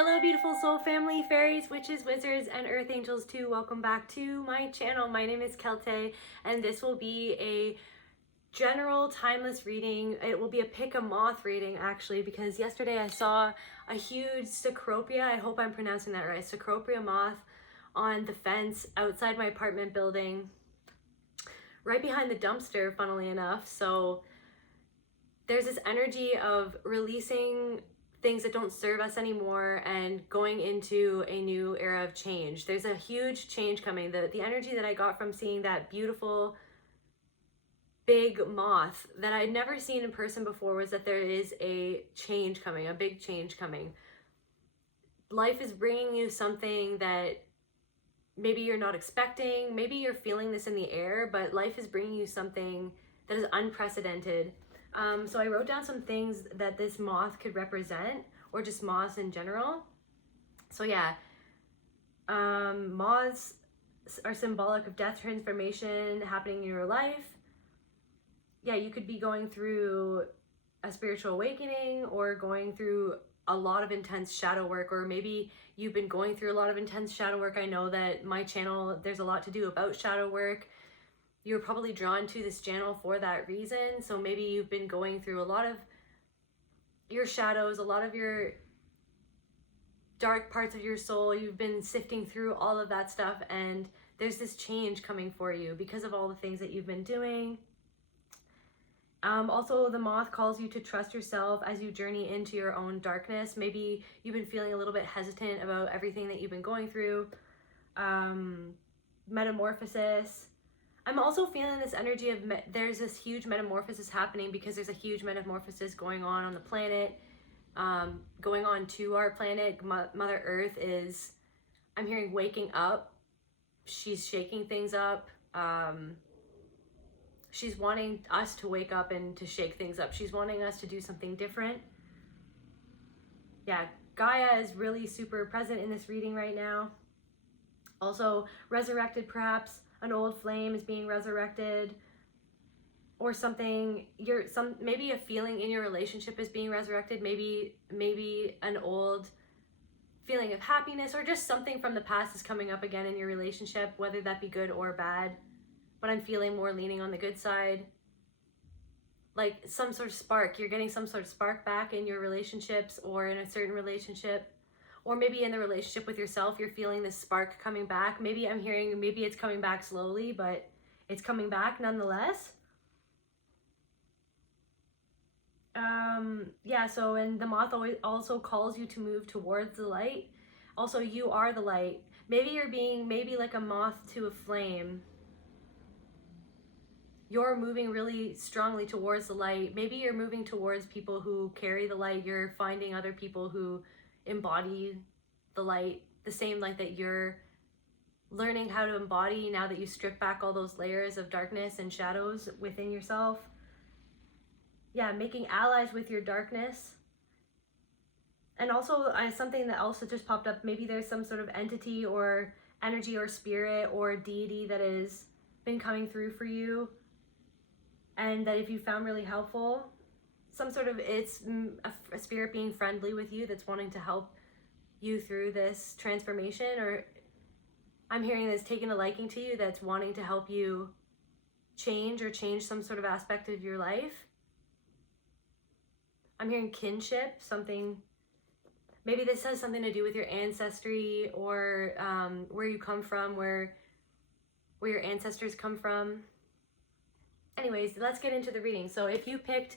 Hello beautiful soul family, fairies, witches, wizards, and earth angels too. Welcome back to my channel. My name is Celte, and this will be a general timeless reading. It will be a pick a moth reading actually, because yesterday I saw a huge cecropia, I hope I'm pronouncing that right, cecropia moth on the fence outside my apartment building, right behind the dumpster, funnily enough. So there's this energy of releasing things that don't serve us anymore and going into a new era of change. There's a huge change coming. The energy that I got from seeing that beautiful big moth that I'd never seen in person before was that there is a change coming, a big change coming. Life is bringing you something that maybe you're not expecting. Maybe you're feeling this in the air, but life is bringing you something that is unprecedented. So I wrote down some things that this moth could represent, or just moths in general. So yeah, moths are symbolic of death, transformation happening in your life. Yeah, you could be going through a spiritual awakening or going through a lot of intense shadow work, or maybe you've been going through a lot of intense shadow work. I know that my channel, there's a lot to do about shadow work. You're probably drawn to this channel for that reason. So maybe you've been going through a lot of your shadows, a lot of your dark parts of your soul. You've been sifting through all of that stuff, and there's this change coming for you because of all the things that you've been doing. Also, the moth calls you to trust yourself as you journey into your own darkness. Maybe you've been feeling a little bit hesitant about everything that you've been going through. Metamorphosis. I'm also feeling this energy of there's this huge metamorphosis happening because there's a huge metamorphosis going on the planet, going on to our planet. Mother Earth is, I'm hearing, waking up. She's shaking things up. She's wanting us to wake up and to shake things up. She's wanting us to do something different. Yeah, Gaia is really super present in this reading right now. Also, resurrected perhaps. An old flame is being resurrected, or something. Maybe a feeling in your relationship is being resurrected. Maybe an old feeling of happiness, or just something from the past is coming up again in your relationship, whether that be good or bad. But I'm feeling more leaning on the good side. Like some sort of spark. You're getting some sort of spark back in your relationships or in a certain relationship. Or maybe in the relationship with yourself, you're feeling this spark coming back. Maybe I'm hearing, maybe it's coming back slowly, but it's coming back nonetheless. Yeah, so, and the moth also calls you to move towards the light. Also, you are the light. Maybe you're being, like a moth to a flame. You're moving really strongly towards the light. Maybe you're moving towards people who carry the light. You're finding other people who embody the light, the same light that you're learning how to embody now that you strip back all those layers of darkness and shadows within yourself. Yeah, making allies with your darkness. And also something that also just popped up, maybe there's some sort of entity or energy or spirit or deity that has been coming through for you, and that if you found really helpful, some sort of, it's a spirit being friendly with you that's wanting to help you through this transformation. Or I'm hearing this taking a liking to you, that's wanting to help you change or change some sort of aspect of your life. I'm hearing kinship, something, maybe this has something to do with your ancestry, or where you come from, where your ancestors come from. Anyways, let's get into the reading. So if you picked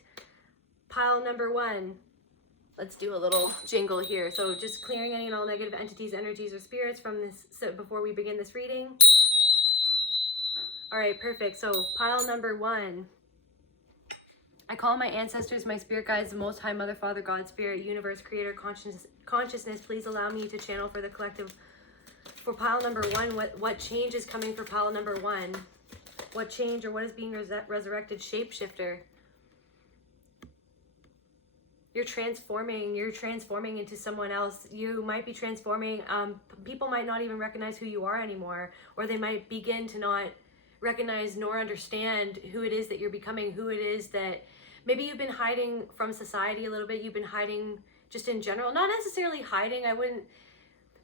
pile number 1, let's do a little jingle here. So just clearing any and all negative entities, energies, or spirits from this, so before we begin this reading. All right, perfect. So pile number 1. I call my ancestors, my spirit guides, the Most High, Mother, Father, God, Spirit, Universe, Creator, Consciousness. Please allow me to channel for the collective. For pile number 1, what change is coming for pile number 1? What change or what is being resurrected? Shapeshifter. You're transforming into someone else. You might be transforming. People might not even recognize who you are anymore, or they might begin to not recognize nor understand who it is that you're becoming, who it is that maybe you've been hiding from society a little bit. You've been hiding just in general, not necessarily hiding. I wouldn't,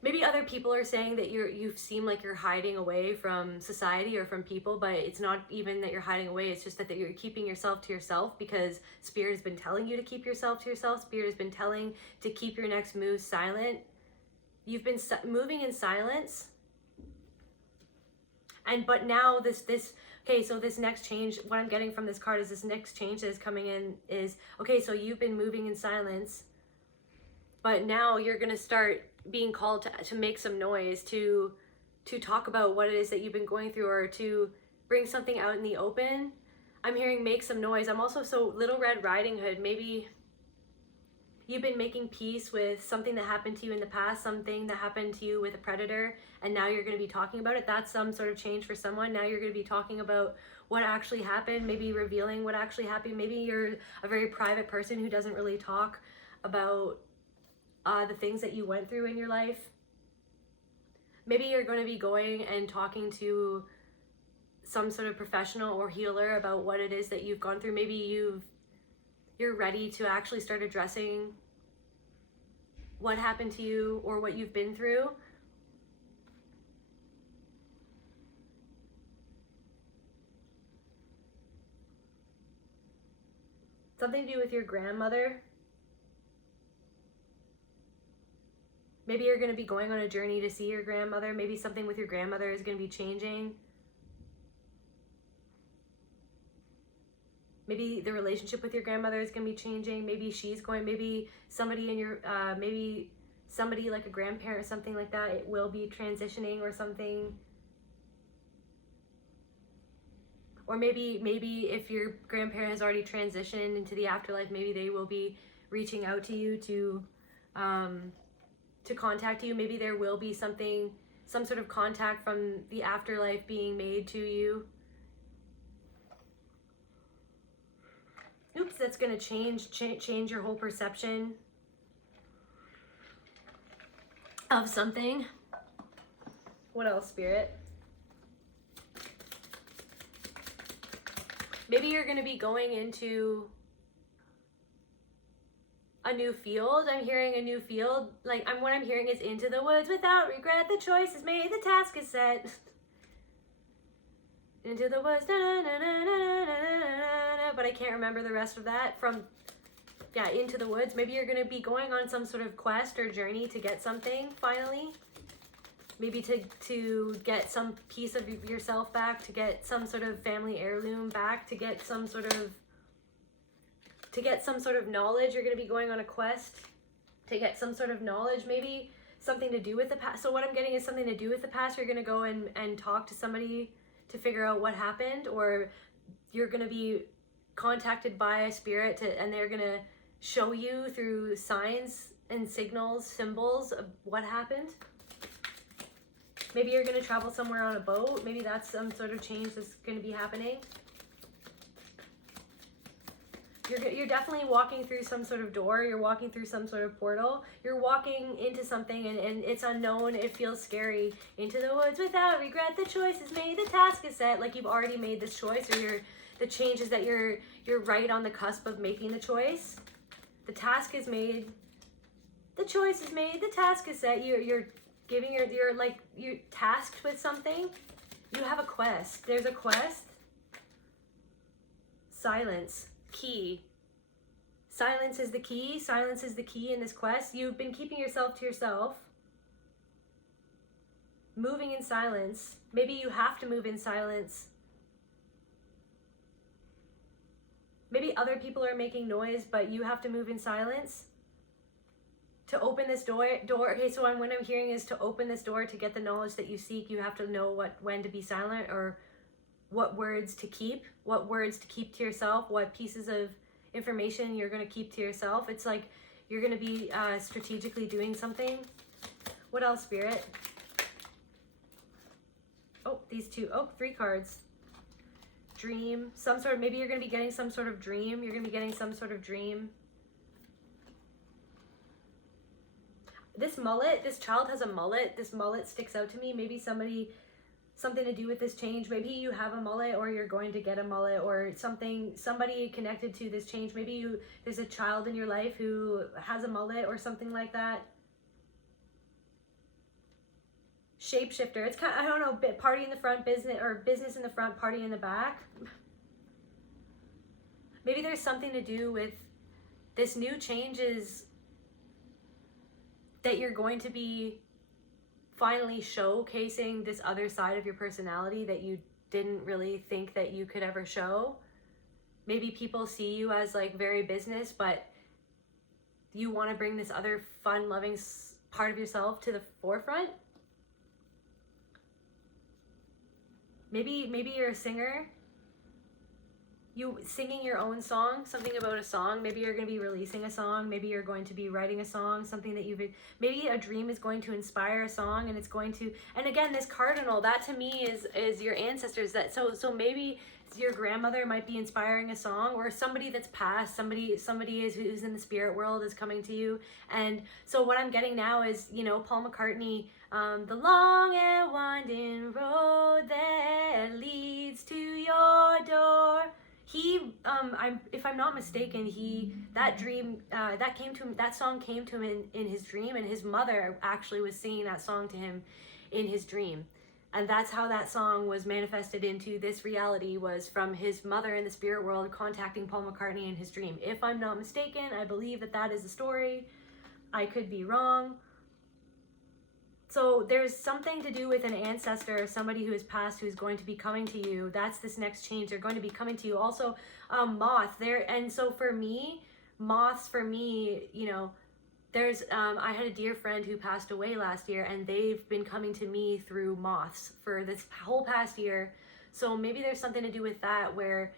maybe other people are saying that you seem like you're hiding away from society or from people, but it's not even that you're hiding away. It's just that you're keeping yourself to yourself because Spirit has been telling you to keep yourself to yourself. Spirit has been telling to keep your next move silent. You've been moving in silence. But now okay, so this next change, what I'm getting from this card is this next change that is coming in is, okay, so you've been moving in silence, but now you're going to start being called to make some noise, to talk about what it is that you've been going through, or to bring something out in the open. I'm hearing make some noise. I'm also, so Little Red Riding Hood, maybe you've been making peace with something that happened to you in the past, something that happened to you with a predator, and now you're going to be talking about it. That's some sort of change for someone. Now you're going to be talking about what actually happened, maybe revealing what actually happened. Maybe you're a very private person who doesn't really talk about the things that you went through in your life. Maybe you're going to be going and talking to some sort of professional or healer about what it is that you've gone through. Maybe you're ready to actually start addressing what happened to you or what you've been through. Something to do with your grandmother. Maybe you're going to be going on a journey to see your grandmother. Maybe something with your grandmother is going to be changing. Maybe the relationship with your grandmother is going to be changing. Maybe she's going, maybe somebody in your, maybe somebody like a grandparent or something like that, it will be transitioning or something. Or maybe if your grandparent has already transitioned into the afterlife, maybe they will be reaching out to you to contact you. Maybe there will be some sort of contact from the afterlife being made to you. Oops, that's going to change your whole perception of something. What else, Spirit? Maybe you're going to be going into a new field. I'm hearing a new field. Like, what I'm hearing is into the woods without regret. The choice is made. The task is set. Into the woods. But I can't remember the rest of that from, yeah, into the woods. Maybe you're going to be going on some sort of quest or journey to get something finally. Maybe to get some piece of yourself back, to get some sort of family heirloom back, to get some sort of knowledge. You're going to be going on a quest to get some sort of knowledge, maybe something to do with the past. So what I'm getting is something to do with the past. You're going to go and talk to somebody to figure out what happened, or you're going to be contacted by a spirit and they're going to show you through signs and signals, symbols of what happened. Maybe you're going to travel somewhere on a boat. Maybe that's some sort of change that's going to be happening. You're definitely walking through some sort of door. You're walking through some sort of portal. You're walking into something and it's unknown. It feels scary. Into the woods without regret. The choice is made. The task is set. Like you've already made this choice, or the change is that you're right on the cusp of making the choice. The task is made. The choice is made. The task is set. You're tasked with something. You have a quest. There's a quest. Silence. Key. Silence is the key. Silence is the key in this quest. You've been keeping yourself to yourself. Moving in silence. Maybe you have to move in silence. Maybe other people are making noise, but you have to move in silence. To open this door, okay, so what I'm hearing is to open this door to get the knowledge that you seek, you have to know when to be silent, or what words to keep to yourself, what pieces of information you're going to keep to yourself. It's like you're going to be strategically doing something. What else, Spirit? Oh, these two. Oh, 3 cards. Dream. Maybe you're going to be getting some sort of dream. You're going to be getting some sort of dream. This child has a mullet. This mullet sticks out to me. Maybe somebody something to do with this change. Maybe you have a mullet, or you're going to get a mullet, or somebody connected to this change. Maybe there's a child in your life who has a mullet or something like that. Shapeshifter. It's kind of, I don't know, party in the front, business in the front, party in the back. Maybe there's something to do with this new changes that you're going to be finally showcasing this other side of your personality that you didn't really think that you could ever show. Maybe people see you as like very business, but you want to bring this other fun, loving part of yourself to the forefront. Maybe you're a singer. You singing your own song, something about a song. Maybe you're going to be releasing a song. Maybe you're going to be writing a song, something that maybe a dream is going to inspire a song, and it's going to, and again, this cardinal, that to me is your ancestors. That so maybe your grandmother might be inspiring a song, or somebody that's passed, somebody who's in the spirit world is coming to you. And so what I'm getting now is, you know, Paul McCartney, the long and winding road that leads to your door. He, if I'm not mistaken, that song came to him in his dream, and his mother actually was singing that song to him in his dream. And that's how that song was manifested into this reality, was from his mother in the spirit world contacting Paul McCartney in his dream. If I'm not mistaken, I believe that is the story. I could be wrong. So there's something to do with an ancestor, somebody who has passed, who's going to be coming to you. That's this next change. They're going to be coming to you. Also, Moth there. And so for me, moths for me, you know, there's, I had a dear friend who passed away last year, and they've been coming to me through moths for this whole past year. So maybe there's something to do with that, where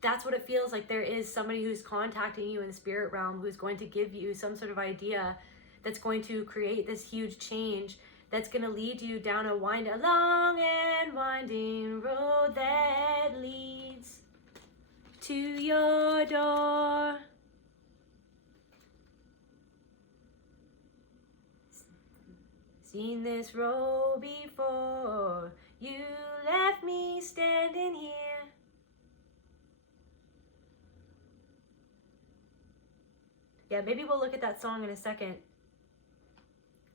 that's what it feels like. There is somebody who's contacting you in the spirit realm, who's going to give you some sort of idea that's going to create this huge change, that's going to lead you down a long and winding road that leads to your door. Seen this road before, you left me standing here. Yeah, maybe we'll look at that song in a second.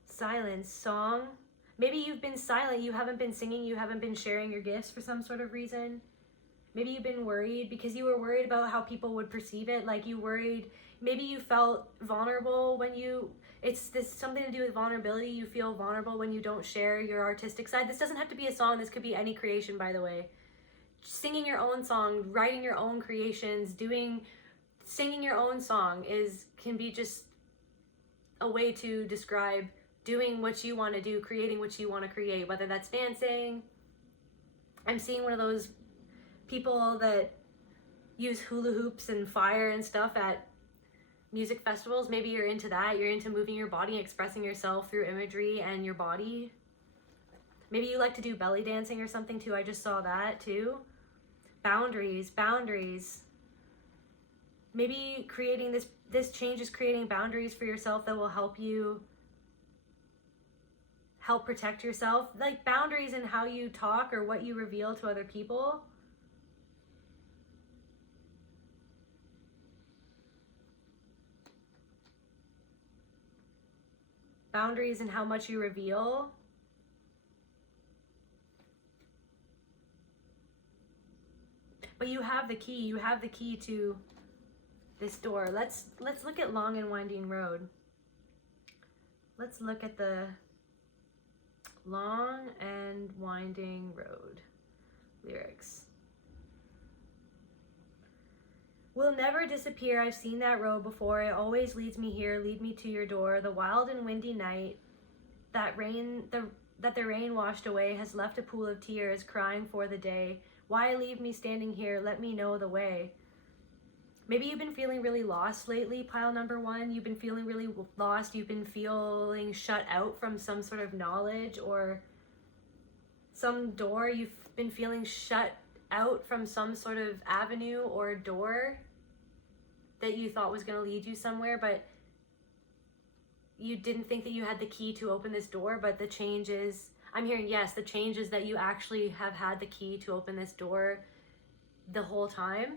Silence song. Maybe you've been silent, you haven't been singing, you haven't been sharing your gifts for some sort of reason. Maybe you've been worried because you were worried about how people would perceive it. Like you worried, maybe you felt vulnerable when it's something to do with vulnerability. You feel vulnerable when you don't share your artistic side. This doesn't have to be a song, this could be any creation, by the way. Singing your own song, writing your own creations, singing your own song can be just a way to describe doing what you want to do, creating what you want to create, whether that's dancing. I'm seeing one of those people that use hula hoops and fire and stuff at music festivals. Maybe you're into that. You're into moving your body, expressing yourself through imagery and your body. Maybe you like to do belly dancing or something too. I just saw that too. Boundaries. Maybe creating this change is creating boundaries for yourself that will help protect yourself. Like boundaries in how you talk or what you reveal to other people. Boundaries in how much you reveal. But you have the key. You have the key to this door. Let's look at Long and Winding Road. Let's look at the Long and Winding Road lyrics. Will never disappear, I've seen that road before. It always leads me here, lead me to your door. The wild and windy night that the rain washed away has left a pool of tears, crying for the day. Why leave me standing here? Let me know the way. Maybe you've been feeling really lost lately, pile number one. You've been feeling really lost. You've been feeling shut out from some sort of knowledge or some door. You've been feeling shut out from some sort of avenue or door that you thought was going to lead you somewhere, but you didn't think that you had the key to open this door. But the change is, I'm hearing, yes, the change is that you actually have had the key to open this door the whole time.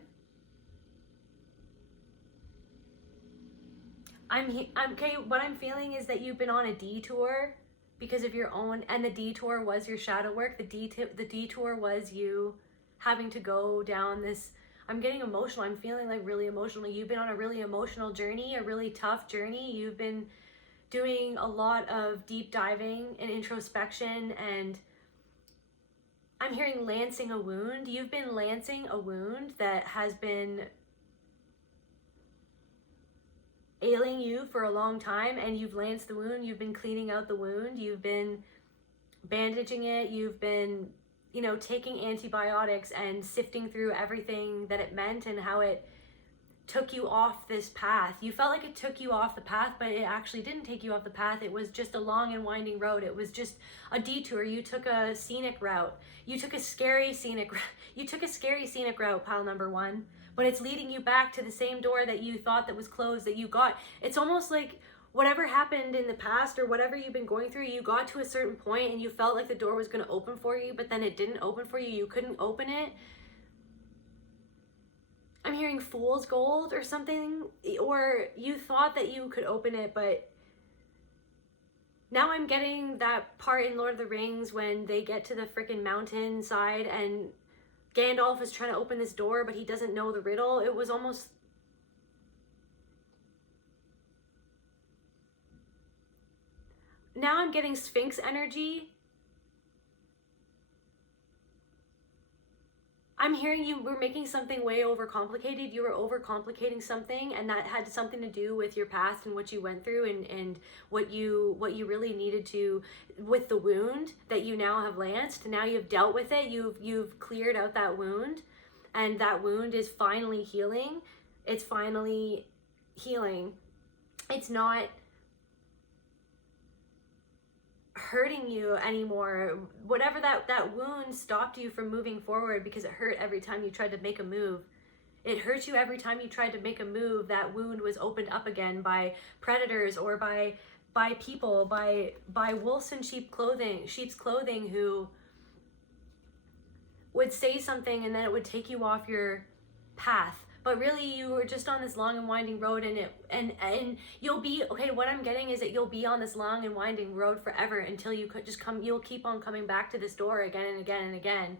Okay, what I'm feeling is that you've been on a detour because of your own, and the detour was your shadow work. The detour was you having to go down this, I'm getting emotional. I'm feeling like really emotional. You've been on a really emotional journey, a really tough journey. You've been doing a lot of deep diving and introspection, and I'm hearing lancing a wound. You've been lancing a wound that has been ailing you for a long time, and you've lanced the wound. You've been cleaning out the wound. You've been bandaging it. You've been, you know, taking antibiotics and sifting through everything that it meant and how it took you off this path. You felt like it took you off the path, but it actually didn't take you off the path. It was just a long and winding road. It was just a detour. You took a scenic route. You took a scary scenic route, pile number one, but it's leading you back to the same door that you thought that was closed, that you got. It's almost like whatever happened in the past or whatever you've been going through, you got to a certain point and you felt like the door was going to open for you, but then it didn't open for you. You couldn't open it. I'm hearing fool's gold or something, or you thought that you could open it, but now I'm getting that part in Lord of the Rings when they get to the freaking mountain side and Gandalf is trying to open this door, but he doesn't know the riddle. It was almost... Now I'm getting Sphinx energy. I'm hearing you were making something way overcomplicated. You were overcomplicating something, and that had something to do with your past and what you went through and what you really needed to, with the wound that you now have lanced. Now you've dealt with it. You've cleared out that wound, and that wound is finally healing. It's finally healing. It's not hurting you anymore. Whatever that wound stopped you from moving forward because it hurt every time you tried to make a move. It hurt you every time you tried to make a move. That wound was opened up again by predators or by people, by wolves in sheep's clothing who would say something and then it would take you off your path. But really, you were just on this long and winding road, and you'll be okay. What I'm getting is that you'll be on this long and winding road forever until you could just come. You'll keep on coming back to this door again and again and again,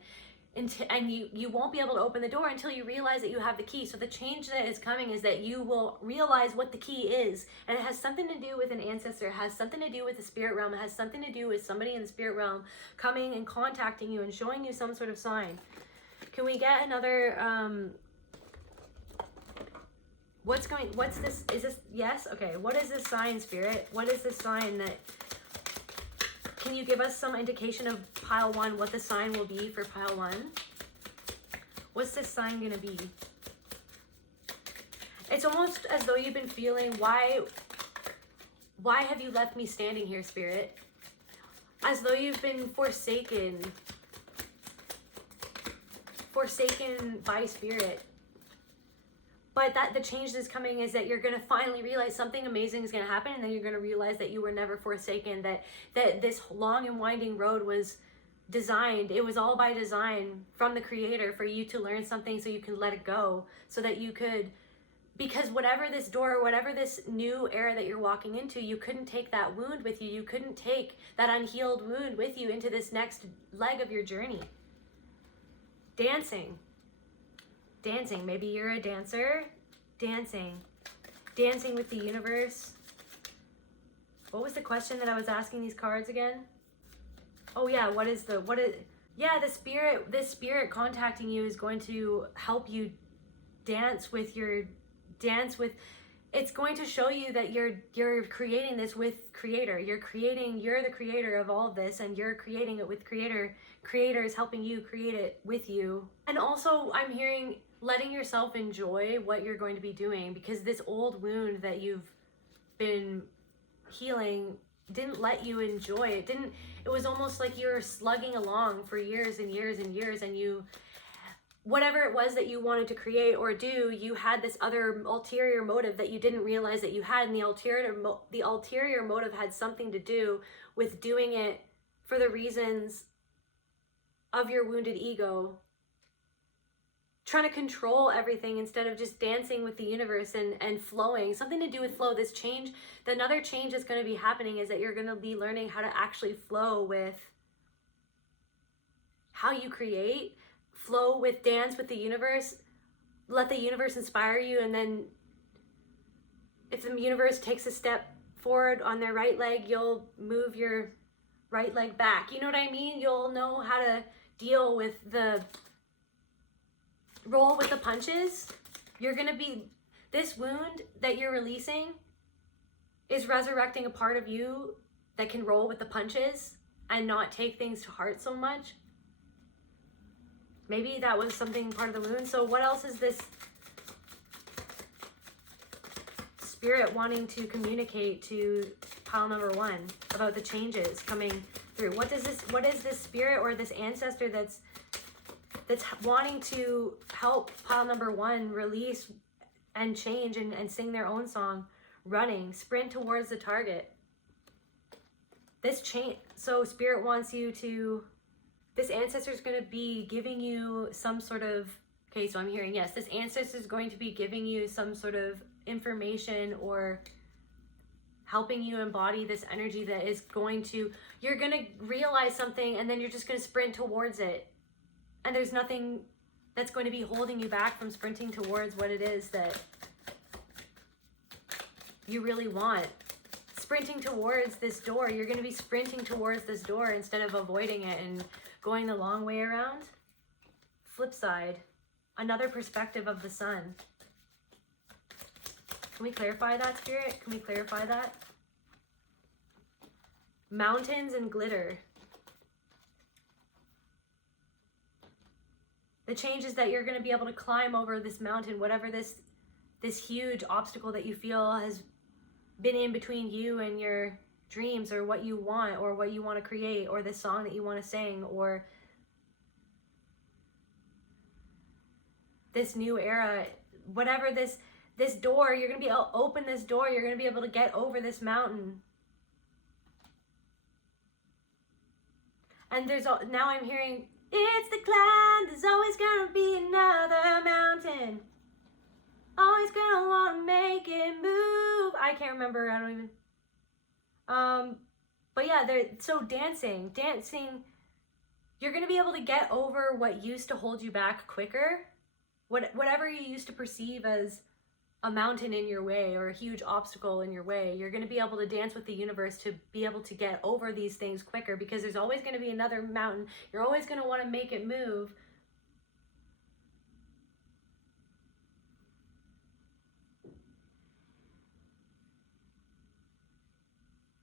and you won't be able to open the door until you realize that you have the key. So the change that is coming is that you will realize what the key is, and it has something to do with an ancestor. It has something to do with the spirit realm. It has something to do with somebody in the spirit realm coming and contacting you and showing you some sort of sign. Can we get another? What's this? Is this, yes? Okay, what is this sign, Spirit? What is this sign that, can you give us some indication of pile one, what the sign will be for pile one? What's this sign gonna be? It's almost as though you've been feeling, why have you left me standing here, Spirit? As though you've been forsaken by Spirit. But that the change that's coming is that you're going to finally realize something amazing is going to happen, and then you're going to realize that you were never forsaken, that this long and winding road was designed. It was all by design from the Creator for you to learn something so you can let it go, so that you could, because whatever this door, whatever this new era that you're walking into, you couldn't take that wound with you. You couldn't take that unhealed wound with you into this next leg of your journey. Dancing, maybe you're a dancer. Dancing with the universe. What was the question that I was asking these cards again? Oh yeah, this spirit contacting you is going to help you dance with, it's going to show you that you're creating this with Creator. You're the creator of all of this, and you're creating it with Creator. Creator is helping you create it with you. And also I'm hearing letting yourself enjoy what you're going to be doing, because this old wound that you've been healing didn't let you enjoy it. It was almost like you were slugging along for years and years and years, and whatever it was that you wanted to create or do, you had this other ulterior motive that you didn't realize that you had, and the ulterior motive had something to do with doing it for the reasons of your wounded ego, trying to control everything instead of just dancing with the universe and flowing. Something to do with flow. This change, another change that's going to be happening is that you're going to be learning how to actually flow with how you create, flow with, dance with the universe, let the universe inspire you, and then if the universe takes a step forward on their right leg, you'll move your right leg back. You know what I mean? You'll know how to deal with the roll with the punches. You're going to be, this wound that you're releasing is resurrecting a part of you that can roll with the punches and not take things to heart so much. Maybe that was something part of the wound. So what else is this spirit wanting to communicate to pile number 1 about the changes coming through? What is this spirit or this ancestor that's wanting to help pile number 1 release and change and sing their own song, running, sprint towards the target? This change, so spirit wants you to, this ancestor is going to be giving you some sort of, okay, so I'm hearing, yes, this ancestor is going to be giving you some sort of information or helping you embody this energy that is going to, you're going to realize something and then you're just going to sprint towards it. And there's nothing that's going to be holding you back from sprinting towards what it is that you really want. Sprinting towards this door, you're going to be sprinting towards this door instead of avoiding it and going the long way around. Flip side, another perspective of the sun. Can we clarify that, spirit? Can we clarify that? Mountains and glitter. The change is that you're going to be able to climb over this mountain, whatever this huge obstacle that you feel has been in between you and your dreams, or what you want to create, or this song that you want to sing, or this new era, whatever this door, you're going to be able to open this door, you're going to be able to get over this mountain. And now I'm hearing, it's the climb, there's always gonna be another mountain. Always gonna wanna make it move. I can't remember, I don't even. But yeah, so dancing, you're gonna be able to get over what used to hold you back quicker. Whatever you used to perceive as a mountain in your way or a huge obstacle in your way, you're going to be able to dance with the universe to be able to get over these things quicker, because there's always going to be another mountain. You're always going to want to make it move.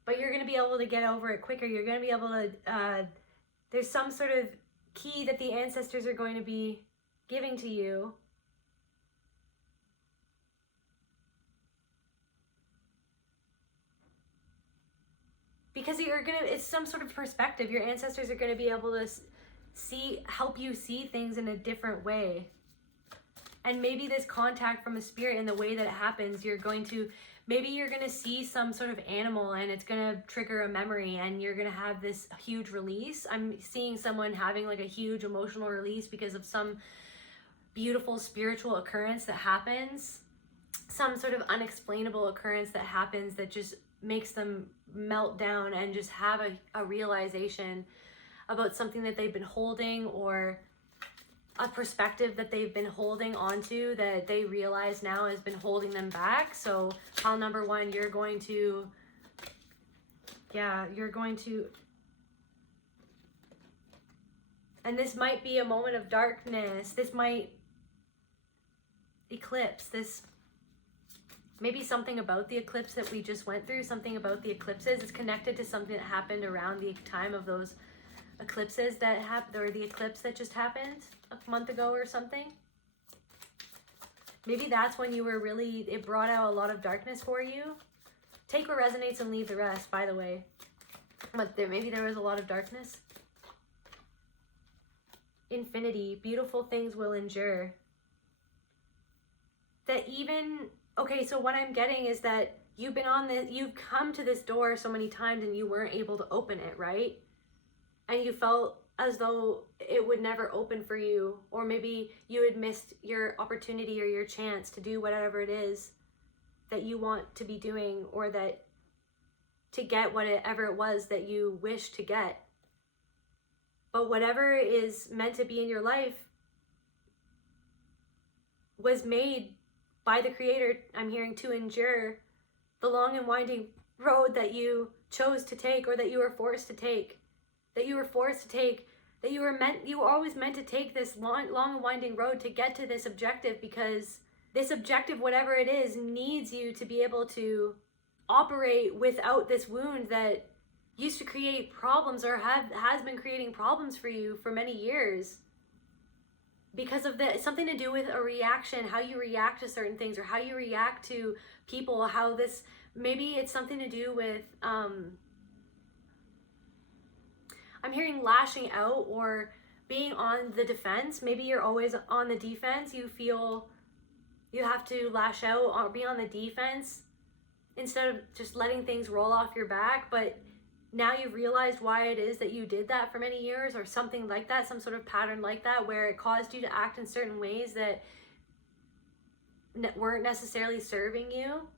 But you're going to be able to get over it quicker. You're going to be able to, there's some sort of key that the ancestors are going to be giving to you. Because it's some sort of perspective. Your ancestors are gonna be able to help you see things in a different way. And maybe this contact from a spirit, in the way that it happens, maybe you're gonna see some sort of animal and it's gonna trigger a memory and you're gonna have this huge release. I'm seeing someone having like a huge emotional release because of some beautiful spiritual occurrence that happens. Some sort of unexplainable occurrence that happens that just makes them melt down and just have a realization about something that they've been holding, or a perspective that they've been holding onto that they realize now has been holding them back. So pile number 1, you're going to, and this might be a moment of darkness. This might eclipse, maybe something about the eclipse that we just went through, something about the eclipses is connected to something that happened around the time of those eclipses that happened, or the eclipse that just happened a month ago or something. Maybe that's when you were it brought out a lot of darkness for you. Take what resonates and leave the rest, by the way. But maybe there was a lot of darkness. Infinity, beautiful things will endure. That even, okay, so what I'm getting is that you've come to this door so many times and you weren't able to open it, right? and you felt as though it would never open for you, or maybe you had missed your opportunity or your chance to do whatever it is that you want to be doing, or that to get whatever it was that you wish to get. But whatever is meant to be in your life was made by the Creator, I'm hearing, to endure the long and winding road that you chose to take, or that you were forced to take. That you were always meant to take this long and winding road to get to this objective, because this objective, whatever it is, needs you to be able to operate without this wound that used to create problems, or has been creating problems for you for many years, because of something to do with a reaction, how you react to certain things, or how you react to people, how this, maybe it's something to do with I'm hearing lashing out or being on the defense. Maybe you're always on the defense. You feel you have to lash out or be on the defense instead of just letting things roll off your back. But now you've realized why it is that you did that for many years, or something like that, some sort of pattern like that, where it caused you to act in certain ways that weren't necessarily serving you,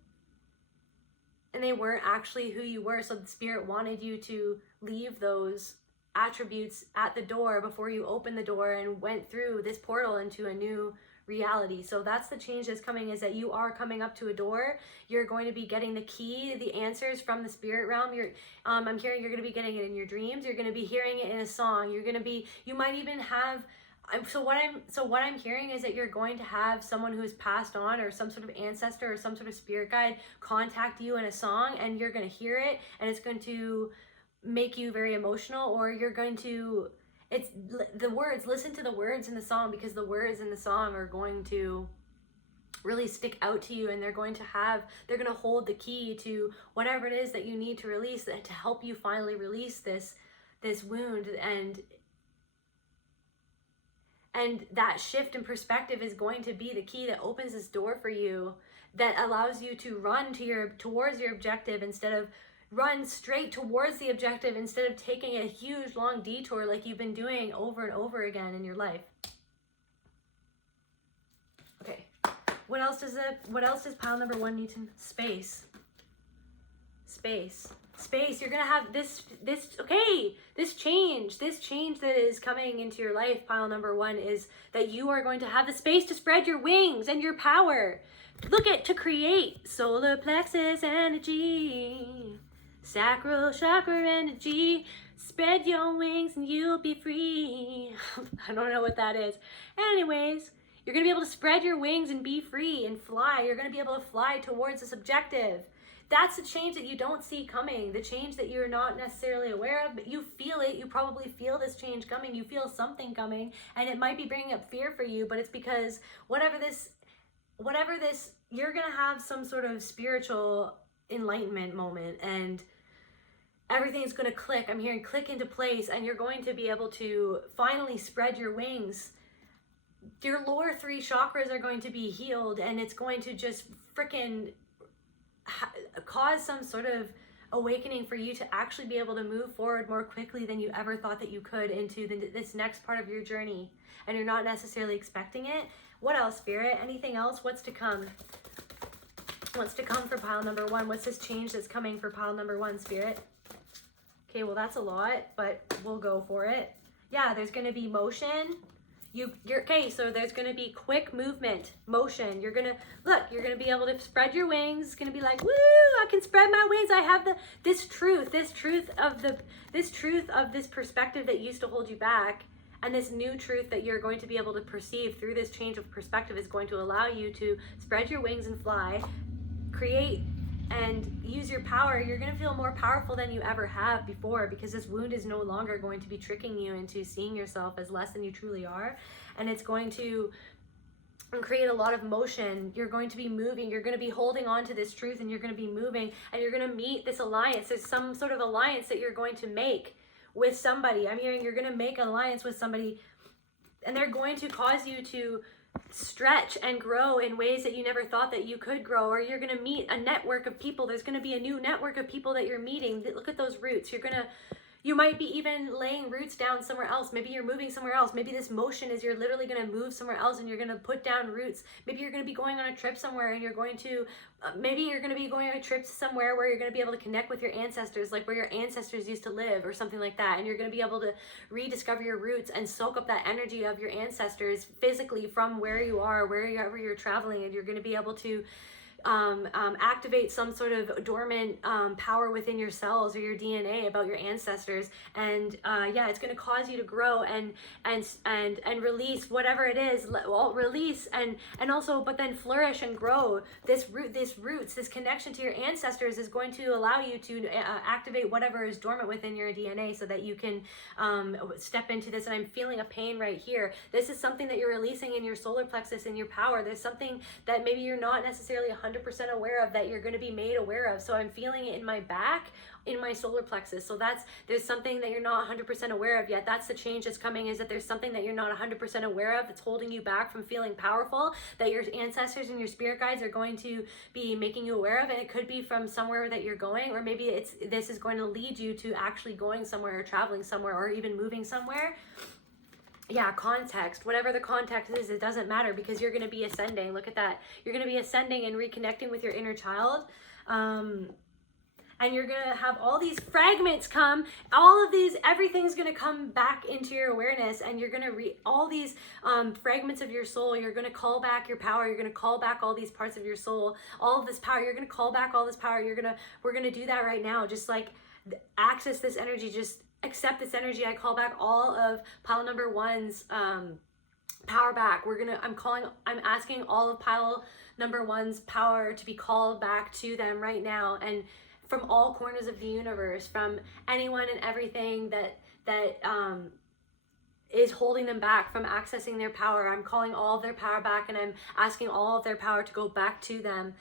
and they weren't actually who you were. So the Spirit wanted you to leave those attributes at the door before you opened the door and went through this portal into a new reality. So that's the change that's coming, is that you are coming up to a door. You're going to be getting the key, the answers from the spirit realm. I'm hearing you're going to be getting it in your dreams. You're going to be hearing it in a song. You might even have, so what I'm hearing is that you're going to have someone who has passed on, or some sort of ancestor or some sort of spirit guide, contact you in a song, and you're going to hear it, and it's going to make you very emotional, or you're going to, it's the words, listen to the words in the song, because the words in the song are going to really stick out to you, and they're going to hold the key to whatever it is that you need to release, to help you finally release this wound. And that shift in perspective is going to be the key that opens this door for you, that allows you to run towards your objective, instead of run straight towards the objective, instead of taking a huge long detour like you've been doing over and over again in your life. Okay, what else does pile number 1 need to? Space. You're gonna have this change that is coming into your life, pile number 1, is that you are going to have the space to spread your wings and your power. To create solar plexus energy, sacral chakra energy. Spread your wings and you'll be free. I don't know what that is. Anyways, you're going to be able to spread your wings and be free and fly. You're going to be able to fly towards this objective. That's the change that you don't see coming, the change that you're not necessarily aware of, but you feel it. You probably feel this change coming. You feel something coming, and it might be bringing up fear for you, but it's because whatever this, you're going to have some sort of spiritual enlightenment moment, and everything's going to click. I'm hearing click into place, and you're going to be able to finally spread your wings. Your lower 3 chakras are going to be healed, and it's going to just freaking cause some sort of awakening for you to actually be able to move forward more quickly than you ever thought that you could into this next part of your journey, and you're not necessarily expecting it. What else, Spirit? Anything else? What's to come? What's to come for pile number 1? What's this change that's coming for pile number 1, Spirit? Okay, well, that's a lot, but we'll go for it. Yeah, there's going to be motion. Okay, so there's going to be quick movement, motion. You're going to be able to spread your wings. It's going to be like, woo, I can spread my wings. I have this truth of this perspective that used to hold you back. And this new truth that you're going to be able to perceive through this change of perspective is going to allow you to spread your wings and fly, create and use your power. You're going to feel more powerful than you ever have before, because this wound is no longer going to be tricking you into seeing yourself as less than you truly are. And it's going to create a lot of motion. You're going to be moving. You're going to be holding on to this truth, and you're going to be moving, and you're going to meet this alliance. There's some sort of alliance that you're going to make with somebody. I'm hearing you're going to make an alliance with somebody, and they're going to cause you to stretch and grow in ways that you never thought that you could grow. Or you're going to meet a network of people. There's going to be a new network of people that you're meeting. Look at those roots. You're going You might be even laying roots down somewhere else. Maybe you're moving somewhere else. Maybe this motion is you're literally going to move somewhere else and you're going to put down roots. Maybe you're going to be going on a trip somewhere and you're going to, maybe you're going to be going on a trip somewhere where you're going to be able to connect with your ancestors, like where your ancestors used to live or something like that. And you're going to be able to rediscover your roots and soak up that energy of your ancestors physically from where you are, wherever you're traveling. And you're going to be able to activate some sort of dormant power within your cells or your DNA about your ancestors, and yeah, it's going to cause you to grow and release whatever it is. Well, release and also, but then flourish and grow. This roots, this connection to your ancestors is going to allow you to activate whatever is dormant within your DNA, so that you can step into this. And I'm feeling a pain right here. This is something that you're releasing in your solar plexus, in your power. There's something that maybe you're not necessarily 100% aware of that you're going to be made aware of. So I'm feeling it in my back, in my solar plexus. So there's something that you're not 100% aware of yet. That's the change that's coming, is that there's something that you're not 100% aware of that's holding you back from feeling powerful, that your ancestors and your spirit guides are going to be making you aware of. And it could be from somewhere that you're going, or maybe this is going to lead you to actually going somewhere or traveling somewhere or even moving somewhere. Yeah, context, whatever the context is, it doesn't matter, because you're going to be ascending. Look at that. You're going to be ascending and reconnecting with your inner child. And you're going to have all these fragments come, everything's going to come back into your awareness, and you're going to all these fragments of your soul. You're going to call back your power. You're going to call back all these parts of your soul, all of this power. You're going to call back all this power. We're going to do that right now. Just like access this energy, just accept this energy. I call back all of pile number one's power back. I'm asking all of pile number one's power to be called back to them right now, and from all corners of the universe, from anyone and everything that is holding them back from accessing their power. I'm calling all of their power back, and I'm asking all of their power to go back to them.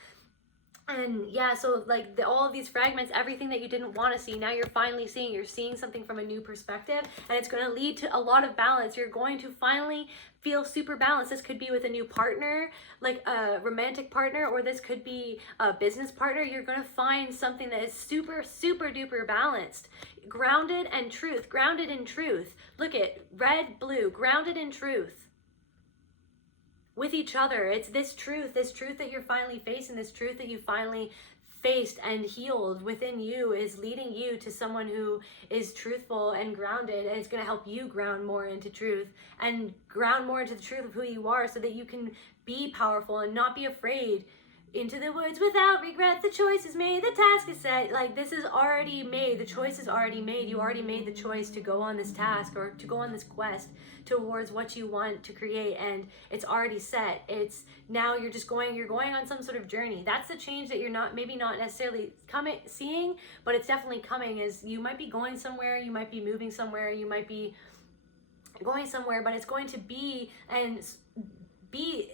And yeah, so like all of these fragments, everything that you didn't want to see, now you're finally seeing. You're seeing something from a new perspective, and it's going to lead to a lot of balance. You're going to finally feel super balanced. This could be with a new partner, like a romantic partner, or this could be a business partner. You're going to find something that is super, super duper balanced, grounded in truth. Look at red, blue, grounded in truth. With each other. It's this truth that you're finally facing, this truth that you finally faced and healed within you is leading you to someone who is truthful and grounded, and it's going to help you ground more into truth and ground more into the truth of who you are, so that you can be powerful and not be afraid. Into the woods without regret, the choice is made, the task is set. Like, this is already made, the choice is already made. You already made the choice to go on this task or to go on this quest towards what you want to create, and it's already set. It's now you're going on some sort of journey. That's the change that you're not necessarily seeing, but it's definitely coming. Is you might be going somewhere, you might be moving somewhere, you might be going somewhere, but it's going to be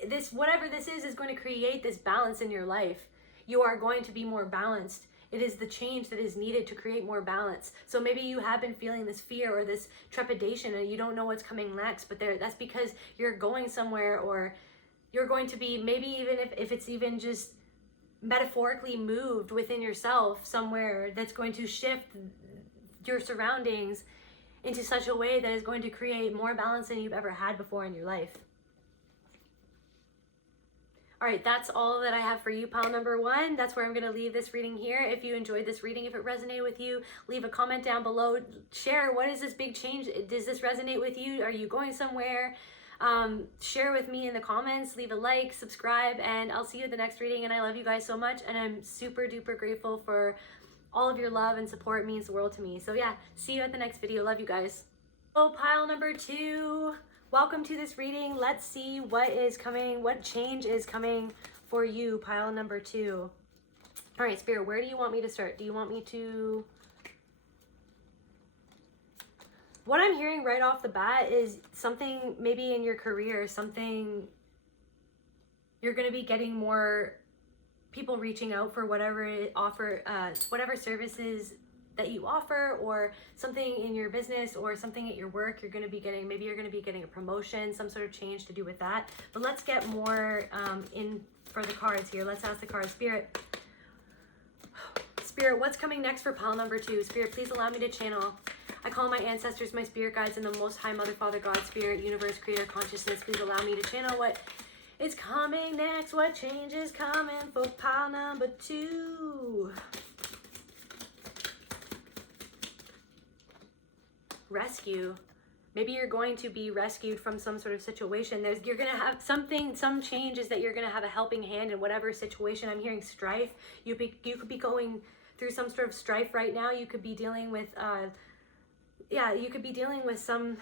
this, whatever this is going to create this balance in your life. You are going to be more balanced. It is the change that is needed to create more balance. So maybe you have been feeling this fear or this trepidation and you don't know what's coming next, but that's because you're going somewhere, or you're going to be, maybe even if it's even just metaphorically moved within yourself somewhere, that's going to shift your surroundings into such a way that is going to create more balance than you've ever had before in your life. All right, that's all that I have for you, pile number one. That's where I'm going to leave this reading here. If you enjoyed this reading, if it resonated with you, leave a comment down below. Share, what is this big change? Does this resonate with you? Are you going somewhere? Share with me in the comments. Leave a like, subscribe, and I'll see you at the next reading. And I love you guys so much, and I'm super duper grateful for all of your love and support. It means the world to me. So yeah, see you at the next video. Love you guys. Oh, pile number two. Welcome to this reading. Let's see what is coming, what change is coming for you, pile number two. All right, Spirit, where do you want me to start? Do you want me to... What I'm hearing right off the bat is something maybe in your career, something you're going to be getting more people reaching out for whatever services that you offer, or something in your business or something at your work. You're going to be getting, maybe you're going to be getting a promotion, some sort of change to do with that. But let's get more in for the cards here. Let's ask the cards. Spirit, what's coming next for pile number two? Spirit, please allow me to channel. I call my ancestors, my spirit guides, and the Most High Mother, Father, God, Spirit, Universe, Creator, Consciousness. Please allow me to channel what is coming next, what change is coming for pile number 2. Rescue. Maybe you're going to be rescued from some sort of situation. You're going to have some changes that you're going to have a helping hand in whatever situation. I'm hearing strife. You could be going through some sort of strife right now. You could be dealing with, you could be dealing with some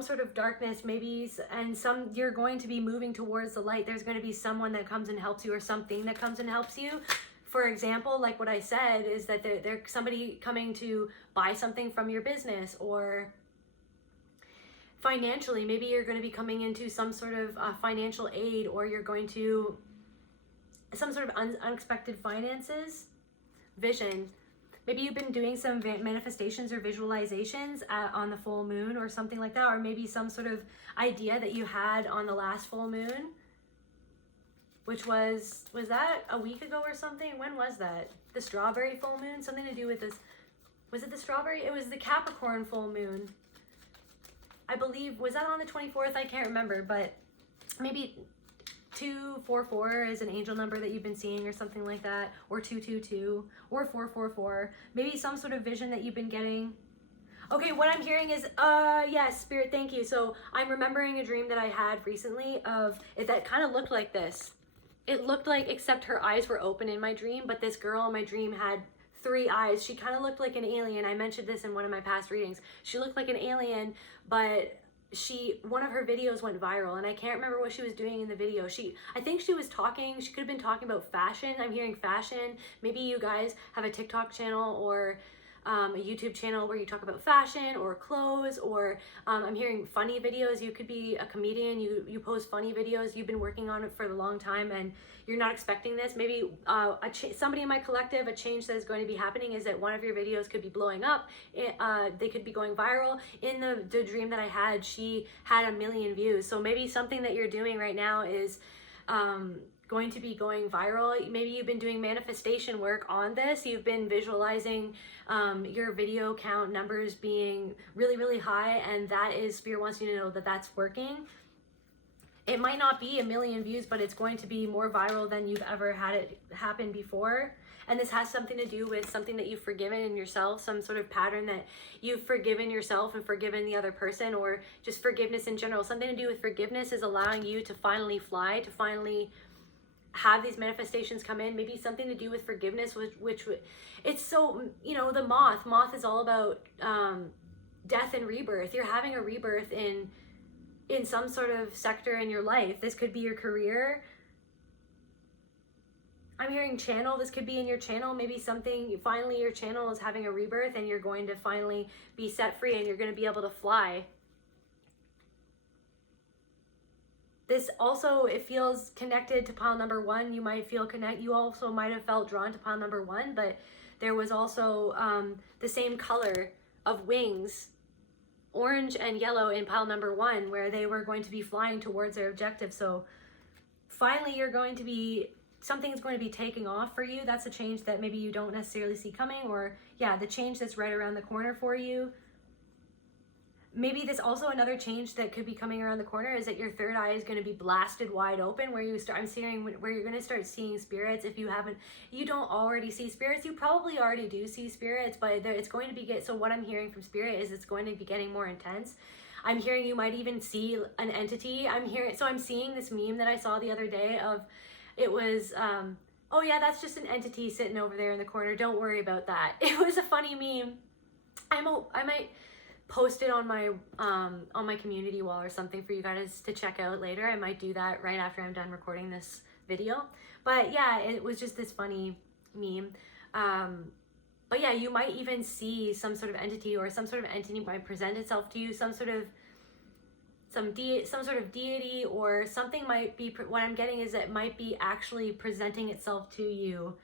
sort of darkness, maybe, and you're going to be moving towards the light. There's going to be someone that comes and helps you, or something that comes and helps you. For example, like what I said, is that there's somebody coming to buy something from your business, or financially, maybe you're going to be coming into some sort of financial aid, or you're going to some sort of unexpected finances. Vision. Maybe you've been doing some manifestations or visualizations on the full moon or something like that, or maybe some sort of idea that you had on the last full moon, which was that a week ago or something? When was that? The strawberry full moon? Something to do with this. Was it the strawberry? It was the Capricorn full moon. I believe, was that on the 24th? I can't remember, but maybe 244 is an angel number that you've been seeing, or something like that, or 222, or 444. Maybe some sort of vision that you've been getting. Okay, what I'm hearing is, yes, Spirit, thank you. So I'm remembering a dream that I had recently of it that kind of looked like this. It looked like, except her eyes were open in my dream, but this girl in my dream had 3 eyes. She kind of looked like an alien. I mentioned this in one of my past readings. She looked like an alien, but one of her videos went viral, and I can't remember what she was doing in the video. I think she was talking, she could have been talking about fashion. I'm hearing fashion. Maybe you guys have a TikTok channel or a YouTube channel where you talk about fashion or clothes, or I'm hearing funny videos. You could be a comedian, you post funny videos, you've been working on it for a long time and you're not expecting this. Maybe somebody in my collective, a change that is going to be happening is that one of your videos could be blowing up. They could be going viral. In the dream that I had, she had 1 million views. So maybe something that you're doing right now is going to be going viral. Maybe you've been doing manifestation work on this. You've been visualizing your video count numbers being really, really high, and that is, Spirit wants you to know that that's working. It might not be 1 million views, but it's going to be more viral than you've ever had it happen before. And this has something to do with something that you've forgiven in yourself, some sort of pattern that you've forgiven yourself and forgiven the other person, or just forgiveness in general. Something to do with forgiveness is allowing you to finally fly, to finally have these manifestations come in. Maybe something to do with forgiveness, which it's so, the moth is all about death and rebirth. You're having a rebirth in some sort of sector in your life. This could be your career. I'm hearing channel. This could be in your channel. Maybe finally your channel is having a rebirth, and you're going to finally be set free, and you're going to be able to fly. This also, it feels connected to pile number 1. You might feel you also might have felt drawn to pile number 1, but there was also the same color of wings, orange and yellow, in pile number 1, where they were going to be flying towards their objective. So finally something's going to be taking off for you. That's a change that maybe you don't necessarily see coming, or the change that's right around the corner for you. Maybe this also, another change that could be coming around the corner is that your third eye is going to be blasted wide open, where I'm seeing where you're going to start seeing spirits. If you don't already see spirits, you probably already do see spirits, but it's going to be so what I'm hearing from Spirit is it's going to be getting more intense. I'm hearing you might even see an entity. I'm seeing this meme that I saw the other day of, it was, oh yeah, that's just an entity sitting over there in the corner. Don't worry about that. It was a funny meme. I might post it on my community wall or something for you guys to check out later. I might do that right after I'm done recording this video. But yeah, it was just this funny meme. But yeah, you might even see some sort of entity, or some sort of entity might present itself to you, some sort of deity, or something might be, what I'm getting is it might be actually presenting itself to you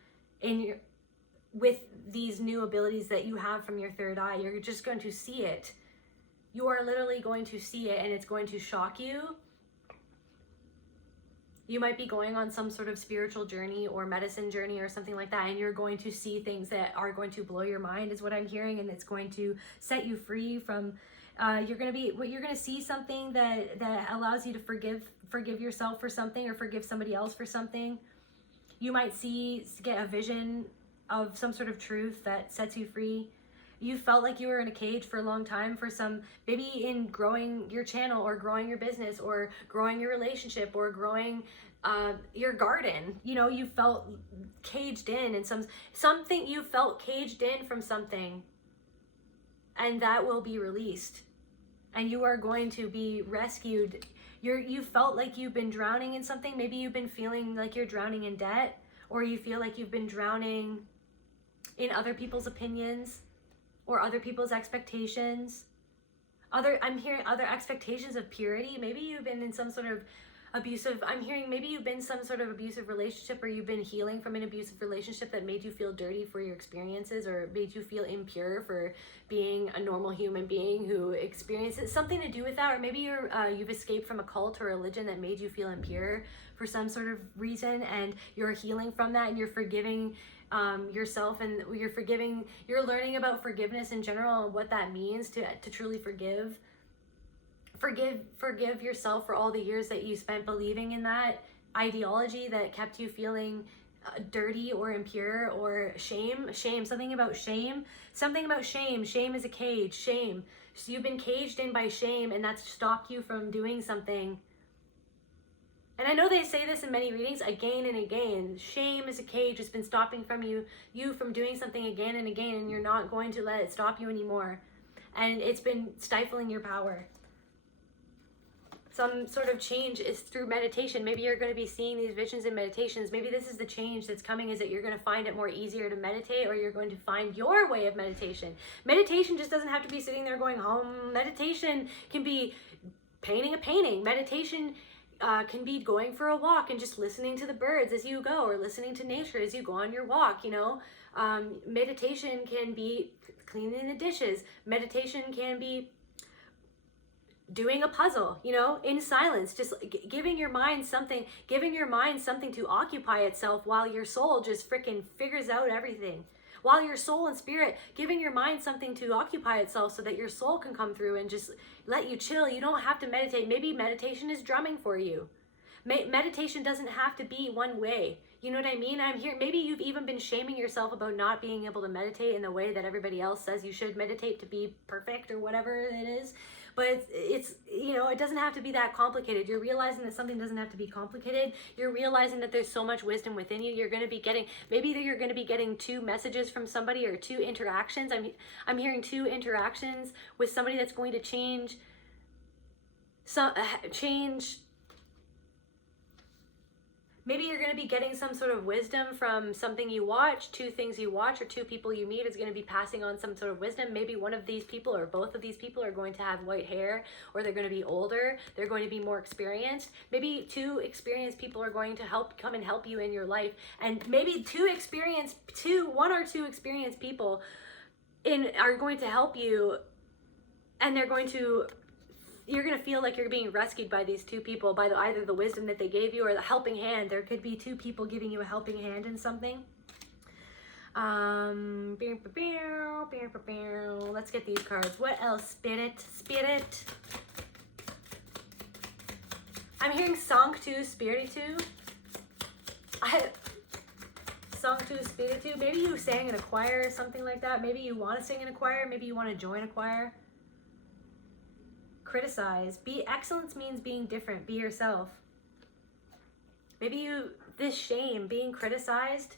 with these new abilities that you have from your third eye. You're just going to see it. You are literally going to see it, and it's going to shock you. You might be going on some sort of spiritual journey or medicine journey or something like that, and you're going to see things that are going to blow your mind, is what I'm hearing, and it's going to set you free from. You're going to see something that allows you to forgive yourself for something, or forgive somebody else for something. You might get a vision of some sort of truth that sets you free. You felt like you were in a cage for a long time for maybe in growing your channel, or growing your business, or growing your relationship, or growing your garden. You felt caged in, and something you felt caged in from something, and that will be released, and you are going to be rescued. You felt like you've been drowning in something. Maybe you've been feeling like you're drowning in debt, or you feel like you've been drowning in other people's opinions, or other people's expectations. I'm hearing other expectations of purity. Maybe you've been in some sort of abusive, maybe you've been some sort of abusive relationship, or you've been healing from an abusive relationship that made you feel dirty for your experiences, or made you feel impure for being a normal human being who experiences something to do with that. Or maybe you've escaped from a cult or religion that made you feel impure for some sort of reason, and you're healing from that, and you're forgiving yourself, and you're learning about forgiveness in general, and what that means to truly forgive yourself for all the years that you spent believing in that ideology that kept you feeling dirty or impure, or shame. Something about shame is a cage. So you've been caged in by shame, and that's stopped you from doing something. And I know they say this in many readings again and again. Shame is a cage. It's been stopping you from doing something again and again, and you're not going to let it stop you anymore. And it's been stifling your power. Some sort of change is through meditation. Maybe you're going to be seeing these visions in meditations. Maybe this is the change that's coming, is that you're going to find it more easier to meditate, or you're going to find your way of meditation. Meditation just doesn't have to be sitting there going home. Meditation can be painting a painting. Meditation can be going for a walk and just listening to the birds as you go, or listening to nature as you go on your walk. Meditation can be cleaning the dishes. Meditation can be doing a puzzle, in silence, just giving your mind something to occupy itself, while your soul just freaking figures out everything. While your soul and spirit, giving your mind something to occupy itself, so that your soul can come through and just let you chill. You don't have to meditate. Maybe meditation is drumming for you. Meditation doesn't have to be one way. You know what I mean? I'm here. Maybe you've even been shaming yourself about not being able to meditate in the way that everybody else says you should meditate to be perfect, or whatever it is. But it's it doesn't have to be that complicated. You're realizing that something doesn't have to be complicated. You're realizing that there's so much wisdom within you. You're going to be getting, maybe you're going to be getting 2 messages from somebody, or 2 interactions. I'm hearing 2 interactions with somebody that's going to change Maybe you're going to be getting some sort of wisdom from something you watch. 2 things you watch, or 2 people you meet is going to be passing on some sort of wisdom. Maybe one of these people, or both of these people, are going to have white hair, or they're going to be older. They're going to be more experienced. Maybe 2 experienced people are going to come and help you in your life. And maybe 1 or 2 experienced people are going to help you, and you're going to feel like you're being rescued by these 2 people, by either the wisdom that they gave you, or the helping hand. There could be 2 people giving you a helping hand in something. Let's get these cards. What else? Spirit. I'm hearing Sanctu Spiritu. Sanctu Spiritu. Maybe you sang in a choir or something like that. Maybe you want to sing in a choir. Maybe you want to join a choir. Criticize. Excellence means being different. Be yourself. Maybe this shame, being criticized.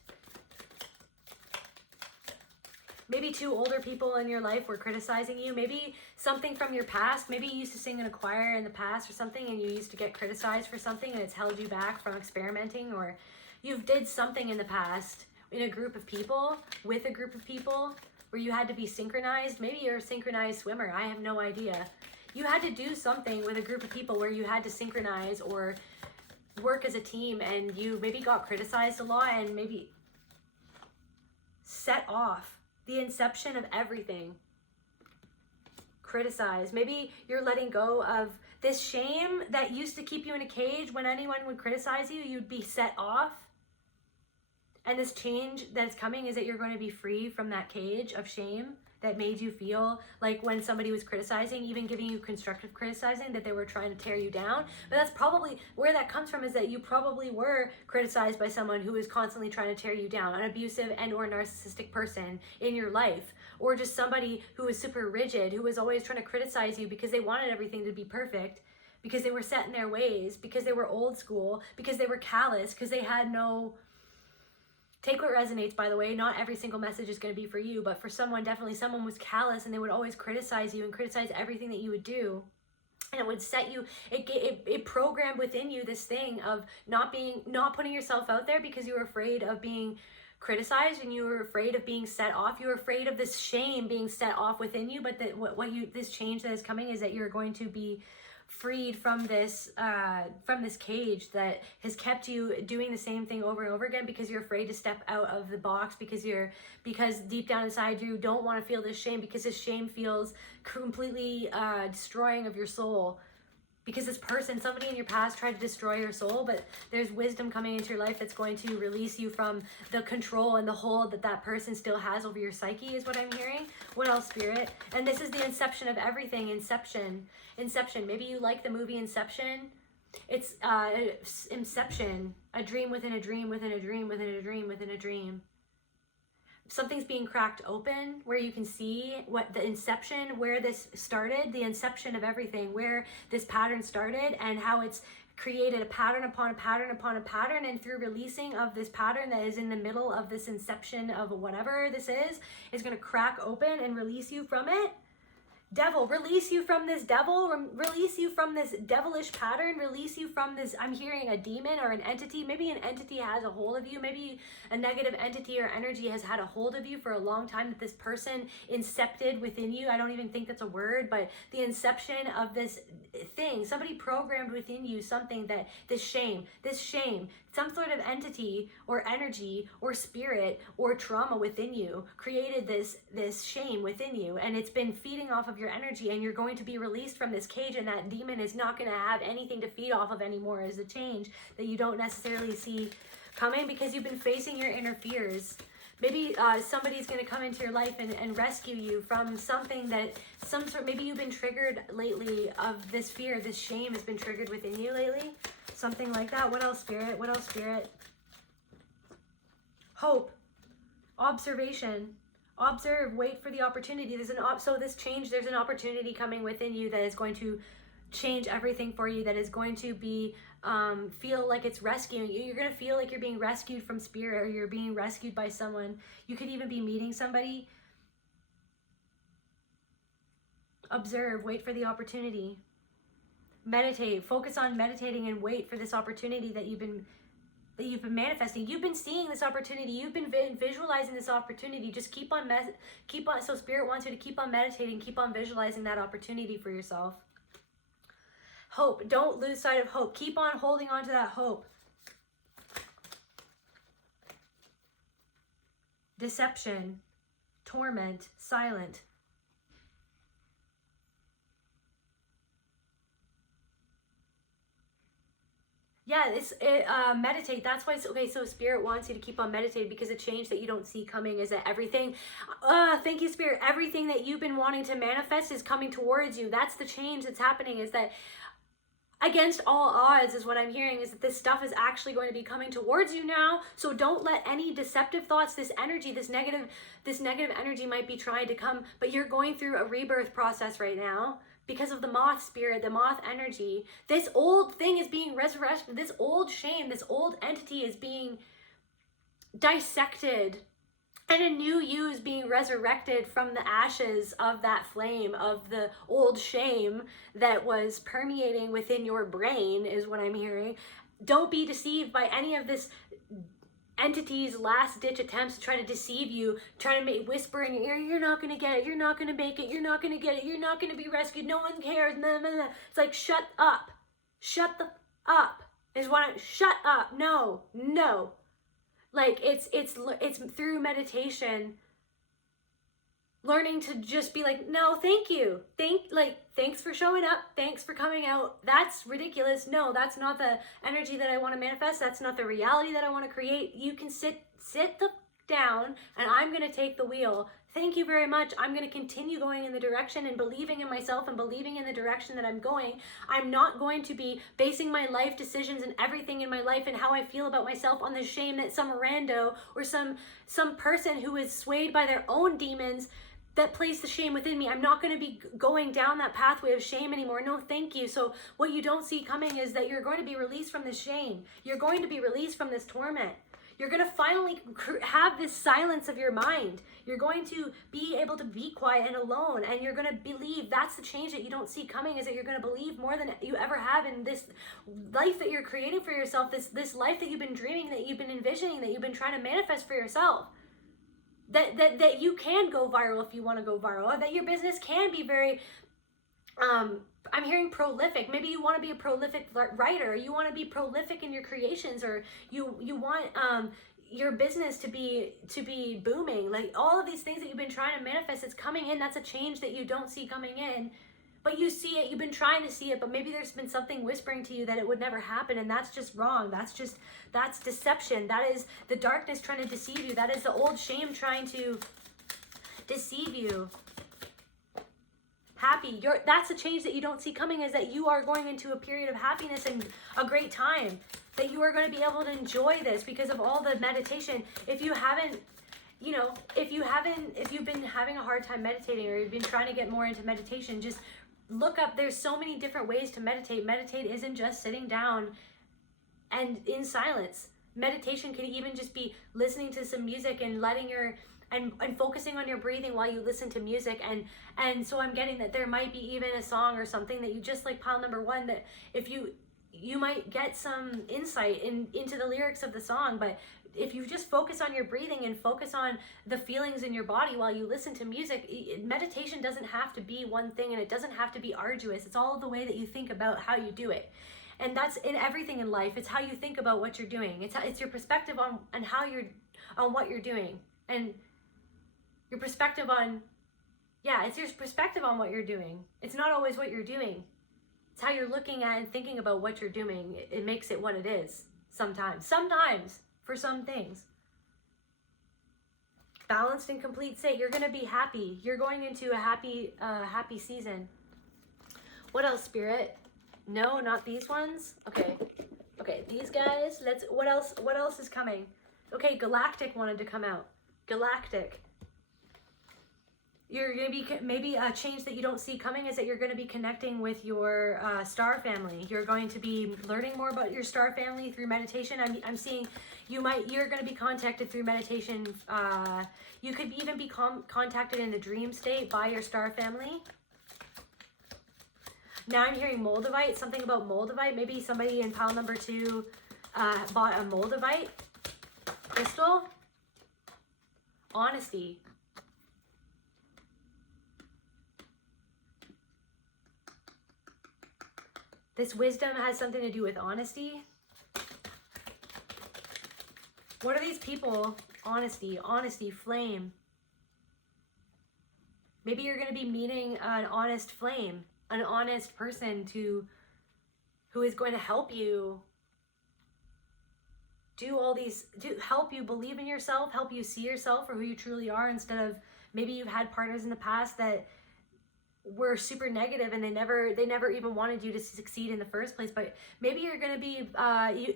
Maybe 2 older people in your life were criticizing you. Maybe something from your past. Maybe you used to sing in a choir in the past or something, and you used to get criticized for something, and it's held you back from experimenting. Or you've did something in the past in a group of people, with a group of people, where you had to be synchronized. Maybe you're a synchronized swimmer. I have no idea. You had to do something with a group of people where you had to synchronize or work as a team, and you maybe got criticized a lot, and maybe set off the inception of everything. Criticize. Maybe you're letting go of This shame that used to keep you in a cage, when anyone would criticize you, you'd be set off. And this change that's coming is that you're going to be free from that cage of shame that made you feel like when somebody was criticizing, even giving you constructive criticizing, that they were trying to tear you down. But that's probably where that comes from, is that you probably were criticized by someone who was constantly trying to tear you down, an abusive and or narcissistic person in your life, or just somebody who was super rigid, who was always trying to criticize you because they wanted everything to be perfect, because they were set in their ways, because they were old school, because they were callous, because they had no... Take what resonates, by the way. Not every single message is going to be for you, but for someone, definitely someone was callous, and they would always criticize you and criticize everything that you would do. And it would set you, it programmed within you this thing of not putting yourself out there because you were afraid of being criticized, and you were afraid of being set off. You were afraid of this shame being set off within you. But this change that is coming is that you're going to be freed from this cage that has kept you doing the same thing over and over again, because you're afraid to step out of the box, because deep down inside you don't want to feel this shame, because this shame feels completely destroying of your soul. Because this person, somebody in your past, tried to destroy your soul, but there's wisdom coming into your life that's going to release you from the control and the hold that that person still has over your psyche, is what I'm hearing. What else, Spirit? And this is the inception of everything. Inception. Maybe you like the movie Inception. It's Inception. A dream within a dream within a dream within a dream within a dream. Something's being cracked open where you can see what the inception, where this started, the inception of everything, where this pattern started, and how it's created a pattern upon a pattern upon a pattern. And through releasing of this pattern that is in the middle of this inception of whatever this is going to crack open and release you from it. Devil, release you from this devil, release you from this devilish pattern, release you from this, I'm hearing a demon or an entity. Maybe an entity has a hold of you. Maybe a negative entity or energy has had a hold of you for a long time, that this person incepted within you. I don't even think that's a word, but the inception of this thing, somebody programmed within you something that this shame, some sort of entity or energy or spirit or trauma within you created this shame within you, and it's been feeding off of your energy, and you're going to be released from this cage, and that demon is not going to have anything to feed off of anymore. Is a change that you don't necessarily see coming, because you've been facing your inner fears. Maybe somebody's going to come into your life and rescue you from something that, maybe you've been triggered lately of this fear, this shame has been triggered within you lately. Something like that. What else, Spirit? What else, Spirit? Hope. Observation. Observe. Wait for the opportunity. So this change, there's an opportunity coming within you that is going to change everything for you, that is going to be feel like it's rescuing you. You're going to feel like you're being rescued from spirit, or you're being rescued by someone. You could even be meeting somebody. Observe. Wait for the opportunity. Meditate. Focus on meditating and wait for this opportunity that you've been manifesting. You've been seeing this opportunity. You've been visualizing this opportunity. Just keep on. So Spirit wants you to keep on meditating, keep on visualizing that opportunity for yourself. Hope. Don't lose sight of hope. Keep on holding on to that hope. Deception. Torment. Silent. Yeah, meditate. That's why it's okay. So Spirit wants you to keep on meditating, because a change that you don't see coming is that everything, thank you, Spirit, everything that you've been wanting to manifest is coming towards you. That's the change that's happening, is that against all odds, is what I'm hearing, is that this stuff is actually going to be coming towards you now. So don't let any deceptive thoughts, this energy, this negative energy might be trying to come, but you're going through a rebirth process right now. Because of the Moth spirit, the Moth energy, this old thing is being resurrected. This old shame, this old entity is being dissected, and a new you is being resurrected from the ashes of that flame of the old shame that was permeating within your brain, is what I'm hearing. Don't be deceived by any of this entity's last-ditch attempts to try to deceive you, try to whisper in your ear, you're not going to get it, you're not going to make it, you're not going to get it, you're not going to be rescued, no one cares, blah, blah, blah. It's like, shut up, shut the up, is what shut up, no, like, it's through meditation learning to just be like, no, thank you. Thanks for showing up. Thanks for coming out. That's ridiculous. No, that's not the energy that I want to manifest. That's not the reality that I want to create. You can sit down, and I'm going to take the wheel. Thank you very much. I'm going to continue going in the direction and believing in myself and believing in the direction that I'm going. I'm not going to be basing my life decisions and everything in my life and how I feel about myself on the shame that some rando or some person who is swayed by their own demons that place the shame within me. I'm not going to be going down that pathway of shame anymore. No, thank you. So what you don't see coming is that you're going to be released from this shame. You're going to be released from this torment. You're going to finally have this silence of your mind. You're going to be able to be quiet and alone, and you're going to believe. That's the change that you don't see coming, is that you're going to believe more than you ever have in this life that you're creating for yourself, this life that you've been dreaming, that you've been envisioning, that you've been trying to manifest for yourself. That you can go viral if you want to go viral, that your business can be very, I'm hearing prolific. Maybe you want to be a prolific writer, you want to be prolific in your creations, or you want your business to be booming. Like all of these things that you've been trying to manifest, it's coming in. That's a change that you don't see coming in. But you see it, you've been trying to see it, but maybe there's been something whispering to you that it would never happen, and that's just wrong. That's deception. That is the darkness trying to deceive you. That is the old shame trying to deceive you. Happy. That's a change that you don't see coming, is that you are going into a period of happiness and a great time. That you are going to be able to enjoy this because of all the meditation. If you haven't, if you've been having a hard time meditating, or you've been trying to get more into meditation, just look up. There's so many different ways to meditate. Meditate isn't just sitting down and in silence. Meditation can even just be listening to some music and letting your and focusing on your breathing while you listen to music. And so I'm getting that there might be even a song or something that you just, like pile number one, that if you might get some insight into the lyrics of the song. But if you just focus on your breathing and focus on the feelings in your body while you listen to music, meditation doesn't have to be one thing, and it doesn't have to be arduous. It's all the way that you think about how you do it. And that's in everything in life. It's how you think about what you're doing. It's your perspective on what you're doing, and your perspective on, it's your perspective on what you're doing. It's not always what you're doing. It's how you're looking at and thinking about what you're doing. It makes it what it is sometimes for some things. Balanced and complete state. You're going to be happy. You're going into a happy season. What else, Spirit? No, not these ones. Okay, these guys. What else is coming? Okay, Galactic wanted to come out. Galactic. You're going to be, maybe a change that you don't see coming is that you're going to be connecting with your star family. You're going to be learning more about your star family through meditation. I'm seeing you're going to be contacted through meditation. You could even be contacted in the dream state by your star family. Now I'm hearing Moldavite, something about Moldavite. Maybe somebody in pile number 2 bought a Moldavite crystal. Honesty. This wisdom has something to do with honesty. What are these people? Honesty, flame. Maybe you're going to be meeting an honest flame, an honest person who is going to help you help you believe in yourself, help you see yourself for who you truly are, instead of, maybe you've had partners in the past that were super negative and they never even wanted you to succeed in the first place. But maybe you're going to be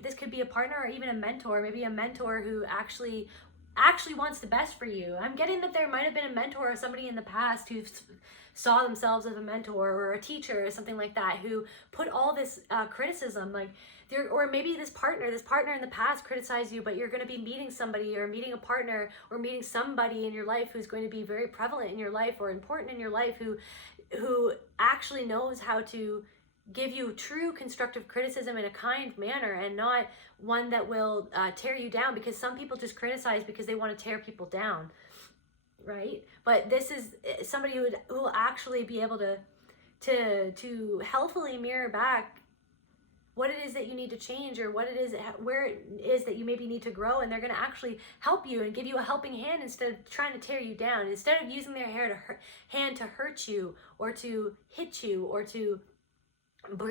this could be a partner or even a mentor, maybe a mentor who actually wants the best for you. I'm getting that there might have been a mentor or somebody in the past who saw themselves as a mentor or a teacher or something like that, who put all this criticism, like or maybe this partner in the past criticized you, but you're going to be meeting somebody or meeting a partner or meeting somebody in your life who's going to be very prevalent in your life or important in your life, who actually knows how to give you true constructive criticism in a kind manner, and not one that will tear you down, because some people just criticize because they want to tear people down, right? But this is somebody who will actually be able to healthfully mirror back what it is that you need to change, or what it is, where it is that you maybe need to grow, and they're going to actually help you and give you a helping hand instead of trying to tear you down. Instead of using their hand to hurt you or to hit you or to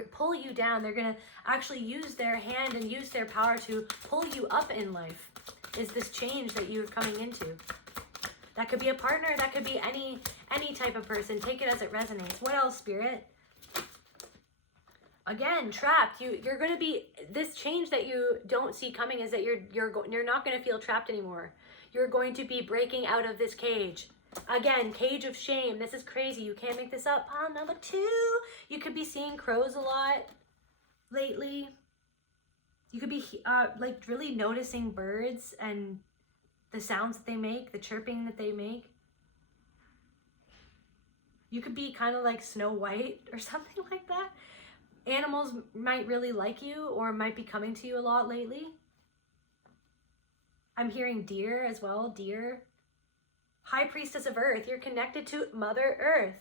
pull you down, they're going to actually use their hand and use their power to pull you up in life. Is this change that you're coming into? That could be a partner, that could be any type of person. Take it as it resonates. What else, Spirit? Again, trapped. You're going to be, this change that you don't see coming is that you're not going to feel trapped anymore. You're going to be breaking out of this cage. Again, cage of shame. This is crazy. You can't make this up. Pile number 2. You could be seeing crows a lot lately. You could be like really noticing birds and the sounds that they make, the chirping that they make. You could be kind of like Snow White or something like that. Animals might really like you or might be coming to you a lot lately. I'm hearing deer as well, deer. High Priestess of Earth, you're connected to Mother Earth.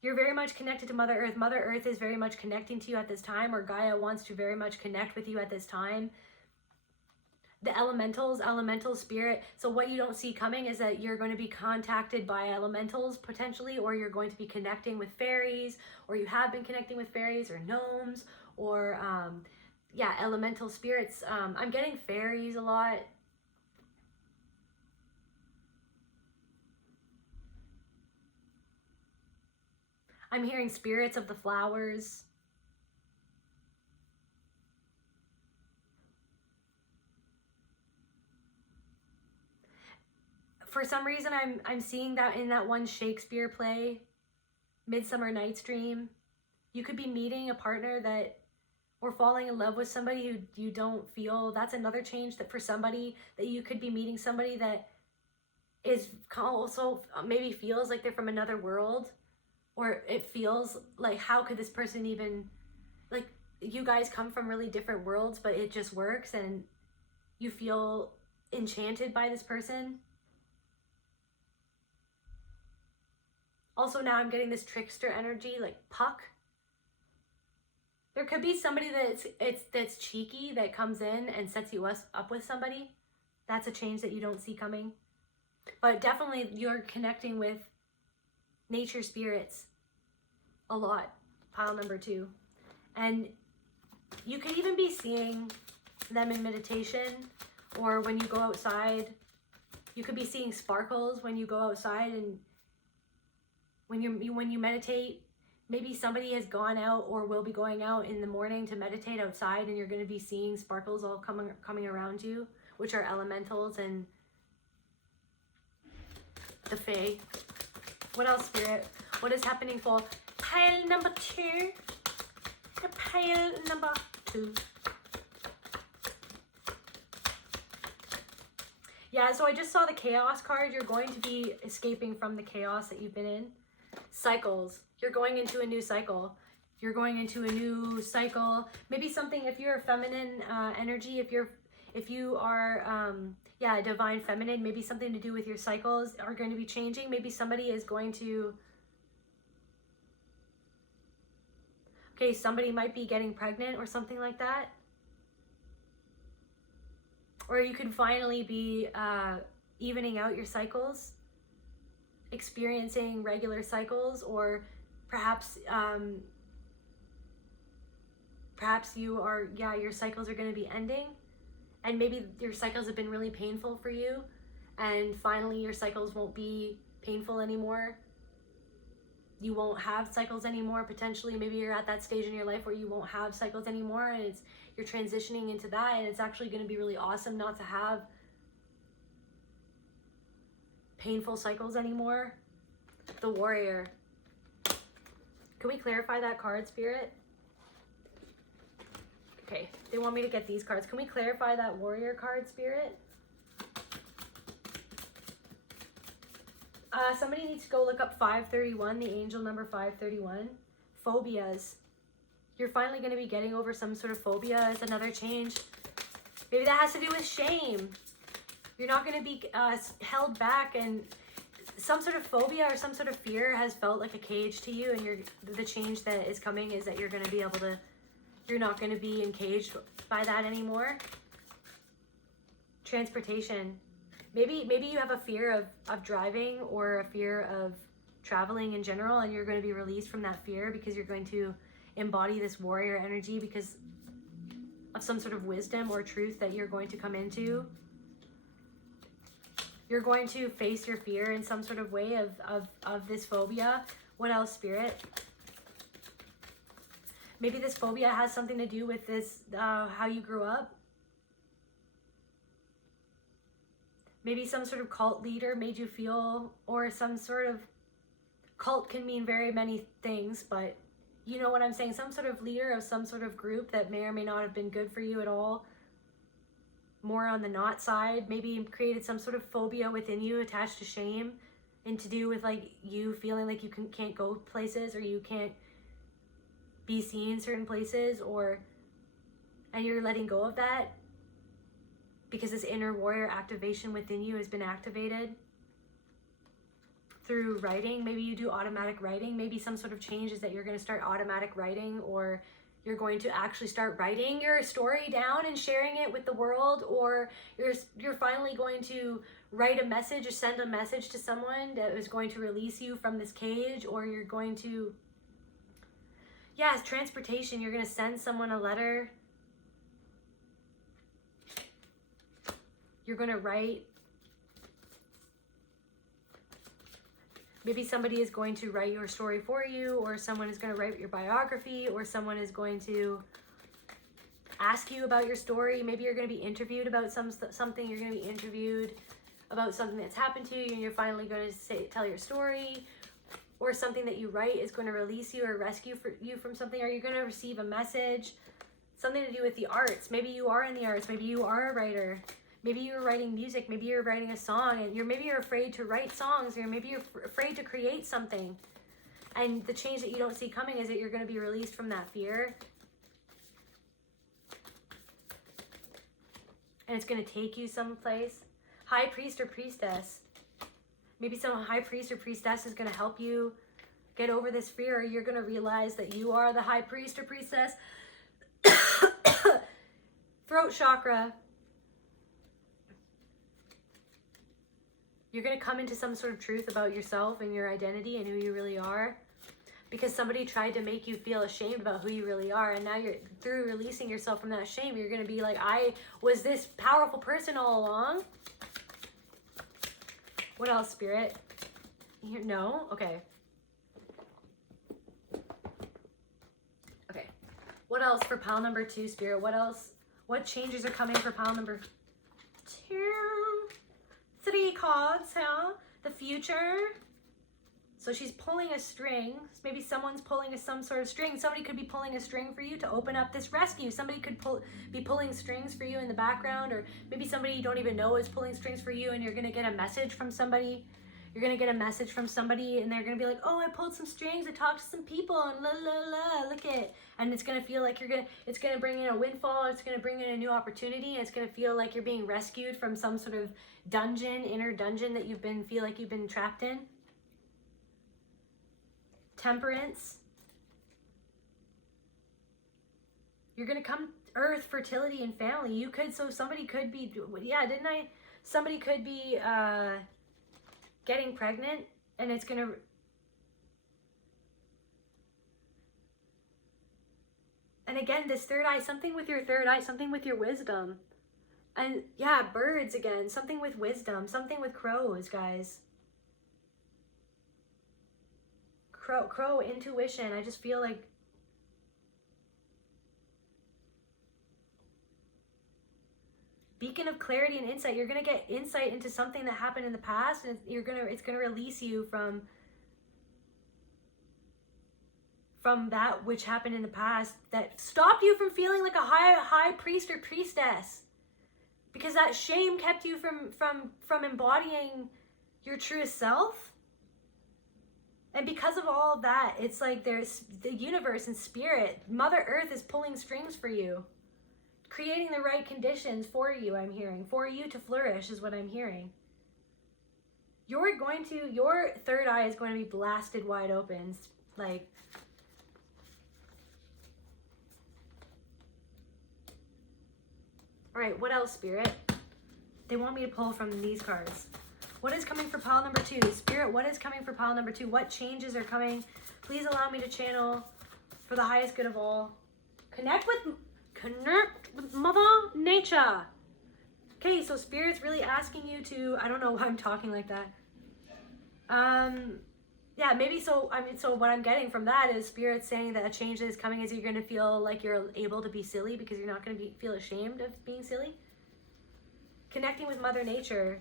You're very much connected to Mother Earth. Mother Earth is very much connecting to you at this time, or Gaia wants to very much connect with you at this time. The elementals, elemental spirit. So what you don't see coming is that you're going to be contacted by elementals potentially, or you're going to be connecting with fairies, or you have been connecting with fairies or gnomes, or yeah, elemental spirits. I'm getting fairies a lot. I'm hearing spirits of the flowers. For some reason, I'm seeing that in that one Shakespeare play, Midsummer Night's Dream. You could be meeting a partner that, or falling in love with somebody who you don't feel. That's another change, that for somebody that you could be meeting somebody that is also maybe feels like they're from another world, or it feels like, how could this person even, like, you guys come from really different worlds, but it just works and you feel enchanted by this person. Also now I'm getting this trickster energy, like Puck. There could be somebody that's cheeky, that comes in and sets you up with somebody. That's a change that you don't see coming. But definitely you're connecting with nature spirits a lot, pile number 2. And you could even be seeing them in meditation, or when you go outside. You could be seeing sparkles when you go outside, and when you meditate. Maybe somebody has gone out or will be going out in the morning to meditate outside, and you're going to be seeing sparkles all coming around you, which are elementals and the Fae. What else, Spirit? What is happening for pile number 2? The pile number 2. Yeah, so I just saw the chaos card. You're going to be escaping from the chaos that you've been in. Cycles. You're going into a new cycle. You're going into a new cycle. Maybe something, if you're a feminine energy, if you are yeah, divine feminine, maybe something to do with your cycles are going to be changing. Maybe somebody is going to, okay, somebody might be getting pregnant or something like that. Or you could finally be evening out your cycles, experiencing regular cycles, or perhaps perhaps you are, yeah, your cycles are going to be ending, and maybe your cycles have been really painful for you, and finally your cycles won't be painful anymore. You won't have cycles anymore, potentially. Maybe you're at that stage in your life where you won't have cycles anymore, and you're transitioning into that, and it's actually going to be really awesome not to have painful cycles anymore. The Warrior. Can we clarify that card, Spirit? Okay, they want me to get these cards. Can we clarify that Warrior card, Spirit? Somebody needs to go look up 531, the angel number 531. Phobias. You're finally going to be getting over some sort of phobia. It's another change. Maybe that has to do with shame. You're not going to be held back, and some sort of phobia or some sort of fear has felt like a cage to you, and the change that is coming is that you're going to be able to You're not going to be encaged by that anymore. Transportation. Maybe you have a fear of driving or a fear of traveling in general, and you're going to be released from that fear because you're going to embody this warrior energy because of some sort of wisdom or truth that you're going to come into. You're going to face your fear in some sort of way of this phobia. What else, Spirit? Maybe this phobia has something to do with this, how you grew up. Maybe some sort of cult leader made you feel, or some sort of, cult can mean very many things, but you know what I'm saying? Some sort of leader of some sort of group that may or may not have been good for you at all. More on the not side. Maybe created some sort of phobia within you attached to shame and to do with like you feeling like you can't go places or you can't be seen certain places, and you're letting go of that because this inner warrior activation within you has been activated through writing. Maybe you do automatic writing. Maybe some sort of change is that you're going to start automatic writing, or you're going to actually start writing your story down and sharing it with the world, or you're finally going to write a message or send a message to someone that is going to release you from this cage, or you're going to, yeah, it's transportation. You're going to send someone a letter. You're going to write. Maybe somebody is going to write your story for you, or someone is going to write your biography, or someone is going to ask you about your story. Maybe you're going to be interviewed about something. You're going to be interviewed about something that's happened to you, and you're finally going to tell your story. Or something that you write is going to release you or rescue you from something. Or you're going to receive a message, something to do with the arts. Maybe you are in the arts. Maybe you are a writer. Maybe you're writing music. Maybe you're writing a song, and maybe you're afraid to write songs, or maybe you're afraid to create something. And the change that you don't see coming is that you're going to be released from that fear. And it's going to take you someplace. High priest or priestess. Maybe some high priest or priestess is going to help you get over this fear, or you're going to realize that you are the high priest or priestess. Throat chakra. You're going to come into some sort of truth about yourself and your identity and who you really are, because somebody tried to make you feel ashamed about who you really are. And now you're, through releasing yourself from that shame, you're going to be like, I was this powerful person all along. What else, Spirit? No? Okay. Okay. What else for pile number 2, Spirit? What else? What changes are coming for pile number 2? 3 cards, huh? The future. So she's pulling a string. Maybe someone's pulling some sort of string. Somebody could be pulling a string for you to open up this rescue. Somebody could be pulling strings for you in the background, or maybe somebody you don't even know is pulling strings for you, and you're going to get a message from somebody. You're going to get a message from somebody, and they're going to be like, oh, I pulled some strings. I talked to some people, and la, la, la, look it. And it's going to feel like it's going to bring in a windfall. It's going to bring in a new opportunity. And it's going to feel like you're being rescued from some sort of dungeon, inner dungeon that feel like you've been trapped in. Temperance. You're going to come earth, fertility, and family. Somebody could be, yeah, didn't I? Somebody could be getting pregnant, and it's going to, and again, this third eye, something with your third eye, something with your wisdom. And yeah, birds again, something with wisdom, something with crows, guys. Crow intuition. I just feel like beacon of clarity and insight. You're gonna get insight into something that happened in the past, and it's gonna release you from that which happened in the past that stopped you from feeling like a high priest or priestess, because that shame kept you from embodying your truest self. And because of all of that, it's like there's the universe and spirit, Mother Earth is pulling strings for you, creating the right conditions for you, I'm hearing. For you to flourish is what I'm hearing. Your third eye is going to be blasted wide open. Like, All right, what else, Spirit? They want me to pull from these cards. What is coming for pile number 2? Spirit, what is coming for pile number 2? What changes are coming? Please allow me to channel for the highest good of all. Connect with Mother Nature. Okay, so Spirit's really asking you to, I don't know why I'm talking like that. Yeah, maybe so. I mean, so what I'm getting from that is Spirit saying that a change that is coming is you're going to feel like you're able to be silly because you're not going to feel ashamed of being silly. Connecting with Mother Nature.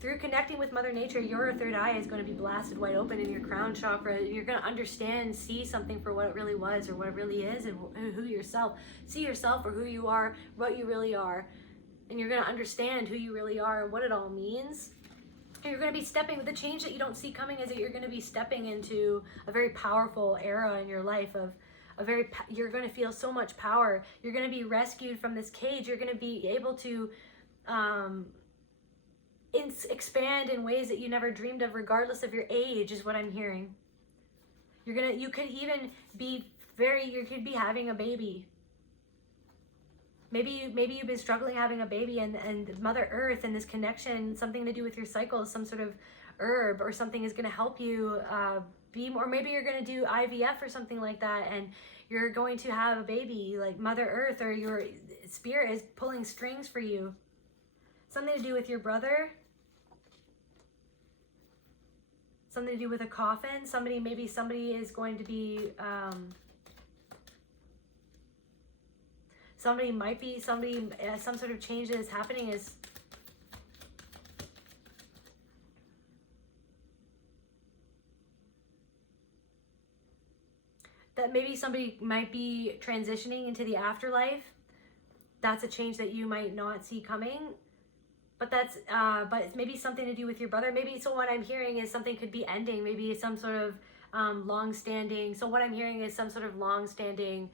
Through connecting with Mother Nature, your third eye is going to be blasted wide open in your crown chakra. You're going to understand, see something for what it really was or what it really is, and who yourself, see yourself for who you are, what you really are. And you're going to understand who you really are and what it all means. And you're going to be stepping, the change that you don't see coming is that you're going to be stepping into a very powerful era in your life of you're going to feel so much power. You're going to be rescued from this cage. You're going to be able to expand in ways that you never dreamed of, regardless of your age, is what I'm hearing. You could even be you could be having a baby. Maybe you've been struggling having a baby, and Mother Earth and this connection, something to do with your cycle, some sort of herb or something is going to help you be more. Maybe you're going to do IVF or something like that, and you're going to have a baby. Like Mother Earth or your spirit is pulling strings for you. Something to do with your brother. Something to do with a coffin. Maybe somebody is going to be, some sort of change that is happening is, that maybe somebody might be transitioning into the afterlife. That's a change that you might not see coming. But but it's maybe something to do with your brother. Maybe, so what I'm hearing is something could be ending. Maybe some sort of long-standing. So what I'm hearing is some sort of long-standing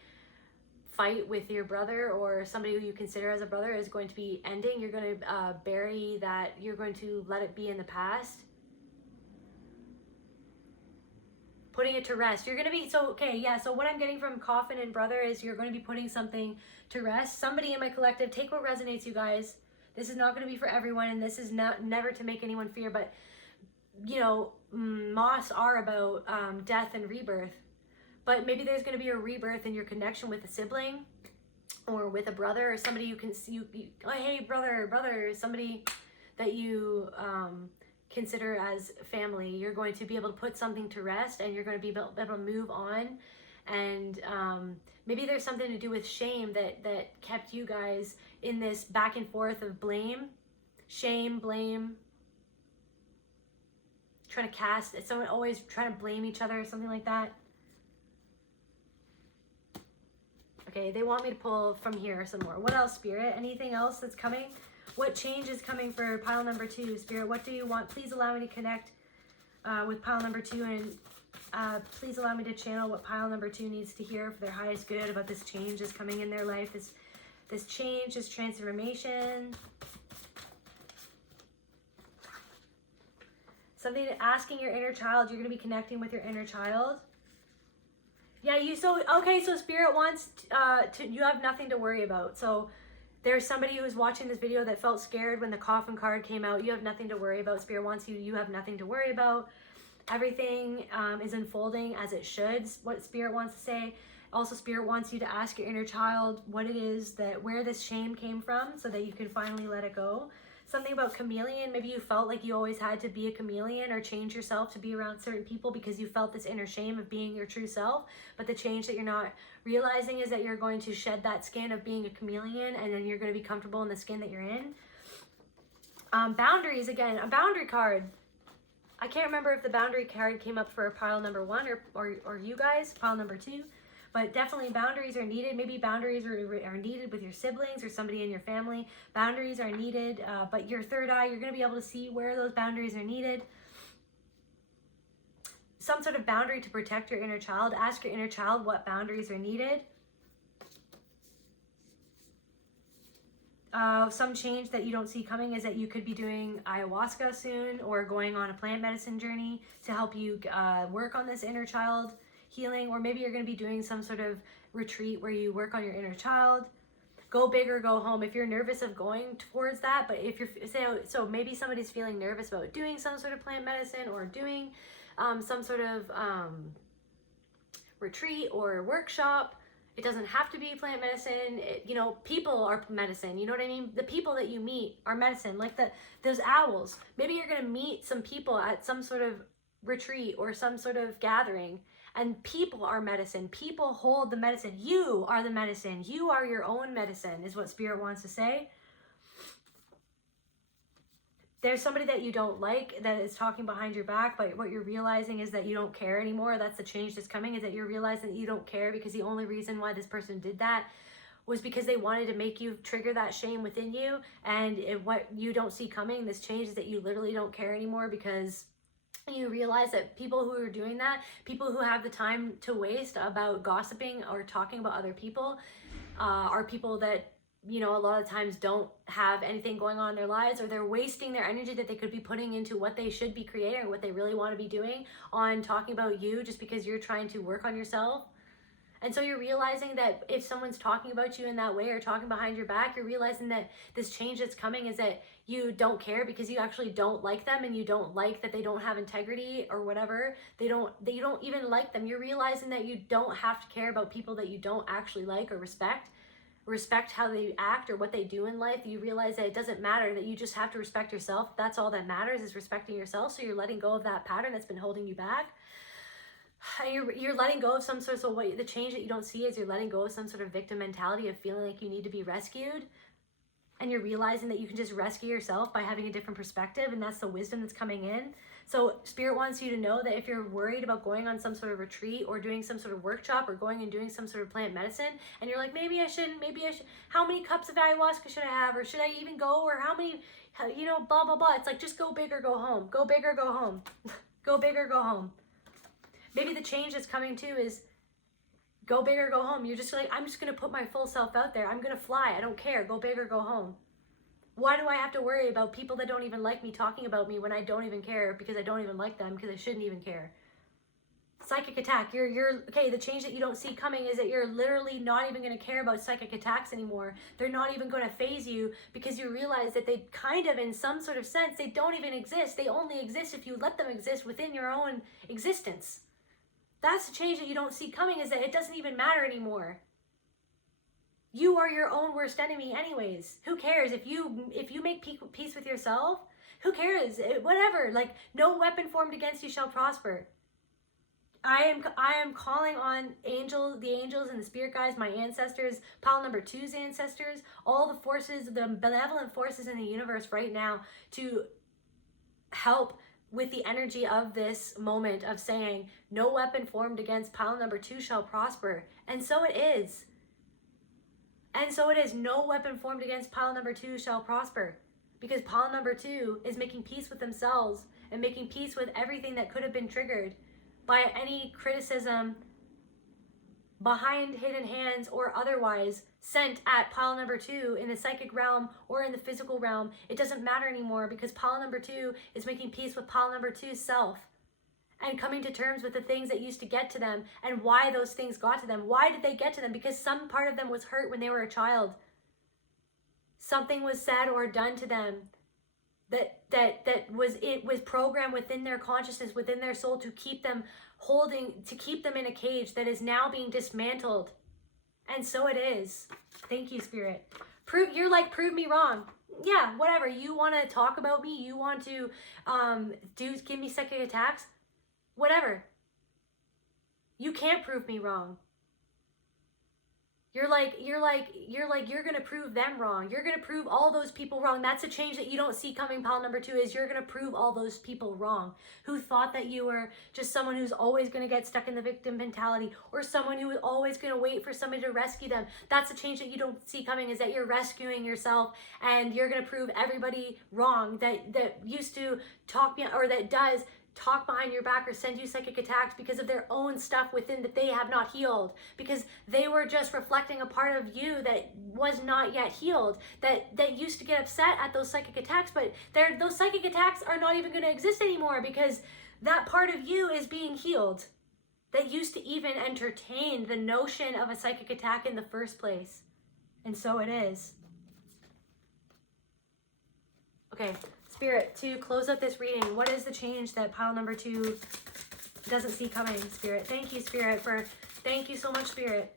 fight with your brother or somebody who you consider as a brother is going to be ending. You're going to bury that. You're going to let it be in the past. Putting it to rest. You're going to be, so, okay, yeah. So what I'm getting from coffin and brother is you're going to be putting something to rest. Somebody in my collective, take what resonates, you guys. This is not going to be for everyone, and this is never to make anyone fear, but, you know, moths are about death and rebirth. But maybe there's going to be a rebirth in your connection with a sibling or with a brother or somebody you can see. Oh, hey, brother, somebody that you consider as family. You're going to be able to put something to rest, and you're going to be able to move on. And maybe there's something to do with shame that kept you guys in this back and forth of blame, shame, blame, trying to cast, someone always trying to blame each other or something like that. Okay, they want me to pull from here some more. What else, Spirit? Anything else that's coming? What change is coming for pile number 2, Spirit? What do you want? Please allow me to connect with pile number 2, and please allow me to channel what pile number 2 needs to hear for their highest good about this change that's coming in their life. This change, this transformation. Something asking your inner child. You're going to be connecting with your inner child. Yeah, okay, so Spirit wants you have nothing to worry about. So there's somebody who's watching this video that felt scared when the coffin card came out. You have nothing to worry about. Spirit wants you have nothing to worry about. Everything is unfolding as it should, what Spirit wants to say. Also, Spirit wants you to ask your inner child what it is where this shame came from so that you can finally let it go. Something about chameleon. Maybe you felt like you always had to be a chameleon or change yourself to be around certain people because you felt this inner shame of being your true self. But the change that you're not realizing is that you're going to shed that skin of being a chameleon, and then you're going to be comfortable in the skin that you're in. Boundaries, again, a boundary card. I can't remember if the boundary card came up for pile number 1 or you guys, pile number 2. But definitely boundaries are needed. Maybe boundaries are needed with your siblings or somebody in your family. Boundaries are needed, but your third eye, you're going to be able to see where those boundaries are needed. Some sort of boundary to protect your inner child. Ask your inner child what boundaries are needed. Some change that you don't see coming is that you could be doing ayahuasca soon or going on a plant medicine journey to help you work on this inner child healing, or maybe you're going to be doing some sort of retreat where you work on your inner child. go big or go home. If you're nervous of going towards that, but if you're, so maybe somebody's feeling nervous about doing some sort of plant medicine or doing some sort of retreat or workshop. It doesn't have to be plant medicine. People are medicine. You know what I mean? The people that you meet are medicine. Like those owls. Maybe you're going to meet some people at some sort of retreat or some sort of gathering, and people are medicine. People hold the medicine. You are the medicine. You are your own medicine, is what Spirit wants to say. There's somebody that you don't like that is talking behind your back, but what you're realizing is that you don't care anymore. That's the change that's coming, is that you're realizing that you don't care, because the only reason why this person did that was because they wanted to make you trigger that shame within you. And what you don't see coming, this change, is that you literally don't care anymore, because you realize that people who are doing that, people who have the time to waste about gossiping or talking about other people, are people that, a lot of times don't have anything going on in their lives, or they're wasting their energy that they could be putting into what they should be creating or what they really want to be doing on talking about you, just because you're trying to work on yourself. And so you're realizing that if someone's talking about you in that way or talking behind your back, you're realizing that this change that's coming is that you don't care, because you actually don't like them, and you don't like that they don't have integrity or whatever. You don't even like them. You're realizing that you don't have to care about people that you don't actually like or respect how they act or what they do in life. You realize that it doesn't matter, that you just have to respect yourself. That's all that matters, is respecting yourself. So you're letting go of that pattern that's been holding you back. You're letting go of some sort of, the change that you don't see is you're letting go of some sort of victim mentality of feeling like you need to be rescued. And you're realizing that you can just rescue yourself by having a different perspective, and that's the wisdom that's coming in. So Spirit wants you to know that if you're worried about going on some sort of retreat or doing some sort of workshop or going and doing some sort of plant medicine, and you're like, maybe I should, how many cups of ayahuasca should I have, or should I even go, or how many, blah, blah, blah. It's like, just go big or go home. Go big or go home. Go big or go home. Maybe the change that's coming too is go big or go home. You're just like, I'm just going to put my full self out there. I'm going to fly. I don't care. Go big or go home. Why do I have to worry about people that don't even like me talking about me when I don't even care, because I don't even like them, because I shouldn't even care? Psychic attack. You're okay. The change that you don't see coming is that you're literally not even going to care about psychic attacks anymore. They're not even going to phase you, because you realize that they kind of, in some sort of sense, they don't even exist. They only exist if you let them exist within your own existence. That's the change that you don't see coming, is that it doesn't even matter anymore. You are your own worst enemy anyways. Who cares? If you make peace with yourself, who cares? Whatever. Like, no weapon formed against you shall prosper. I am calling on the angels and the spirit guides, my ancestors, pile number 2's ancestors, all the forces, the benevolent forces in the universe right now, to help with the energy of this moment of saying, no weapon formed against pile number 2 shall prosper. And so it is. And so it is. No weapon formed against pile number 2 shall prosper, because pile number 2 is making peace with themselves and making peace with everything that could have been triggered by any criticism behind hidden hands or otherwise sent at pile number 2 in the psychic realm or in the physical realm. It doesn't matter anymore, because pile number 2 is making peace with pile number 2's self and coming to terms with the things that used to get to them and why those things got to them. Why did they get to them? Because some part of them was hurt when they were a child. Something was said or done to them that was programmed within their consciousness, within their soul, to keep them in a cage that is now being dismantled. And so it is. Thank you, Spirit. Prove me wrong. Yeah, whatever. You want to talk about me, you want to give me psychic attacks, whatever. You can't prove me wrong. You're gonna prove them wrong. You're gonna prove all those people wrong. That's a change that you don't see coming. Pile number 2 is you're gonna prove all those people wrong who thought that you were just someone who's always gonna get stuck in the victim mentality, or someone who is always gonna wait for somebody to rescue them. That's a change that you don't see coming, is that you're rescuing yourself, and you're gonna prove everybody wrong that used to talk me, or that does talk behind your back or send you psychic attacks because of their own stuff within that they have not healed, because they were just reflecting a part of you that was not yet healed, that used to get upset at those psychic attacks, but those psychic attacks are not even going to exist anymore, because that part of you is being healed that used to even entertain the notion of a psychic attack in the first place. And so it is. Okay, Spirit, to close up this reading, what is the change that pile number 2 doesn't see coming, Spirit? Thank you, Spirit, thank you so much, Spirit.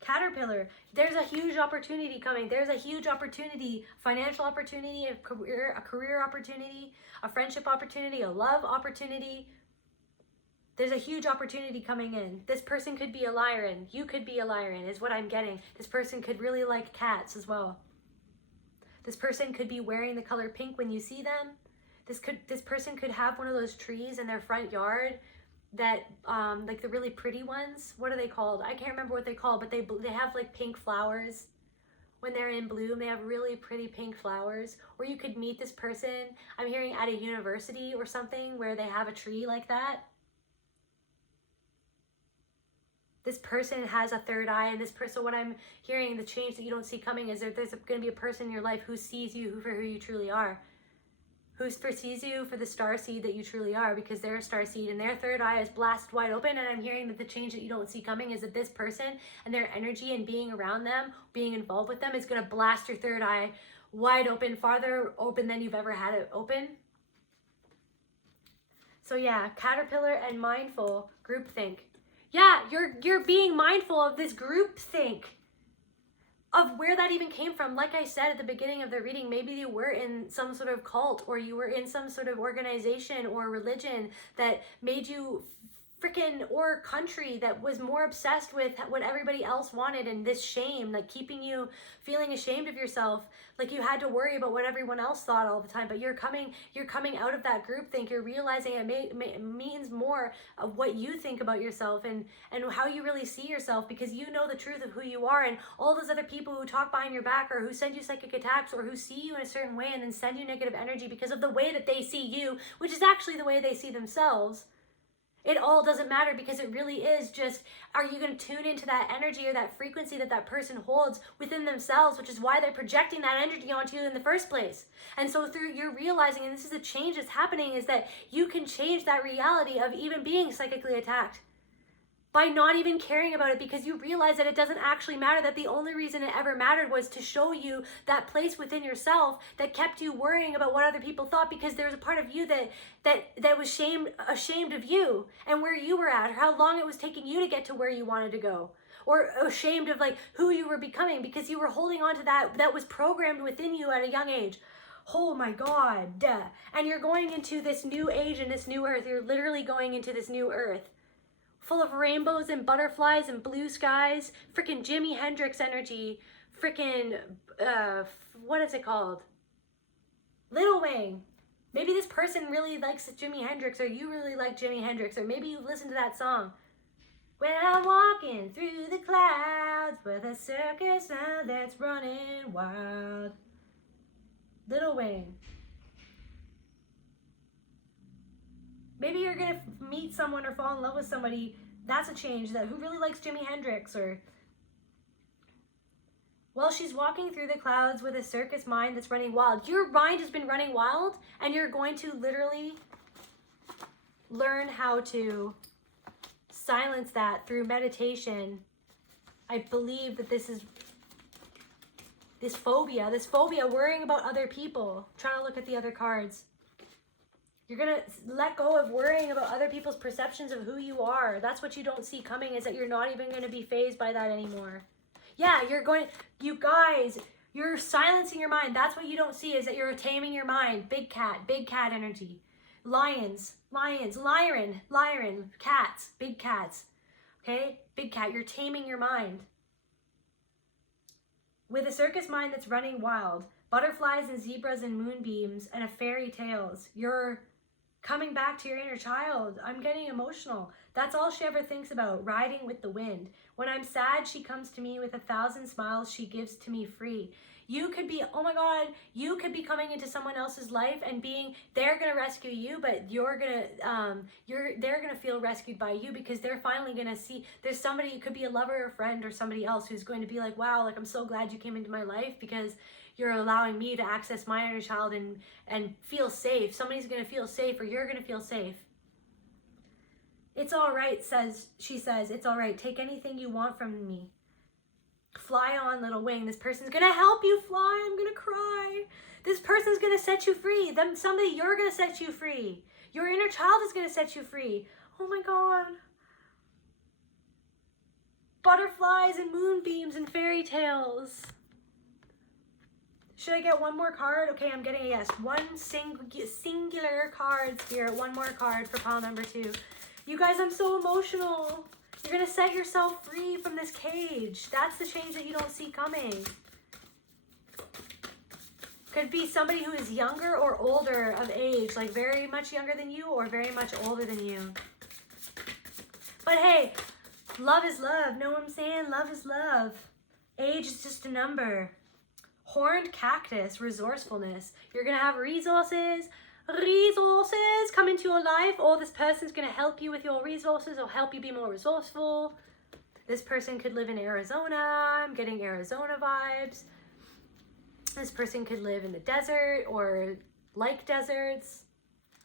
Caterpillar, there's a huge opportunity coming. There's a huge opportunity, financial opportunity, a career opportunity, a friendship opportunity, a love opportunity. There's a huge opportunity coming in. This person could be a Lyran. You could be a Lyran, is what I'm getting. This person could really like cats as well. This person could be wearing the color pink when you see them. This person could have one of those trees in their front yard that like the really pretty ones. What are they called? I can't remember what they call, but they have like pink flowers. When they're in bloom, they have really pretty pink flowers. Or you could meet this person, I'm hearing at a university or something, where they have a tree like that. This person has a third eye, and this person, so what I'm hearing, the change that you don't see coming is that there's going to be a person in your life who sees you for who you truly are. Who perceives you for the star seed that you truly are, because they're a star seed and their third eye is blasted wide open. And I'm hearing that the change that you don't see coming is that this person and their energy and being around them, being involved with them, is going to blast your third eye wide open, farther open than you've ever had it open. So yeah, Caterpillar and mindful, groupthink. Yeah, you're being mindful of this groupthink, of where that even came from. Like I said at the beginning of the reading, maybe you were in some sort of cult, or you were in some sort of organization or religion that made you freaking, or country that was more obsessed with what everybody else wanted, and this shame, like keeping you feeling ashamed of yourself, like you had to worry about what everyone else thought all the time. But you're coming out of that groupthink. You're realizing it means more of what you think about yourself and how you really see yourself, because you know the truth of who you are. And all those other people who talk behind your back, or who send you psychic attacks, or who see you in a certain way and then send you negative energy because of the way that they see you, which is actually the way they see themselves. It all doesn't matter, because it really is just, are you going to tune into that energy or that frequency that that person holds within themselves, which is why they're projecting that energy onto you in the first place. And so through you're realizing, and this is a change that's happening, is that you can change that reality of even being psychically attacked by not even caring about it, because you realize that it doesn't actually matter, that the only reason it ever mattered was to show you that place within yourself that kept you worrying about what other people thought, because there was a part of you that was ashamed of you and where you were at, or how long it was taking you to get to where you wanted to go, or ashamed of like who you were becoming, because you were holding on to that was programmed within you at a young age. Oh my God. And you're going into this new age and this new earth. You're literally going into this new earth, full of rainbows and butterflies and blue skies, freaking Jimi Hendrix energy, freaking, what is it called? Little Wing. Maybe this person really likes Jimi Hendrix, or you really like Jimi Hendrix, or maybe you've listened to that song. When I'm walking through the clouds with a circus sound that's running wild. Little Wing. Maybe you're going to meet someone or fall in love with somebody, that's a change, that who really likes Jimi Hendrix, or well, she's walking through the clouds with a circus mind that's running wild. Your mind has been running wild, and you're going to literally learn how to silence that through meditation. I believe that this phobia, worrying about other people. I'm trying to look at the other cards. You're going to let go of worrying about other people's perceptions of who you are. That's what you don't see coming, is that you're not even going to be fazed by that anymore. Yeah, you guys, you're silencing your mind. That's what you don't see, is that you're taming your mind. Big cat energy. Lions, Lyran, cats, big cats. Okay? Big cat, you're taming your mind. With a circus mind that's running wild, butterflies and zebras and moonbeams and a fairy tales, you're coming back to your inner child. I'm getting emotional. That's all she ever thinks about, riding with the wind. When I'm sad, she comes to me with 1,000 smiles she gives to me free. You could be, oh my God, you could be coming into someone else's life and they're gonna rescue you, but they're gonna feel rescued by you, because they're finally gonna see there's somebody, it could be a lover or friend or somebody else, who's going to be like, wow, like I'm so glad you came into my life, because you're allowing me to access my inner child and feel safe. Somebody's gonna feel safe, or you're gonna feel safe. It's all right, she says, it's all right. Take anything you want from me. Fly on, little wing. This person's gonna help you fly. I'm gonna cry. This person's gonna set you free. Somebody, you're gonna set you free. Your inner child is gonna set you free. Oh my God. Butterflies and moonbeams and fairy tales. Should I get one more card? Okay, I'm getting a yes. One singular card, Spirit. One more card for pile number 2. You guys, I'm so emotional. You're going to set yourself free from this cage. That's the change that you don't see coming. Could be somebody who is younger or older of age, like very much younger than you or very much older than you. But hey, love is love. Know what I'm saying? Love is love. Age is just a number. Horned cactus, resourcefulness. You're going to have resources come into your life. Or this person's going to help you with your resources or help you be more resourceful. This person could live in Arizona. I'm getting Arizona vibes. This person could live in the desert or like deserts.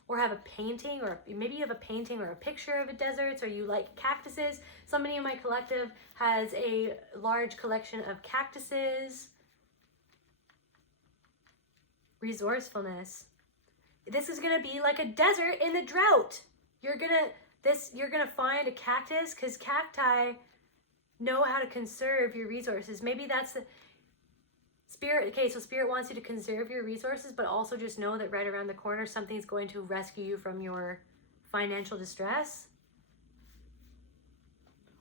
Or have a painting, or maybe you have a painting or a picture of a desert, or you like cactuses. Somebody in my collective has a large collection of cactuses. Resourcefulness. This is gonna be like a desert in the drought. You're gonna find a cactus because cacti know how to conserve your resources. Maybe that's the Spirit. Okay, so Spirit wants you to conserve your resources, but also just know that right around the corner, something's going to rescue you from your financial distress.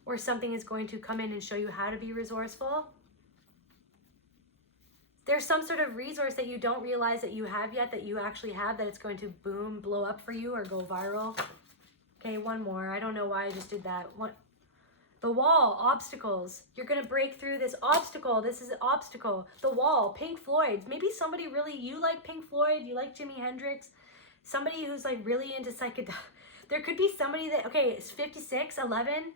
Or something is going to come in and show you how to be resourceful. There's some sort of resource that you don't realize that you have yet, that you actually have, that it's going to boom, blow up for you or go viral. Okay, one more. I don't know why I just did that. The wall, obstacles. You're going to break through this obstacle. This is an obstacle. The wall, Pink Floyd. Maybe somebody really, you like Pink Floyd, you like Jimi Hendrix. Somebody who's like really into psychedelic. There could be somebody that, okay, it's 56, 11,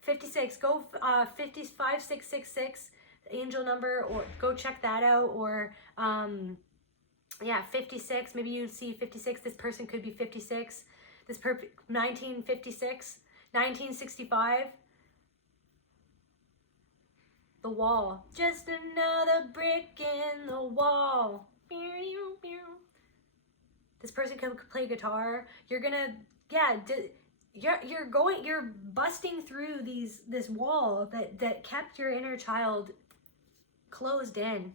56. Go 55666, angel number, or go check that out. Or, yeah, 56. Maybe you see 56. This person could be 56. 1956, 1965. The wall. Just another brick in the wall. This person can play guitar. You're gonna, yeah, you're busting through this wall that kept your inner child closed in.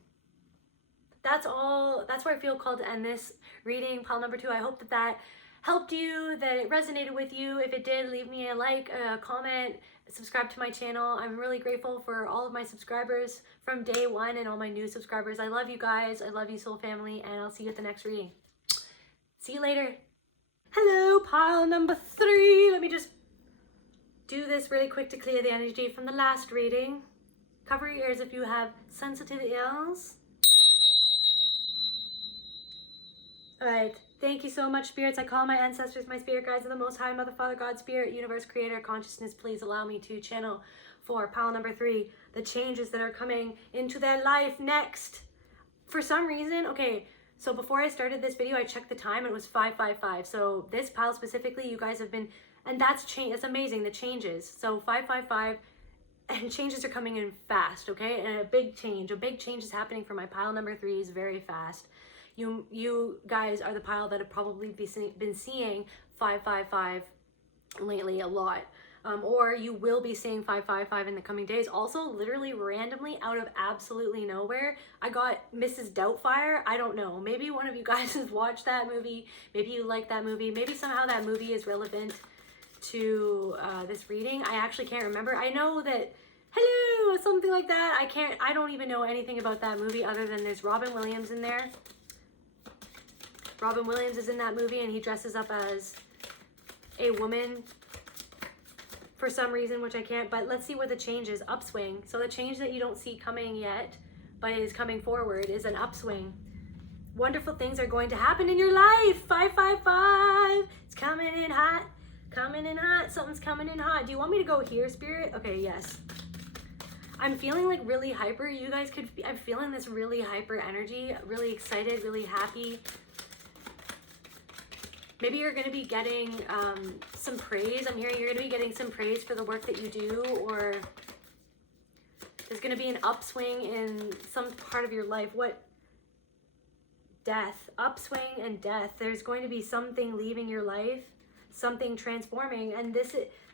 That's all. That's where I feel called to end this reading, pile number 2. I hope that helped you, that it resonated with you. If it did, leave me a like, a comment, subscribe to my channel. I'm really grateful for all of my subscribers from day one and all my new subscribers. I love you guys. I love you, soul family, and I'll see you at the next reading. See you later. Hello, pile number 3. Let me just do this really quick to clear the energy from the last reading. Cover your ears if you have sensitive ears. All right. Thank you so much, spirits. I call my ancestors, my spirit guides, and the Most High, Mother, Father, God, Spirit, Universe, Creator, Consciousness. Please allow me to channel for pile number 3, the changes that are coming into their life next. For some reason, okay, so before I started this video, I checked the time. It was 5:55. So this pile specifically, you guys have been, and that's amazing, the changes. So 5:55, and changes are coming in fast, okay? And a big change is happening for my pile number 3 is very fast. You guys are the pile that have probably been seeing 555 lately a lot. Or you will be seeing 555 in the coming days. Also, literally randomly out of absolutely nowhere, I got Mrs. Doubtfire. I don't know. Maybe one of you guys has watched that movie. Maybe you like that movie. Maybe somehow that movie is relevant to this reading. I actually can't remember. I know that, hello, something like that. I don't even know anything about that movie other than there's Robin Williams in there. Robin Williams is in that movie and he dresses up as a woman for some reason, which I can't, but let's see what the change is. Upswing. So the change that you don't see coming yet, but is coming forward, is an upswing. Wonderful things are going to happen in your life. 555. It's coming in hot. Coming in hot. Something's coming in hot. Do you want me to go here, Spirit? Okay, yes. I'm feeling like really hyper. You guys could, I'm feeling this really hyper energy, really excited, really happy. Maybe you're going to be getting some praise. I'm hearing you're going to be getting some praise for the work that you do, or there's going to be an upswing in some part of your life. What? Death. Upswing and death. There's going to be something leaving your life, something transforming, and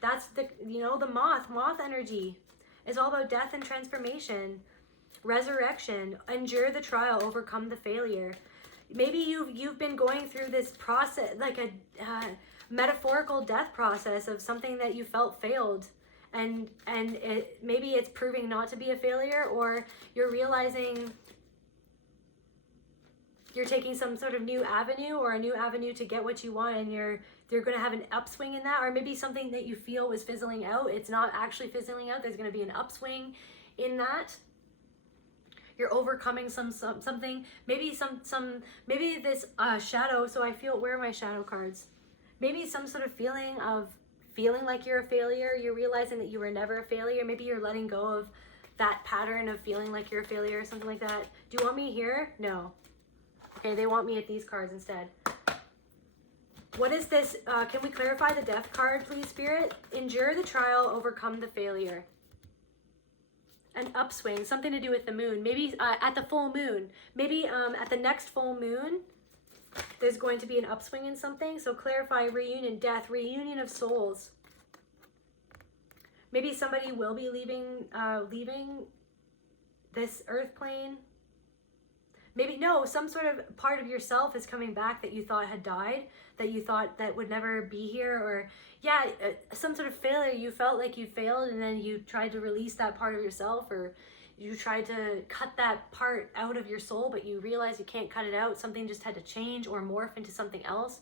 that's the, you know, the moth energy is all about death and transformation, resurrection. Endure the trial, overcome the failure. Maybe you've been going through this process, like a metaphorical death process of something that you felt failed, and maybe it's proving not to be a failure, or you're realizing you're taking some sort of new avenue, or a new avenue to get what you want, and you're going to have an upswing in that. Or maybe something that you feel was fizzling out, it's not actually fizzling out. There's going to be an upswing in that. You're overcoming something. Maybe maybe this shadow. So I feel, where are my shadow cards? Maybe some sort of feeling like you're a failure. You're realizing that you were never a failure. Maybe you're letting go of that pattern of feeling like you're a failure or something like that. Do you want me here? No. Okay, they want me at these cards instead. What is this? Can we clarify the death card, please, Spirit? Endure the trial, overcome the failure. An upswing, something to do with the moon. Maybe at the full moon. Maybe at the next full moon, there's going to be an upswing in something. So clarify reunion, death, reunion of souls. Maybe somebody will be leaving this earth plane. Maybe, no, some sort of part of yourself is coming back that you thought had died, that you thought that would never be here, or, yeah, some sort of failure. You felt like you failed, and then you tried to release that part of yourself, or you tried to cut that part out of your soul, but you realize you can't cut it out. Something just had to change or morph into something else.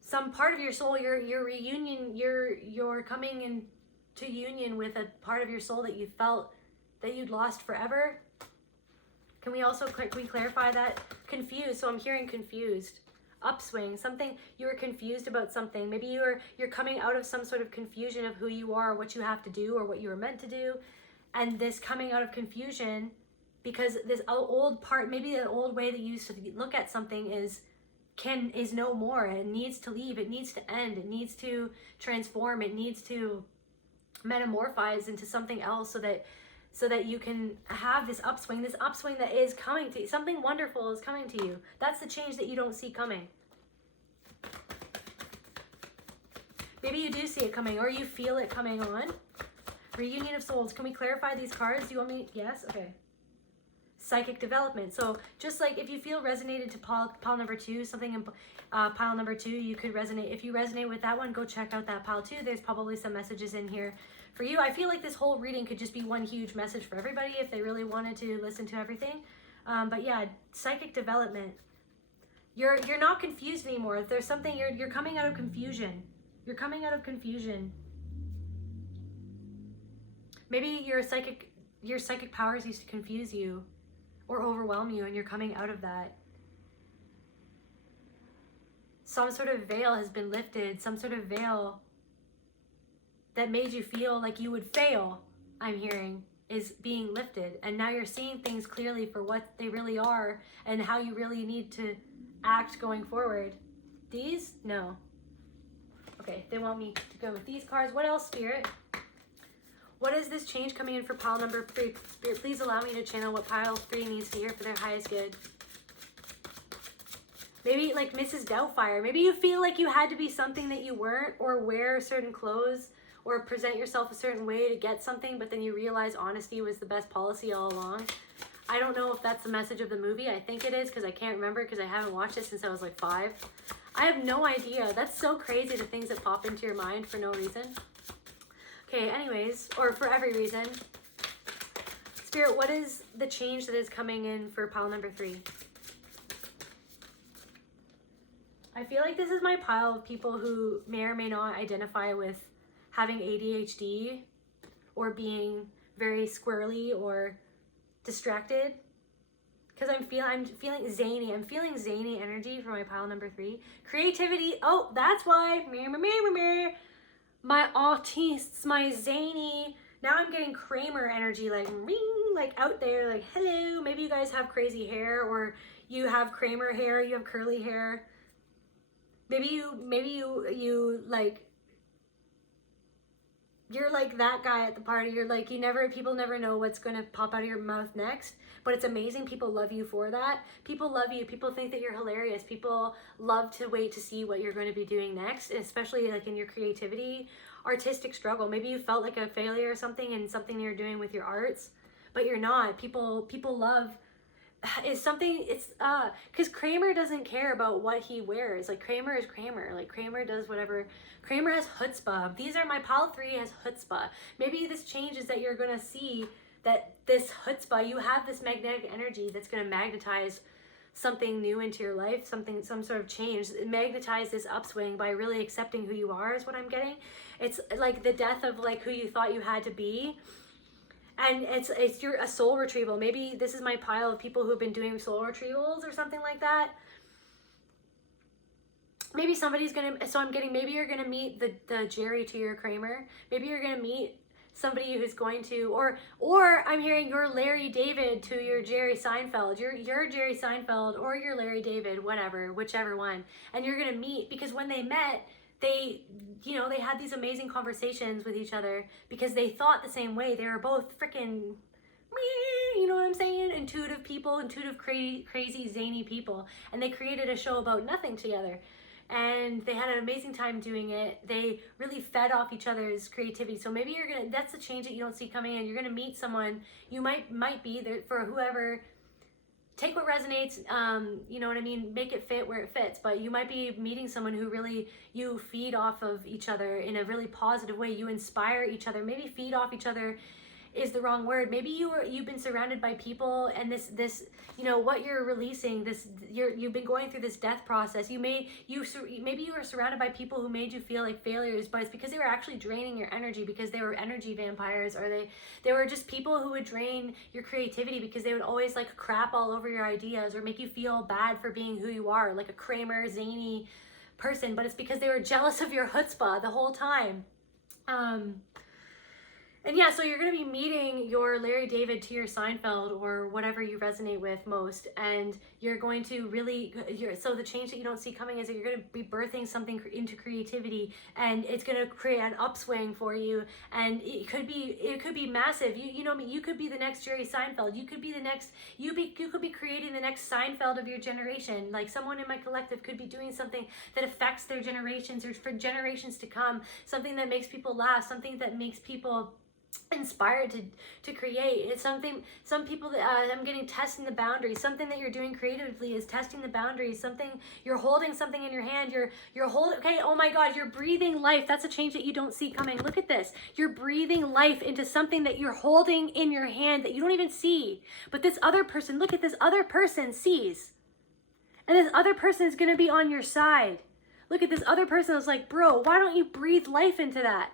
Some part of your soul, your reunion, you're coming into union with a part of your soul that you felt that you'd lost forever. Can we also quickly clarify that? Confused. So I'm hearing confused. Upswing. Something, you were confused about something. Maybe you're coming out of some sort of confusion of who you are, what you have to do, or what you were meant to do. And this coming out of confusion, because this old part, maybe the old way that you used to look at something is no more. It needs to leave. It needs to end. It needs to transform. It needs to metamorphose into something else, so that you can have this upswing that is coming to you. Something wonderful is coming to you. That's the change that you don't see coming. Maybe you do see it coming, or you feel it coming on. Reunion of souls. Can we clarify these cards? Do you want me? Yes? Okay. Psychic development. So just like if you feel resonated to pile number 2, something in pile number 2, you could resonate. If you resonate with that one, go check out that pile 2. There's probably some messages in here for you. I feel like this whole reading could just be one huge message for everybody if they really wanted to listen to everything. But yeah, psychic development. You're not confused anymore. If there's something, you're coming out of confusion. You're coming out of confusion. Maybe your psychic powers used to confuse you or overwhelm you, and you're coming out of that. Some sort of veil has been lifted, some sort of veil that made you feel like you would fail, I'm hearing, is being lifted. And now you're seeing things clearly for what they really are and how you really need to act going forward. These? No. Okay, they want me to go with these cards. What else, Spirit? What is this change coming in for pile number 3? Spirit, please allow me to channel what pile 3 needs to hear for their highest good. Maybe like Mrs. Doubtfire. Maybe you feel like you had to be something that you weren't, or wear certain clothes, or present yourself a certain way to get something, but then you realize honesty was the best policy all along. I don't know if that's the message of the movie. I think it is, because I can't remember, because I haven't watched it since I was like 5. I have no idea. That's so crazy, the things that pop into your mind for no reason. Okay, anyways, or for every reason. Spirit, what is the change that is coming in for pile number 3? I feel like this is my pile of people who may or may not identify with having ADHD or being very squirrely or distracted. Because I'm feeling zany. I'm feeling zany energy for my pile number 3. Creativity. Oh, that's why. My autists, my zany. Now I'm getting Kramer energy, like ring, like out there, like hello. Maybe you guys have crazy hair, or you have Kramer hair, you have curly hair. Maybe you like, you're like that guy at the party. You're like, people never know what's gonna pop out of your mouth next, but it's amazing. People love you for that. People love you. People think that you're hilarious. People love to wait to see what you're going to be doing next, especially like in your creativity, artistic struggle. Maybe you felt like a failure or something in something you're doing with your arts, but you're not. People love is something. It's because Kramer doesn't care about what he wears. Like, Kramer is Kramer. Like, Kramer does whatever. Kramer has chutzpah. These are, my pile 3 has chutzpah. Maybe this changes that you're gonna see that this chutzpah, you have this magnetic energy that's gonna magnetize something new into your life, some sort of change. Magnetize this upswing by really accepting who you are is what I'm getting. It's like the death of like who you thought you had to be. And it's a soul retrieval. Maybe this is my pile of people who have been doing soul retrievals or something like that. Maybe somebody's gonna, so I'm getting, maybe you're gonna meet the Jerry to your Kramer. Maybe you're gonna meet somebody who's going to, or I'm hearing your Larry David to your Jerry Seinfeld. Your Jerry Seinfeld or your Larry David, whatever, whichever one. And you're gonna meet, because when they met, they had these amazing conversations with each other because they thought the same way. They were both freaking, you know what I'm saying? Intuitive people, crazy, zany people. And they created a show about nothing together. And they had an amazing time doing it. They really fed off each other's creativity. So maybe that's the change that you don't see coming in. You're gonna meet someone, you might be there for whoever. Take what resonates, you know what I mean? Make it fit where it fits. But you might be meeting someone who really, you feed off of each other in a really positive way. You inspire each other. Maybe feed off each other is the wrong word. Maybe you've been surrounded by people, and this what you're releasing, you've been going through this death process. Maybe you were surrounded by people who made you feel like failures, but it's because they were actually draining your energy, because they were energy vampires, or they were just people who would drain your creativity because they would always like crap all over your ideas or make you feel bad for being who you are, like a Kramer, zany person. But it's because they were jealous of your chutzpah the whole time. And yeah, so you're going to be meeting your Larry David to your Seinfeld, or whatever you resonate with most. And you're going to really, so the change that you don't see coming is that you're going to be birthing something into creativity, and it's going to create an upswing for you. And it could be massive. You could be the next Jerry Seinfeld. You could be the next, you could be creating the next Seinfeld of your generation. Like, someone in my collective could be doing something that affects their generations or for generations to come. Something that makes people laugh, something that makes people inspired to create. It's something, some people that I'm getting testing the boundaries. Something that you're doing creatively is testing the boundaries. Something, you're holding something in your hand, you're holding, okay, oh my god, you're breathing life. That's a change that you don't see coming. Look at this, you're breathing life into something that you're holding in your hand that you don't even see, but this other person, look at this other person sees, and this other person is going to be on your side. Look at this other person is like, bro, why don't you breathe life into that?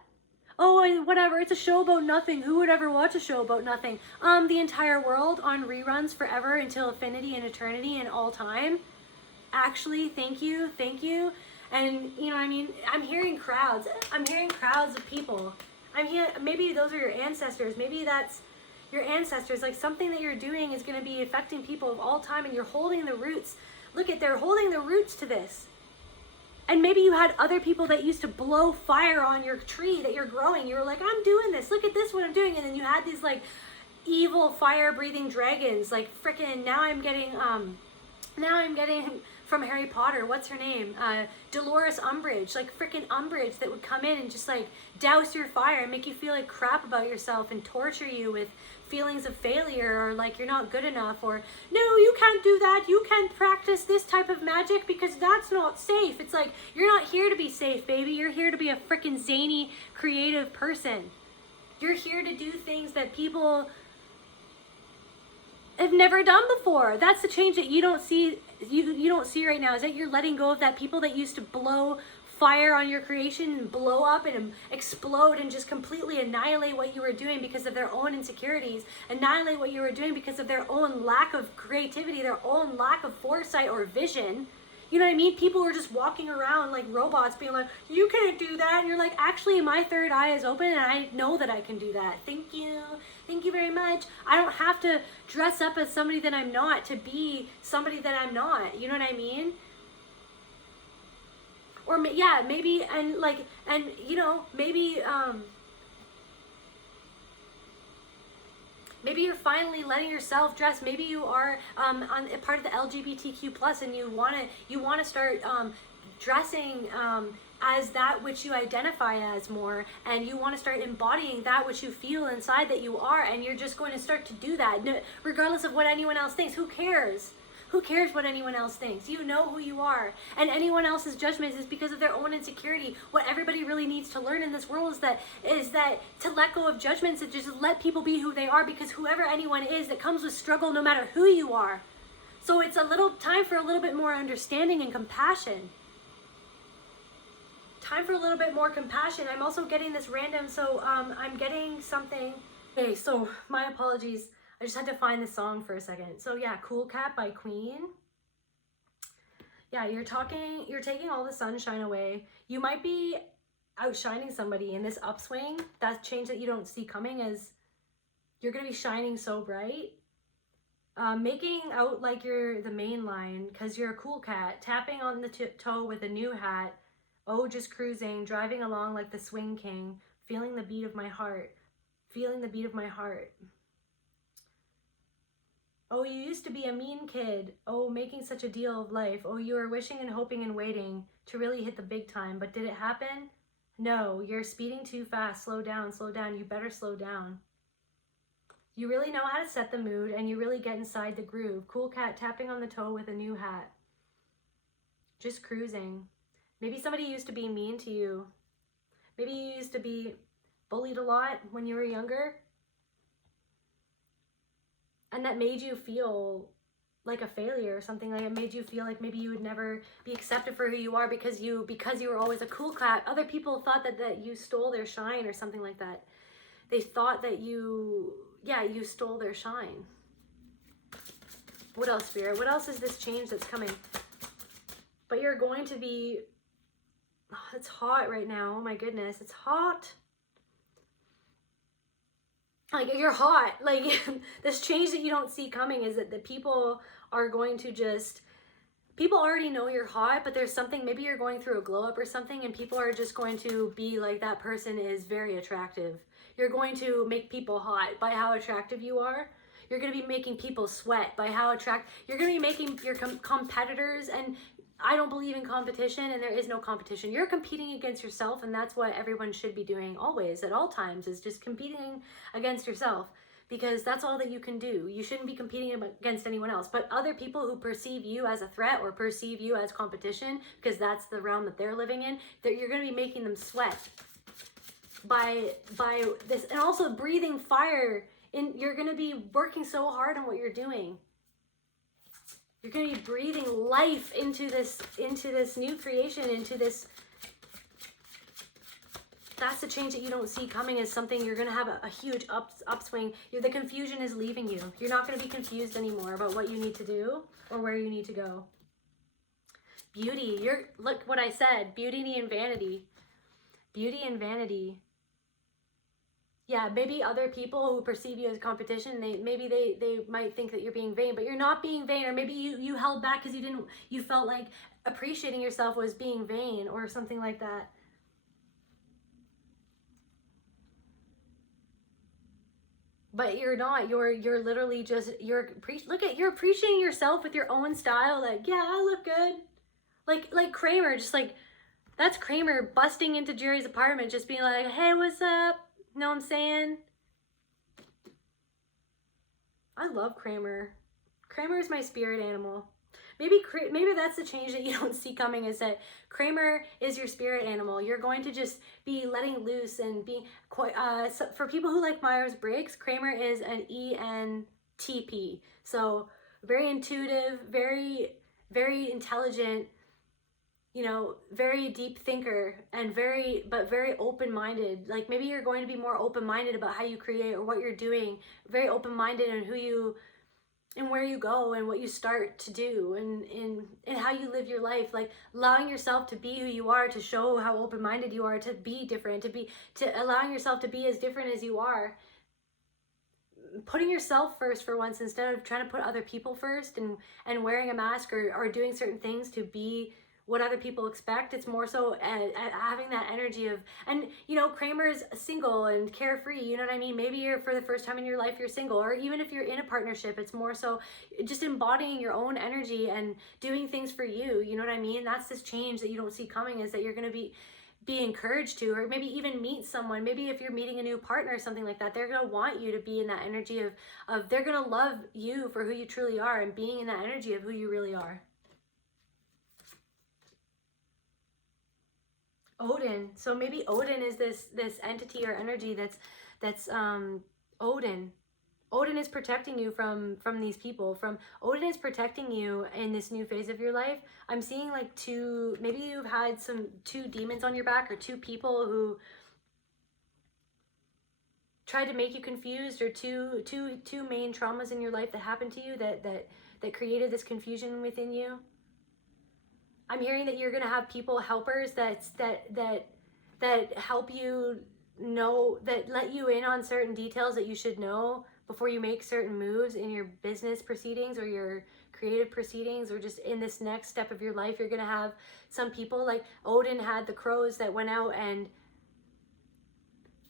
Oh, and whatever, it's a show about nothing. Who would ever watch a show about nothing? The entire world on reruns forever until infinity and eternity and all time. Actually, thank you. And you know what I mean? I'm hearing crowds of people. I'm here, maybe those are your ancestors. Maybe that's your ancestors. Like, something that you're doing is going to be affecting people of all time, and you're holding the roots. Look at, they're holding the roots to this. And maybe you had other people that used to blow fire on your tree that you're growing. You were like, I'm doing this. Look at this, what I'm doing. And then you had these like evil fire-breathing dragons. Like freaking, now I'm getting from Harry Potter, what's her name? Dolores Umbridge. Like freaking Umbridge that would come in and just like douse your fire and make you feel like crap about yourself and torture you with feelings of failure, or like you're not good enough, or no, you can't do that, you can't practice this type of magic because that's not safe. It's like, you're not here to be safe, baby. You're here to be a freaking zany, creative person. You're here to do things that people have never done before. That's the change that you don't see. You don't see right now, is that you're letting go of that people that used to blow fire on your creation and blow up and explode and just completely annihilate what you were doing because of their own insecurities, annihilate what you were doing because of their own lack of creativity, their own lack of foresight or vision. You know what I mean? People were just walking around like robots being like, you can't do that. And you're like, actually, my third eye is open and I know that I can do that. Thank you. Thank you very much. I don't have to dress up as somebody that I'm not to be somebody that I'm not. You know what I mean? Or yeah, maybe, and like, and you know, maybe maybe you're finally letting yourself dress. Maybe you are on a part of the LGBTQ plus, and you wanna start dressing as that which you identify as more, and you want to start embodying that which you feel inside that you are, and you're just going to start to do that regardless of what anyone else thinks. Who cares? Who cares what anyone else thinks? You know who you are, and anyone else's judgments is because of their own insecurity. What everybody really needs to learn in this world is that to let go of judgments and just let people be who they are, because whoever anyone is, that comes with struggle no matter who you are. So it's a little time for a little bit more understanding and compassion. Time for a little bit more compassion. I'm also getting this random, so I'm getting something. Okay, so my apologies. I just had to find the song for a second. So yeah, Cool Cat by Queen. Yeah, you're taking all the sunshine away. You might be outshining somebody in this upswing. That change that you don't see coming is you're gonna be shining so bright. Making out like you're the main line because you're a cool cat, tapping on the toe with a new hat. Oh, just cruising, driving along like the swing king, feeling the beat of my heart, feeling the beat of my heart. Oh, you used to be a mean kid. Oh, making such a deal of life. Oh, you were wishing and hoping and waiting to really hit the big time, but did it happen? No, you're speeding too fast. Slow down, you better slow down. You really know how to set the mood, and you really get inside the groove. Cool cat tapping on the toe with a new hat. Just cruising. Maybe somebody used to be mean to you. Maybe you used to be bullied a lot when you were younger. And that made you feel like a failure or something. Like it made you feel like maybe you would never be accepted for who you are because you were always a cool cat. Other people thought that you stole their shine or something like that. They thought that you stole their shine. What else, Spirit? What else is this change that's coming? But you're going to be... Oh, it's hot right now. Oh my goodness, it's hot. Like, you're hot. Like, this change that you don't see coming is that the people are going to just... People already know you're hot, but there's something... Maybe you're going through a glow-up or something, and people are just going to be like, that person is very attractive. You're going to make people hot by how attractive you are. You're going to be making people sweat by how attractive... You're going to be making your competitors, and... I don't believe in competition, and there is no competition. You're competing against yourself, and that's what everyone should be doing always, at all times, is just competing against yourself, because that's all that you can do. You shouldn't be competing against anyone else. But other people who perceive you as a threat or perceive you as competition, because that's the realm that they're living in, that you're going to be making them sweat by this. And also breathing fire. You're going to be working so hard on what you're doing. You're going to be breathing life into this new creation, into this. That's the change that you don't see coming as something. You're going to have a huge upswing. The confusion is leaving you. You're not going to be confused anymore about what you need to do or where you need to go. Beauty. Look what I said. Beauty and vanity. Beauty and vanity. Yeah, maybe other people who perceive you as competition, maybe they might think that you're being vain, but you're not being vain. Or maybe you held back because you felt like appreciating yourself was being vain or something like that. But you're not. You're literally just you're appreciating yourself with your own style. Like, yeah, I look good. Like Kramer, just like that's Kramer busting into Jerry's apartment, just being like, hey, what's up? Know what I'm saying? I love Kramer. Kramer is my spirit animal. Maybe that's the change that you don't see coming, is that Kramer is your spirit animal. You're going to just be letting loose and being quite, so for people who like Myers-Briggs, Kramer is an ENTP. So very intuitive, very, very intelligent, very deep thinker, and very open-minded. Like maybe you're going to be more open-minded about how you create or what you're doing, very open-minded in who you and where you go and what you start to do and how you live your life, like allowing yourself to be who you are, to show how open-minded you are, to be different, to allowing yourself to be as different as you are, putting yourself first for once instead of trying to put other people first and wearing a mask or doing certain things to be what other people expect. It's more so at having that energy of, and you know, Kramer's single and carefree, you know what I mean? Maybe you're, for the first time in your life, you're single, or even if you're in a partnership, it's more so just embodying your own energy and doing things for you, you know what I mean? That's this change that you don't see coming, is that you're going to be encouraged to, or maybe even meet someone. Maybe if you're meeting a new partner or something like that, they're going to want you to be in that energy of they're going to love you for who you truly are, and being in that energy of who you really are. Odin. So maybe Odin is this entity or energy that's Odin. Odin is protecting you from these people. Odin is protecting you in this new phase of your life. I'm seeing like maybe you've had two demons on your back, or two people who tried to make you confused, or two main traumas in your life that happened to you that created this confusion within you. I'm hearing that you're gonna have people, helpers that help you know, that let you in on certain details that you should know before you make certain moves in your business proceedings or your creative proceedings, or just in this next step of your life. You're gonna have some people, like Odin had the crows that went out and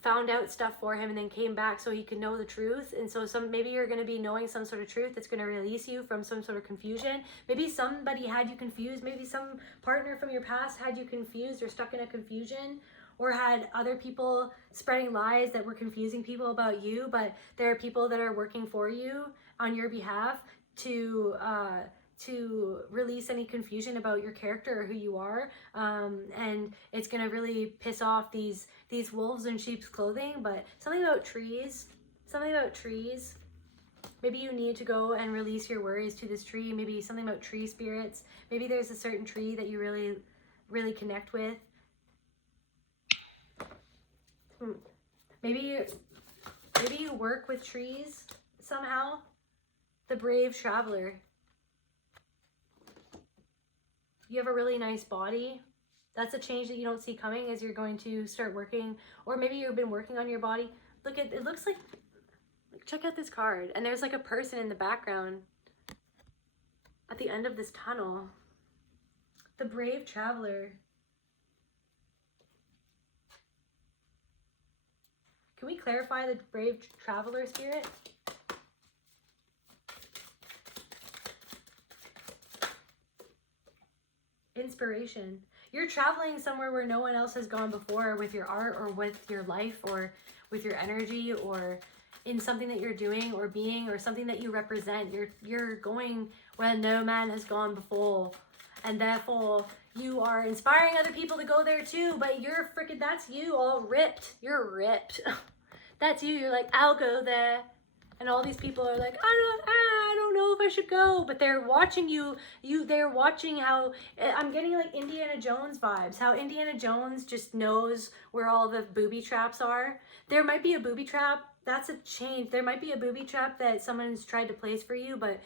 found out stuff for him and then came back so he could know the truth. And so maybe you're going to be knowing some sort of truth that's going to release you from some sort of confusion. Maybe somebody had you confused. Maybe some partner from your past had you confused or stuck in a confusion, or had other people spreading lies that were confusing people about you. But there are people that are working for you on your behalf to release any confusion about your character or who you are, and it's gonna really piss off these wolves in sheep's clothing. But something about trees. Maybe you need to go and release your worries to this tree. Maybe something about tree spirits. Maybe there's a certain tree that you really connect with. Maybe you work with trees somehow. The brave traveler. You have a really nice body. That's a change that you don't see coming, as you're going to start working, or maybe you've been working on your body. Look at, it looks like, check out this card, and there's like a person in the background at the end of this tunnel. The brave traveler. Can we clarify the brave traveler spirit? Inspiration. You're traveling somewhere where no one else has gone before, with your art or with your life or with your energy, or in something that you're doing or being, or something that you represent. You're going where no man has gone before, and therefore you are inspiring other people to go there too. But you're freaking, that's you, all ripped. You're ripped. That's you. You're like, I'll go there. And all these people are like, I don't know if I should go, but they're watching you. They're watching how, I'm getting like Indiana Jones vibes, how Indiana Jones just knows where all the booby traps are. There might be a booby trap. That's a change. There might be a booby trap that someone's tried to place for you, but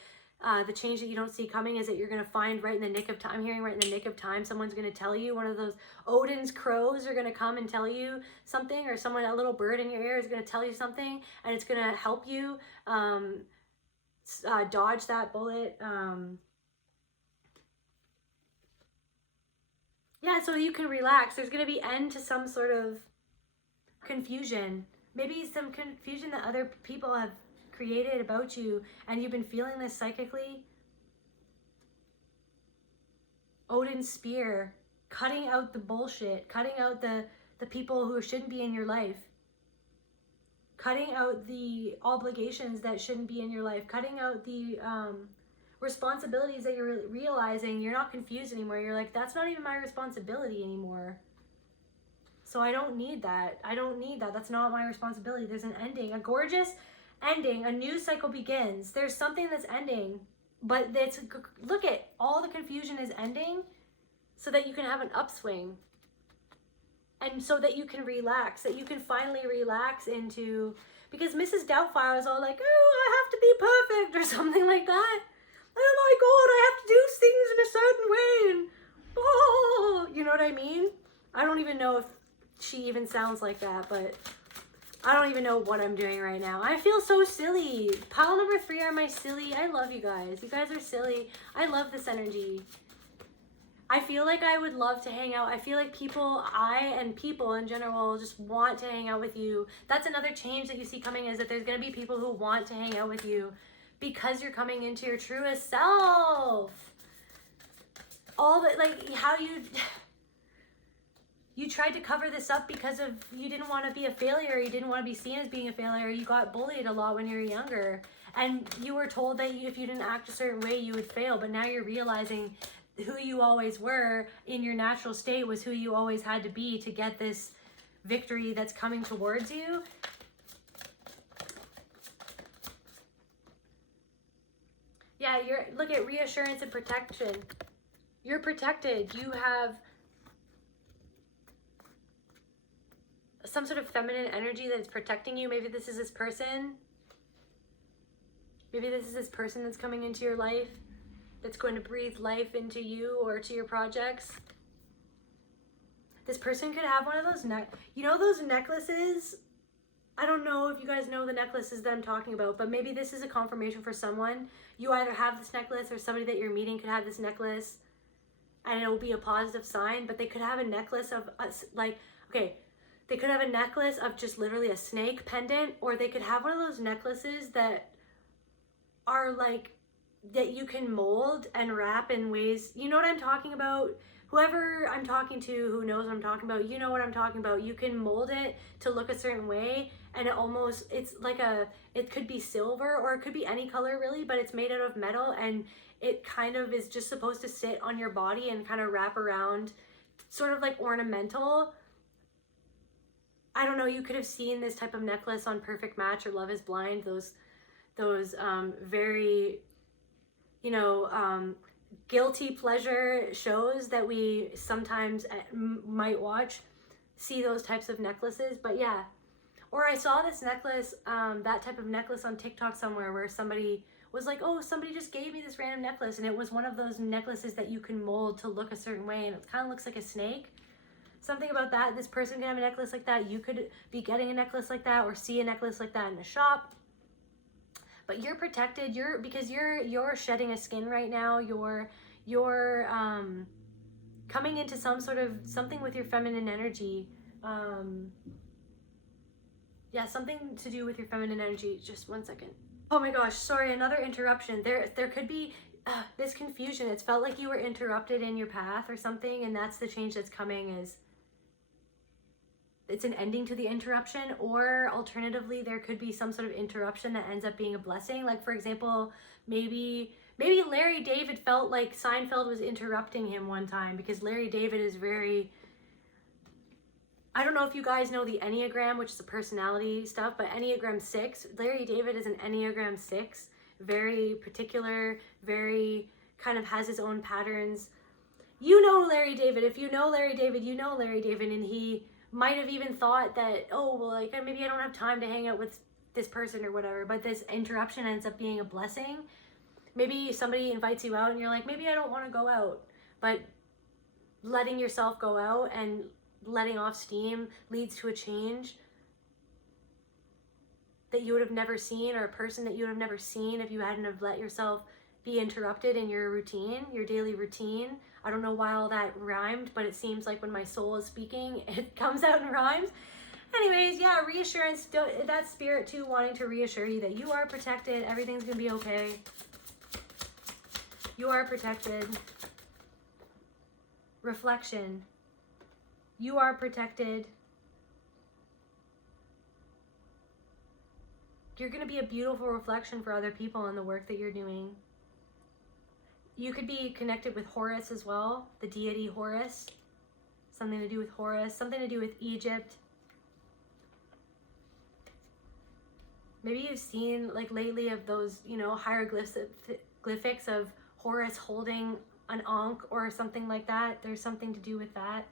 the change that you don't see coming is that you're going to find right in the nick of time. I'm hearing right in the nick of time, someone's going to tell you, one of those Odin's crows are going to come and tell you something, or someone, a little bird in your ear is going to tell you something, and it's going to help you dodge that bullet. Yeah, so you can relax. There's going to be end to some sort of confusion. Maybe some confusion that other people have created about you, and you've been feeling this psychically. Odin's spear, cutting out the bullshit, cutting out the people who shouldn't be in your life, cutting out the obligations that shouldn't be in your life, cutting out the responsibilities that you're realizing. You're not confused anymore. You're like, that's not even my responsibility anymore. So I don't need that. I don't need that. That's not my responsibility. There's an ending, a gorgeous ending. A new cycle begins. There's something that's ending, but look at all the confusion is ending so that you can have an upswing, and so that you can relax, that you can finally relax into, because Mrs. Doubtfire is all like, oh, I have to be perfect or something like that. Oh my God, I have to do things in a certain way, and oh, you know what I mean? I don't even know if she even sounds like that, but I don't even know what I'm doing right now. I feel so silly. Pile number 3 are my silly. I love you guys. You guys are silly. I love this energy. I feel like I would love to hang out. I feel like people in general just want to hang out with you. That's another change that you see coming, is that there's going to be people who want to hang out with you because you're coming into your truest self. All that, like, how you tried to cover this up because of, you didn't want to be a failure. You didn't want to be seen as being a failure. You got bullied a lot when you were younger. And you were told that if you didn't act a certain way, you would fail. But now you're realizing who you always were in your natural state was who you always had to be to get this victory that's coming towards you. Yeah, look at reassurance and protection. You're protected. You have some sort of feminine energy that's protecting you. Maybe this is this person. Maybe this is this person that's coming into your life, that's going to breathe life into you or to your projects. This person could have one of those those necklaces. I don't know if you guys know the necklaces that I'm talking about, but maybe this is a confirmation for someone. You either have this necklace or somebody that you're meeting could have this necklace, and it will be a positive sign. But they could have a necklace of they could have a necklace of just literally a snake pendant, or they could have one of those necklaces that are like, that you can mold and wrap in ways, you know what I'm talking about? Whoever I'm talking to who knows what I'm talking about, you know what I'm talking about. You can mold it to look a certain way, and it's like it could be silver, or it could be any color really, but it's made out of metal, and it kind of is just supposed to sit on your body and kind of wrap around, sort of like ornamental. I don't know, you could have seen this type of necklace on Perfect Match or Love is Blind, those very, guilty pleasure shows that we sometimes might watch, see those types of necklaces. But yeah, or I saw this necklace, that type of necklace on TikTok somewhere, where somebody was like, oh, somebody just gave me this random necklace, and it was one of those necklaces that you can mold to look a certain way, and it kind of looks like a snake. Something about that. This person can have a necklace like that. You could be getting a necklace like that, or see a necklace like that in a shop. But you're protected. Because you're shedding a skin right now. You're coming into something with your feminine energy. Yeah, something to do with your feminine energy. Just one second. Oh my gosh, sorry, another interruption. There could be this confusion. It's felt like you were interrupted in your path or something, and that's the change that's coming. Is it's an ending to the interruption, or alternatively, there could be some sort of interruption that ends up being a blessing. Like, for example, maybe Larry David felt like Seinfeld was interrupting him one time, because Larry David is very, I don't know if you guys know the Enneagram, which is the personality stuff, but Enneagram 6, Larry David is an Enneagram 6, very particular, very kind of has his own patterns. You know Larry David. If you know Larry David, you know Larry David, and he might have even thought that, oh, well, like, maybe I don't have time to hang out with this person or whatever, but this interruption ends up being a blessing. Maybe somebody invites you out and you're like, maybe I don't want to go out, but letting yourself go out and letting off steam leads to a change that you would have never seen, or a person that you would have never seen if you hadn't have let yourself be interrupted in your routine, your daily routine. I don't know why all that rhymed, but it seems like when my soul is speaking, it comes out in rhymes. Anyways, yeah, reassurance, that spirit too, wanting to reassure you that you are protected, everything's gonna be okay. You are protected. Reflection. You are protected. You're gonna be a beautiful reflection for other people in the work that you're doing. You could be connected with Horus as well, the deity Horus. Something to do with Horus, something to do with Egypt. Maybe you've seen, like, lately, of those, hieroglyphics of Horus holding an ankh or something like that. There's something to do with that.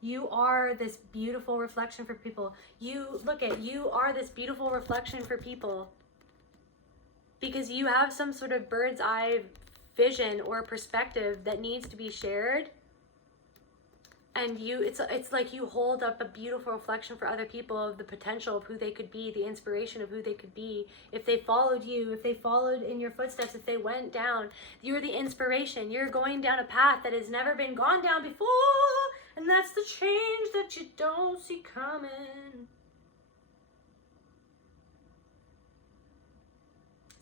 You are this beautiful reflection for people. You are this beautiful reflection for people. Because you have some sort of bird's eye vision or perspective that needs to be shared. And it's like you hold up a beautiful reflection for other people of the potential of who they could be, the inspiration of who they could be if they followed you, if they followed in your footsteps, if they went down. You're the inspiration. You're going down a path that has never been gone down before, and that's the change that you don't see coming.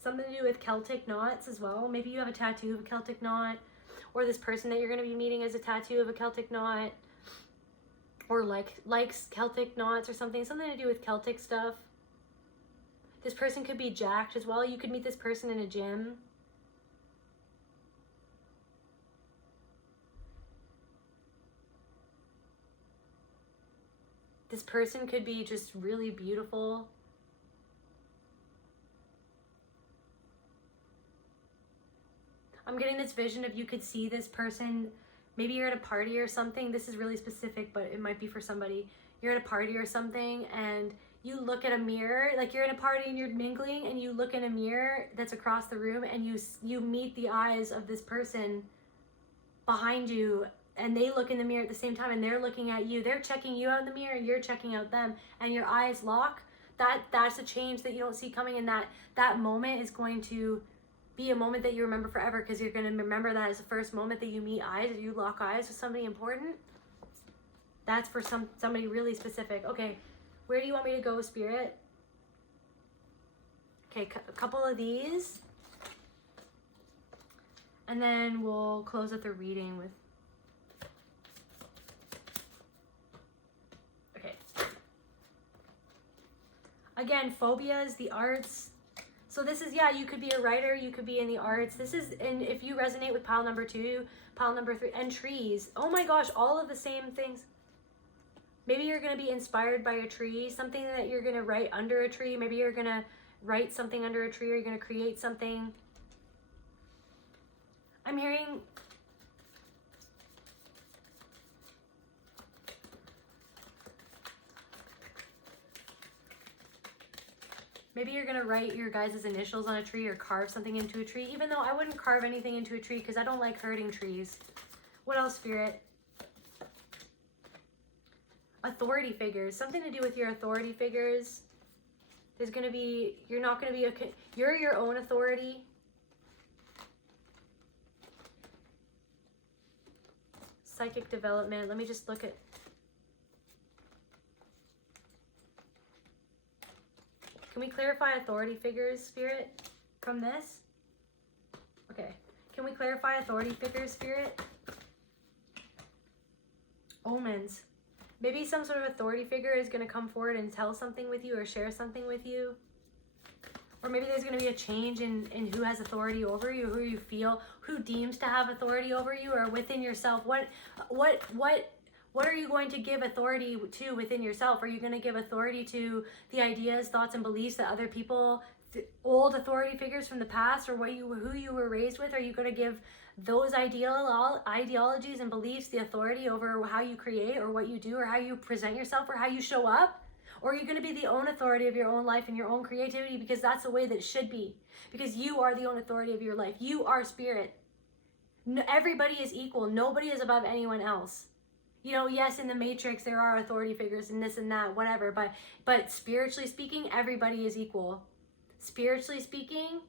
Something to do with Celtic knots as well. Maybe you have a tattoo of a Celtic knot, or this person that you're going to be meeting has a tattoo of a Celtic knot, or likes Celtic knots or something to do with Celtic stuff. This person could be jacked as well. You could meet this person in a gym. This person could be just really beautiful. I'm getting this vision of you could see this person. Maybe you're at a party or something. This is really specific, but it might be for somebody. You're at a party or something and you look at a mirror, like you're in a party and you're mingling and you look in a mirror that's across the room and you meet the eyes of this person behind you, and they look in the mirror at the same time and they're looking at you. They're checking you out in the mirror and you're checking out them, and your eyes lock. That's a change that you don't see coming, and that moment is going to be a moment that you remember forever, because you're going to remember that as the first moment that you meet eyes, or you lock eyes with somebody important. That's for somebody really specific. Okay, where do you want me to go, Spirit? Okay, a couple of these, and then we'll close out the reading with... Okay. Again, phobias, the arts. So this is, yeah, you could be a writer, you could be in the arts. This is, and if you resonate with pile number 2, pile number 3, and trees. Oh my gosh, all of the same things. Maybe you're going to be inspired by a tree, something that you're going to write under a tree. Maybe you're going to write something under a tree, or you're going to create something. I'm hearing... Maybe you're going to write your guys' initials on a tree, or carve something into a tree, even though I wouldn't carve anything into a tree because I don't like hurting trees. What else, Spirit? Authority figures. Something to do with your authority figures. There's going to be... You're not going to be... You're your own authority. Psychic development. Let me just look at... Can we clarify authority figures, Spirit, from this? Okay. Can we clarify authority figures, Spirit? Omens. Maybe some sort of authority figure is going to come forward and tell something with you or share something with you. Or maybe there's going to be a change in who has authority over you, who you feel, who deems to have authority over you, or within yourself. What are you going to give authority to within yourself? Are you going to give authority to the ideas, thoughts, and beliefs that other people, old authority figures from the past, or who you were raised with? Are you going to give those ideologies and beliefs the authority over how you create, or what you do, or how you present yourself, or how you show up? Or are you going to be the own authority of your own life and your own creativity, because that's the way that it should be? Because you are the own authority of your life. You are Spirit. Everybody is equal. Nobody is above anyone else. You know, yes, in the Matrix, there are authority figures and this and that, whatever. But spiritually speaking, everybody is equal. Spiritually speaking,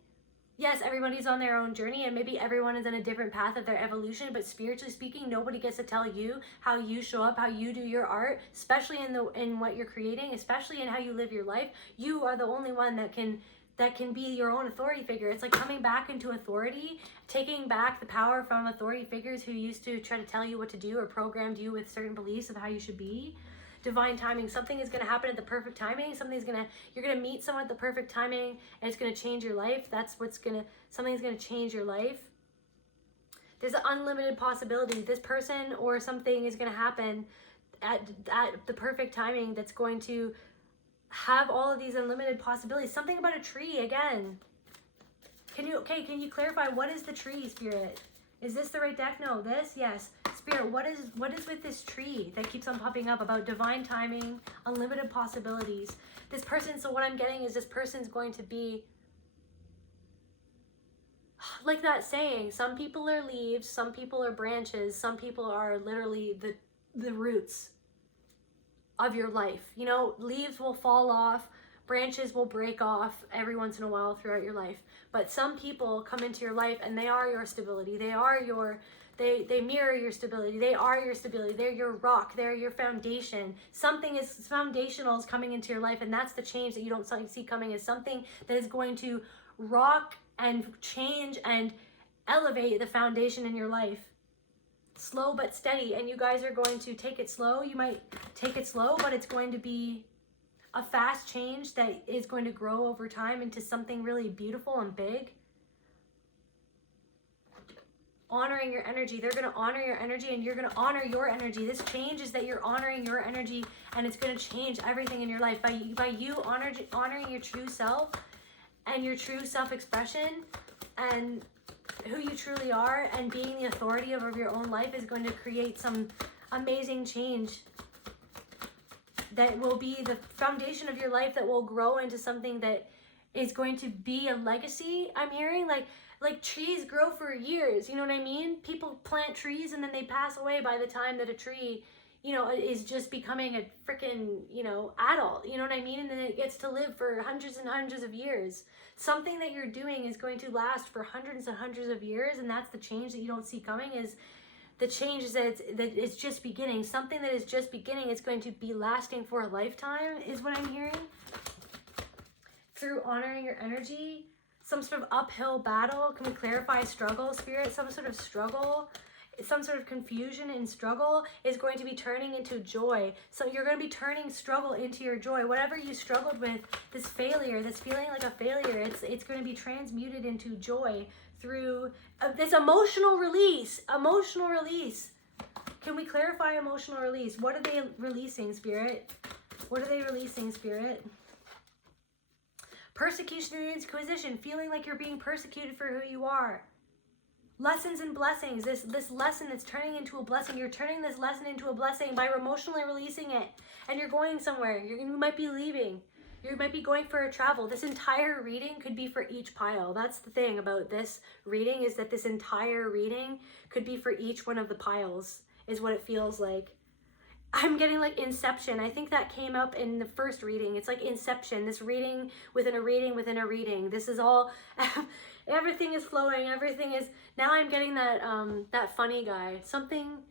yes, everybody's on their own journey, and maybe everyone is in a different path of their evolution. But spiritually speaking, nobody gets to tell you how you show up, how you do your art, especially in what you're creating, especially in how you live your life. You are the only one that can be your own authority figure. It's like coming back into authority, taking back the power from authority figures who used to try to tell you what to do or programmed you with certain beliefs of how you should be. Divine timing. Something is going to happen at the perfect timing. You're going to meet someone at the perfect timing, and it's going to change your life. Something's going to change your life. There's an unlimited possibility. This person or something is going to happen at the perfect timing that's going to have all of these unlimited possibilities. Something about a tree again. Can you clarify, what is the tree, Spirit? Is this the right deck? No, this? Yes. Spirit, what is with this tree that keeps on popping up about divine timing, unlimited possibilities? This person, so what I'm getting is this person's going to be like that saying, some people are leaves, some people are branches, some people are literally the roots of your life. You know, leaves will fall off, branches will break off every once in a while throughout your life. But some people come into your life and they are your stability. They are your, they mirror your stability. They are your stability. They're your rock. They're your foundation. Something is foundational is coming into your life, and that's the change that you don't see coming, is something that is going to rock and change and elevate the foundation in your life. Slow but steady, and you guys are going to take it slow. You might take it slow, but it's going to be a fast change that is going to grow over time into something really beautiful and big. Honoring your energy. They're going to honor your energy, and you're going to honor your energy. This change is that you're honoring your energy, and it's going to change everything in your life. By you honoring your true self and your true self-expression and who you truly are, and being the authority over your own life, is going to create some amazing change that will be the foundation of your life, that will grow into something that is going to be a legacy. I'm hearing like trees grow for years, you know what I mean? People plant trees and then they pass away by the time that a tree, you know, is just becoming a freaking, you know, adult, you know what I mean? And then it gets to live for hundreds and hundreds of years. Something that you're doing is going to last for hundreds and hundreds of years, and that's the change that you don't see coming. Is the change is that it's just beginning. Something that is just beginning is going to be lasting for a lifetime, is what I'm hearing. Through honoring your energy, some sort of uphill battle. Can we clarify struggle, Spirit? Some sort of struggle, some sort of confusion and struggle is going to be turning into joy. So you're going to be turning struggle into your joy. Whatever you struggled with, this failure, this feeling like a failure, it's going to be transmuted into joy through this emotional release. Emotional release. Can we clarify emotional release? What are they releasing, Spirit? What are they releasing, Spirit? Persecution and inquisition. Feeling like you're being persecuted for who you are. Lessons and blessings. This lesson that's turning into a blessing. You're turning this lesson into a blessing by emotionally releasing it. And you're going somewhere. You might be leaving. You might be going for a travel. This entire reading could be for each pile. That's the thing about this reading, is that this entire reading could be for each one of the piles, is what it feels like. I'm getting like Inception. I think that came up in the first reading. It's like Inception, this reading within a reading within a reading. This is all, everything is flowing. Everything is, now I'm getting that, that funny guy. Something,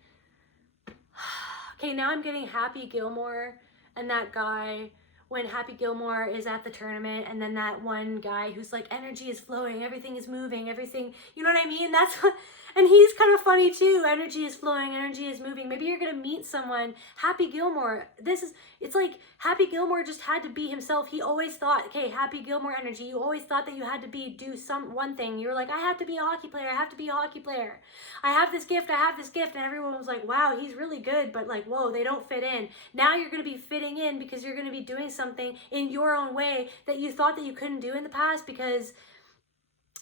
okay, now I'm getting Happy Gilmore and that guy when Happy Gilmore is at the tournament, and then that one guy who's like, energy is flowing, everything is moving, everything, you know what I mean? That's what, and he's kind of funny too. Energy is flowing, energy is moving. Maybe you're gonna meet someone. Happy Gilmore, it's like Happy Gilmore just had to be himself. He always thought, okay, Happy Gilmore energy. You always thought that you had to do one thing. You were like, I have to be a hockey player. I have to be a hockey player. I have this gift. I have this gift. And everyone was like, wow, he's really good. But like, whoa, they don't fit in. Now you're gonna be fitting in because you're gonna be doing something in your own way that you thought that you couldn't do in the past, because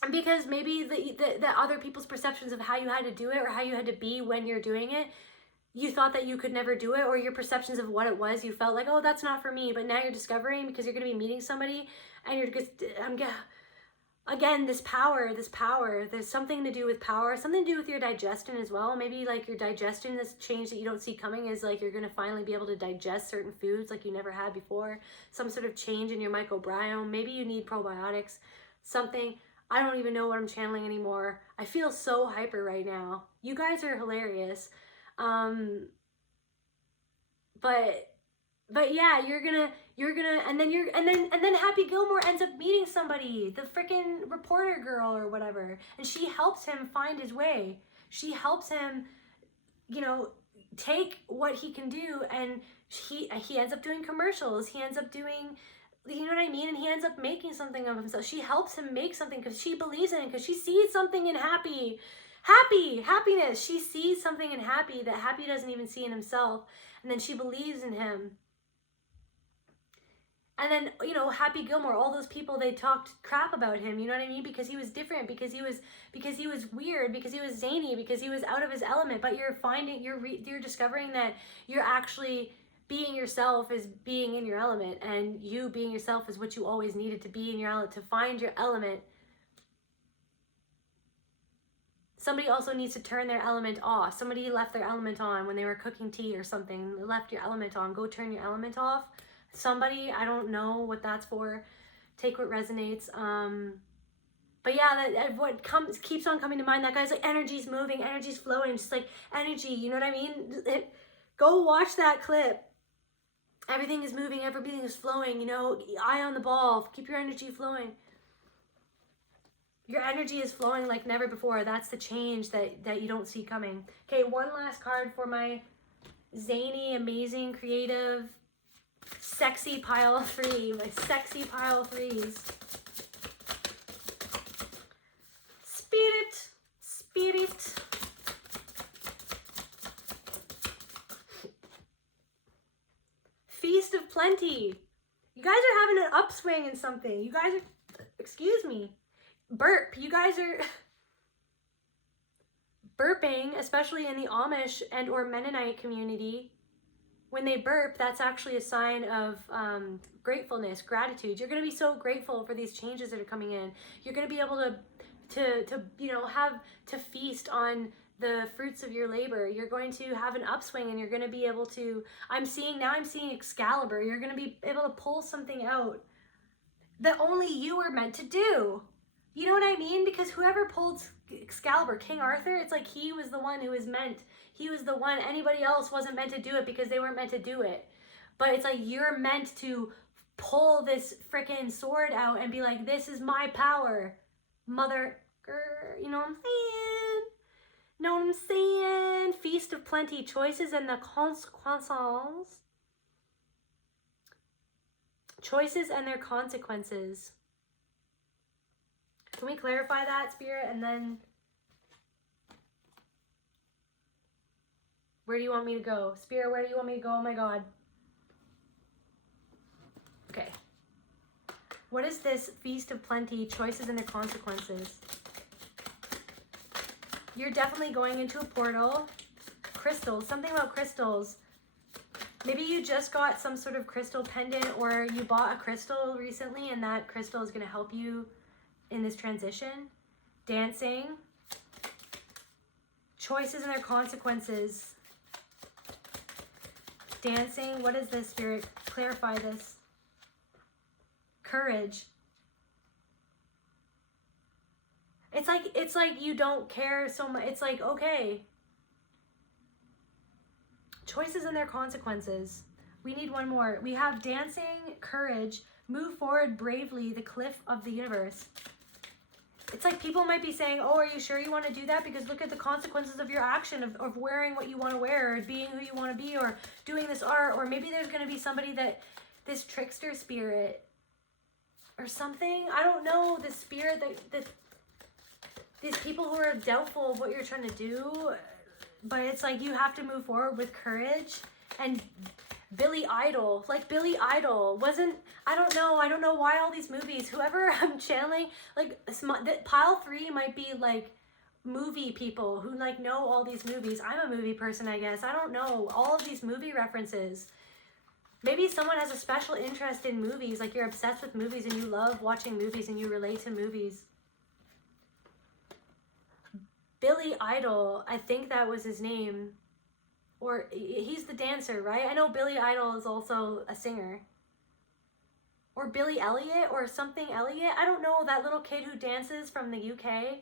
maybe the other people's perceptions of how you had to do it or how you had to be when you're doing it, you thought that you could never do it, or your perceptions of what it was, you felt like, oh, that's not for me. But now you're discovering, because you're going to be meeting somebody, and you're just, again, this power, there's something to do with power, something to do with your digestion as well. Maybe like your digestion, this change that you don't see coming, is like you're going to finally be able to digest certain foods like you never had before. Some sort of change in your microbiome. Maybe you need probiotics, something. I don't even know what I'm channeling anymore. I feel so hyper right now. You guys are hilarious. But yeah, you're gonna, and then Happy Gilmore ends up meeting somebody, the freaking reporter girl or whatever, and she helps him find his way. She helps him, you know, take what he can do, and he ends up doing commercials. He ends up doing, you know what I mean? And he ends up making something of himself. She helps him make something because she believes in it, because she sees something in happiness. She sees something in Happy that Happy doesn't even see in himself. And then she believes in him. And then, you know, Happy Gilmore, all those people, they talked crap about him, you know what I mean? Because he was different, because he was weird, because he was zany, because he was out of his element. But you're discovering that you're actually being yourself is being in your element, and you being yourself is what you always needed to be in your element, to find your element. Somebody also needs to turn their element off. Somebody left their element on when they were cooking tea or something. Left your element on. Go turn your element off. Somebody, I don't know what that's for. Take what resonates. But yeah, what keeps on coming to mind, that guy's like, energy's moving, energy's flowing, just like energy, you know what I mean? Go watch that clip. Everything is moving, everything is flowing, you know, eye on the ball, keep your energy flowing. Your energy is flowing like never before. That's the change that you don't see coming. Okay, one last card for my zany, amazing, creative, sexy pile 3. My sexy pile 3s. Spirit. Feast of plenty. You guys are having an upswing in something. You guys are, excuse me. Burp. You guys are burping, especially in the Amish and or Mennonite community. When they burp, that's actually a sign of gratefulness, gratitude. You're going to be so grateful for these changes that are coming in. You're going to be able to you know, have to feast on the fruits of your labor. You're going to have an upswing, and you're going to be able to, I'm seeing Excalibur. You're going to be able to pull something out that only you were meant to do. You know what I mean? Because whoever pulled Excalibur, King Arthur, it's like he was the one who was meant. He was the one. Anybody else wasn't meant to do it because they weren't meant to do it. But it's like you're meant to pull this freaking sword out and be like, this is my power. Mother, you know what I'm saying? Know what I'm saying? Feast of plenty, choices and the consequences. Choices and their consequences. Can we clarify that, Spirit? And then, where do you want me to go? Spirit, where do you want me to go? Oh my God. Okay. What is this Feast of Plenty, choices and their consequences? You're definitely going into a portal. Crystals, something about crystals. Maybe you just got some sort of crystal pendant, or you bought a crystal recently and that crystal is going to help you in this transition. Dancing. Choices and their consequences. Dancing. What is this, Spirit? Clarify this. Courage. It's like you don't care so much. It's like, okay. Choices and their consequences. We need one more. We have dancing, courage, move forward bravely, the cliff of the universe. It's like people might be saying, oh, are you sure you want to do that? Because look at the consequences of your action, of wearing what you want to wear, or being who you want to be, or doing this art, or maybe there's going to be somebody that, this trickster spirit, or something. I don't know, the spirit that these people who are doubtful of what you're trying to do, but it's like you have to move forward with courage. And Billy Idol, like Billy Idol wasn't, I don't know why all these movies, whoever I'm channeling, like pile 3 might be like movie people who like know all these movies. I'm a movie person, I guess. I don't know all of these movie references. Maybe someone has a special interest in movies, like you're obsessed with movies and you love watching movies and you relate to movies. Billy Idol, I think that was his name. Or he's the dancer, right? I know Billy Idol is also a singer. Or Billy Elliot or something Elliot. I don't know, that little kid who dances from the UK.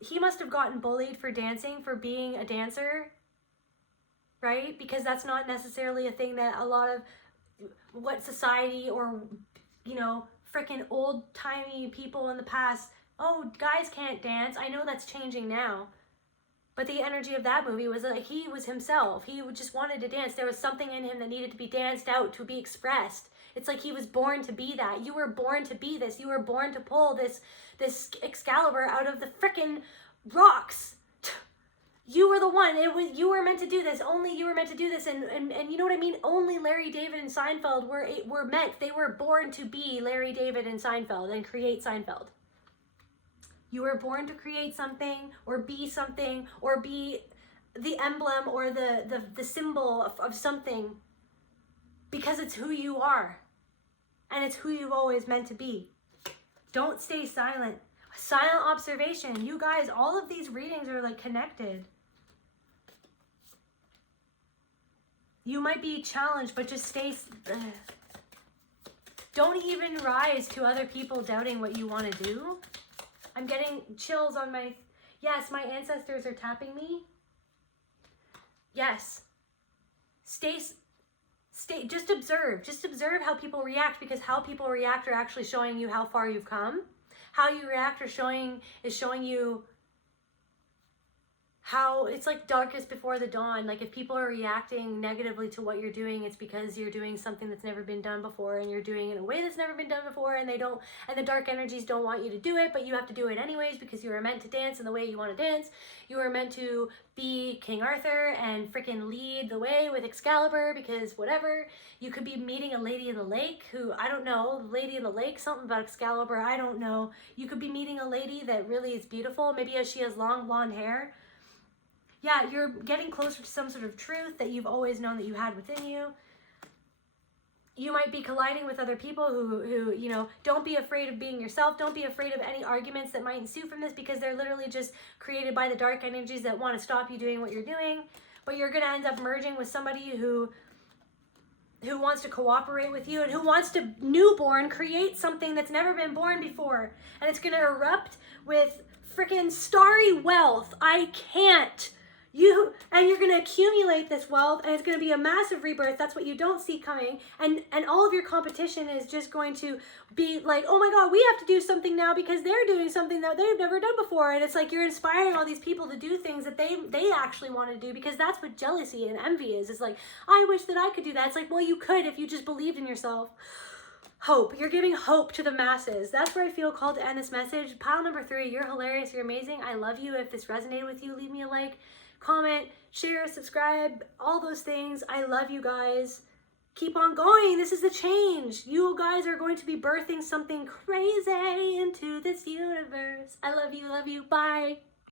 He must have gotten bullied for dancing, for being a dancer, right? Because that's not necessarily a thing that a lot of what society or, you know, freaking old-timey people in the past, oh, guys can't dance. I know that's changing now. But the energy of that movie was like he was himself. He just wanted to dance. There was something in him that needed to be danced out, to be expressed. It's like he was born to be that. You were born to be this. You were born to pull this Excalibur out of the frickin' rocks. You were the one. You were meant to do this. Only you were meant to do this. And you know what I mean? Only Larry David and Seinfeld were meant. They were born to be Larry David and Seinfeld and create Seinfeld. You were born to create something or be the emblem or the symbol of something, because it's who you are and it's who you've always meant to be. Don't stay silent. Silent observation. You guys, all of these readings are like connected. You might be challenged, but just stay. Don't even rise to other people doubting what you want to do. I'm getting chills on my... Yes, my ancestors are tapping me. Yes. Stay, just observe. Just observe how people react, because how people react are actually showing you how far you've come. How you react is showing you how it's like darkest before the dawn. Like if people are reacting negatively to what you're doing, it's because you're doing something that's never been done before, and you're doing it in a way that's never been done before, and the dark energies don't want you to do it, but you have to do it anyways because you were meant to dance in the way you want to dance. You were meant to be King Arthur and freaking lead the way with Excalibur, because whatever. You could be meeting a lady in the lake who, I don't know, lady in the lake, something about Excalibur, I don't know. You could be meeting a lady that really is beautiful. Maybe she has long blonde hair. Yeah, you're getting closer to some sort of truth that you've always known that you had within you. You might be colliding with other people who, you know, don't be afraid of being yourself. Don't be afraid of any arguments that might ensue from this, because they're literally just created by the dark energies that want to stop you doing what you're doing. But you're going to end up merging with somebody who wants to cooperate with you and who wants to newborn create something that's never been born before. And it's going to erupt with freaking starry wealth. I can't. And you're going to accumulate this wealth, and it's going to be a massive rebirth. That's what you don't see coming. And all of your competition is just going to be like, oh my God, we have to do something now because they're doing something that they've never done before. And it's like you're inspiring all these people to do things that they actually want to do, because that's what jealousy and envy is. It's like, I wish that I could do that. It's like, well, you could if you just believed in yourself. Hope. You're giving hope to the masses. That's where I feel called to end this message. Pile number 3, you're hilarious. You're amazing. I love you. If this resonated with you, leave me a like, comment, share, subscribe, all those things. I love you guys. Keep on going. This is the change. You guys are going to be birthing something crazy into this universe. I love you. Love you. Bye.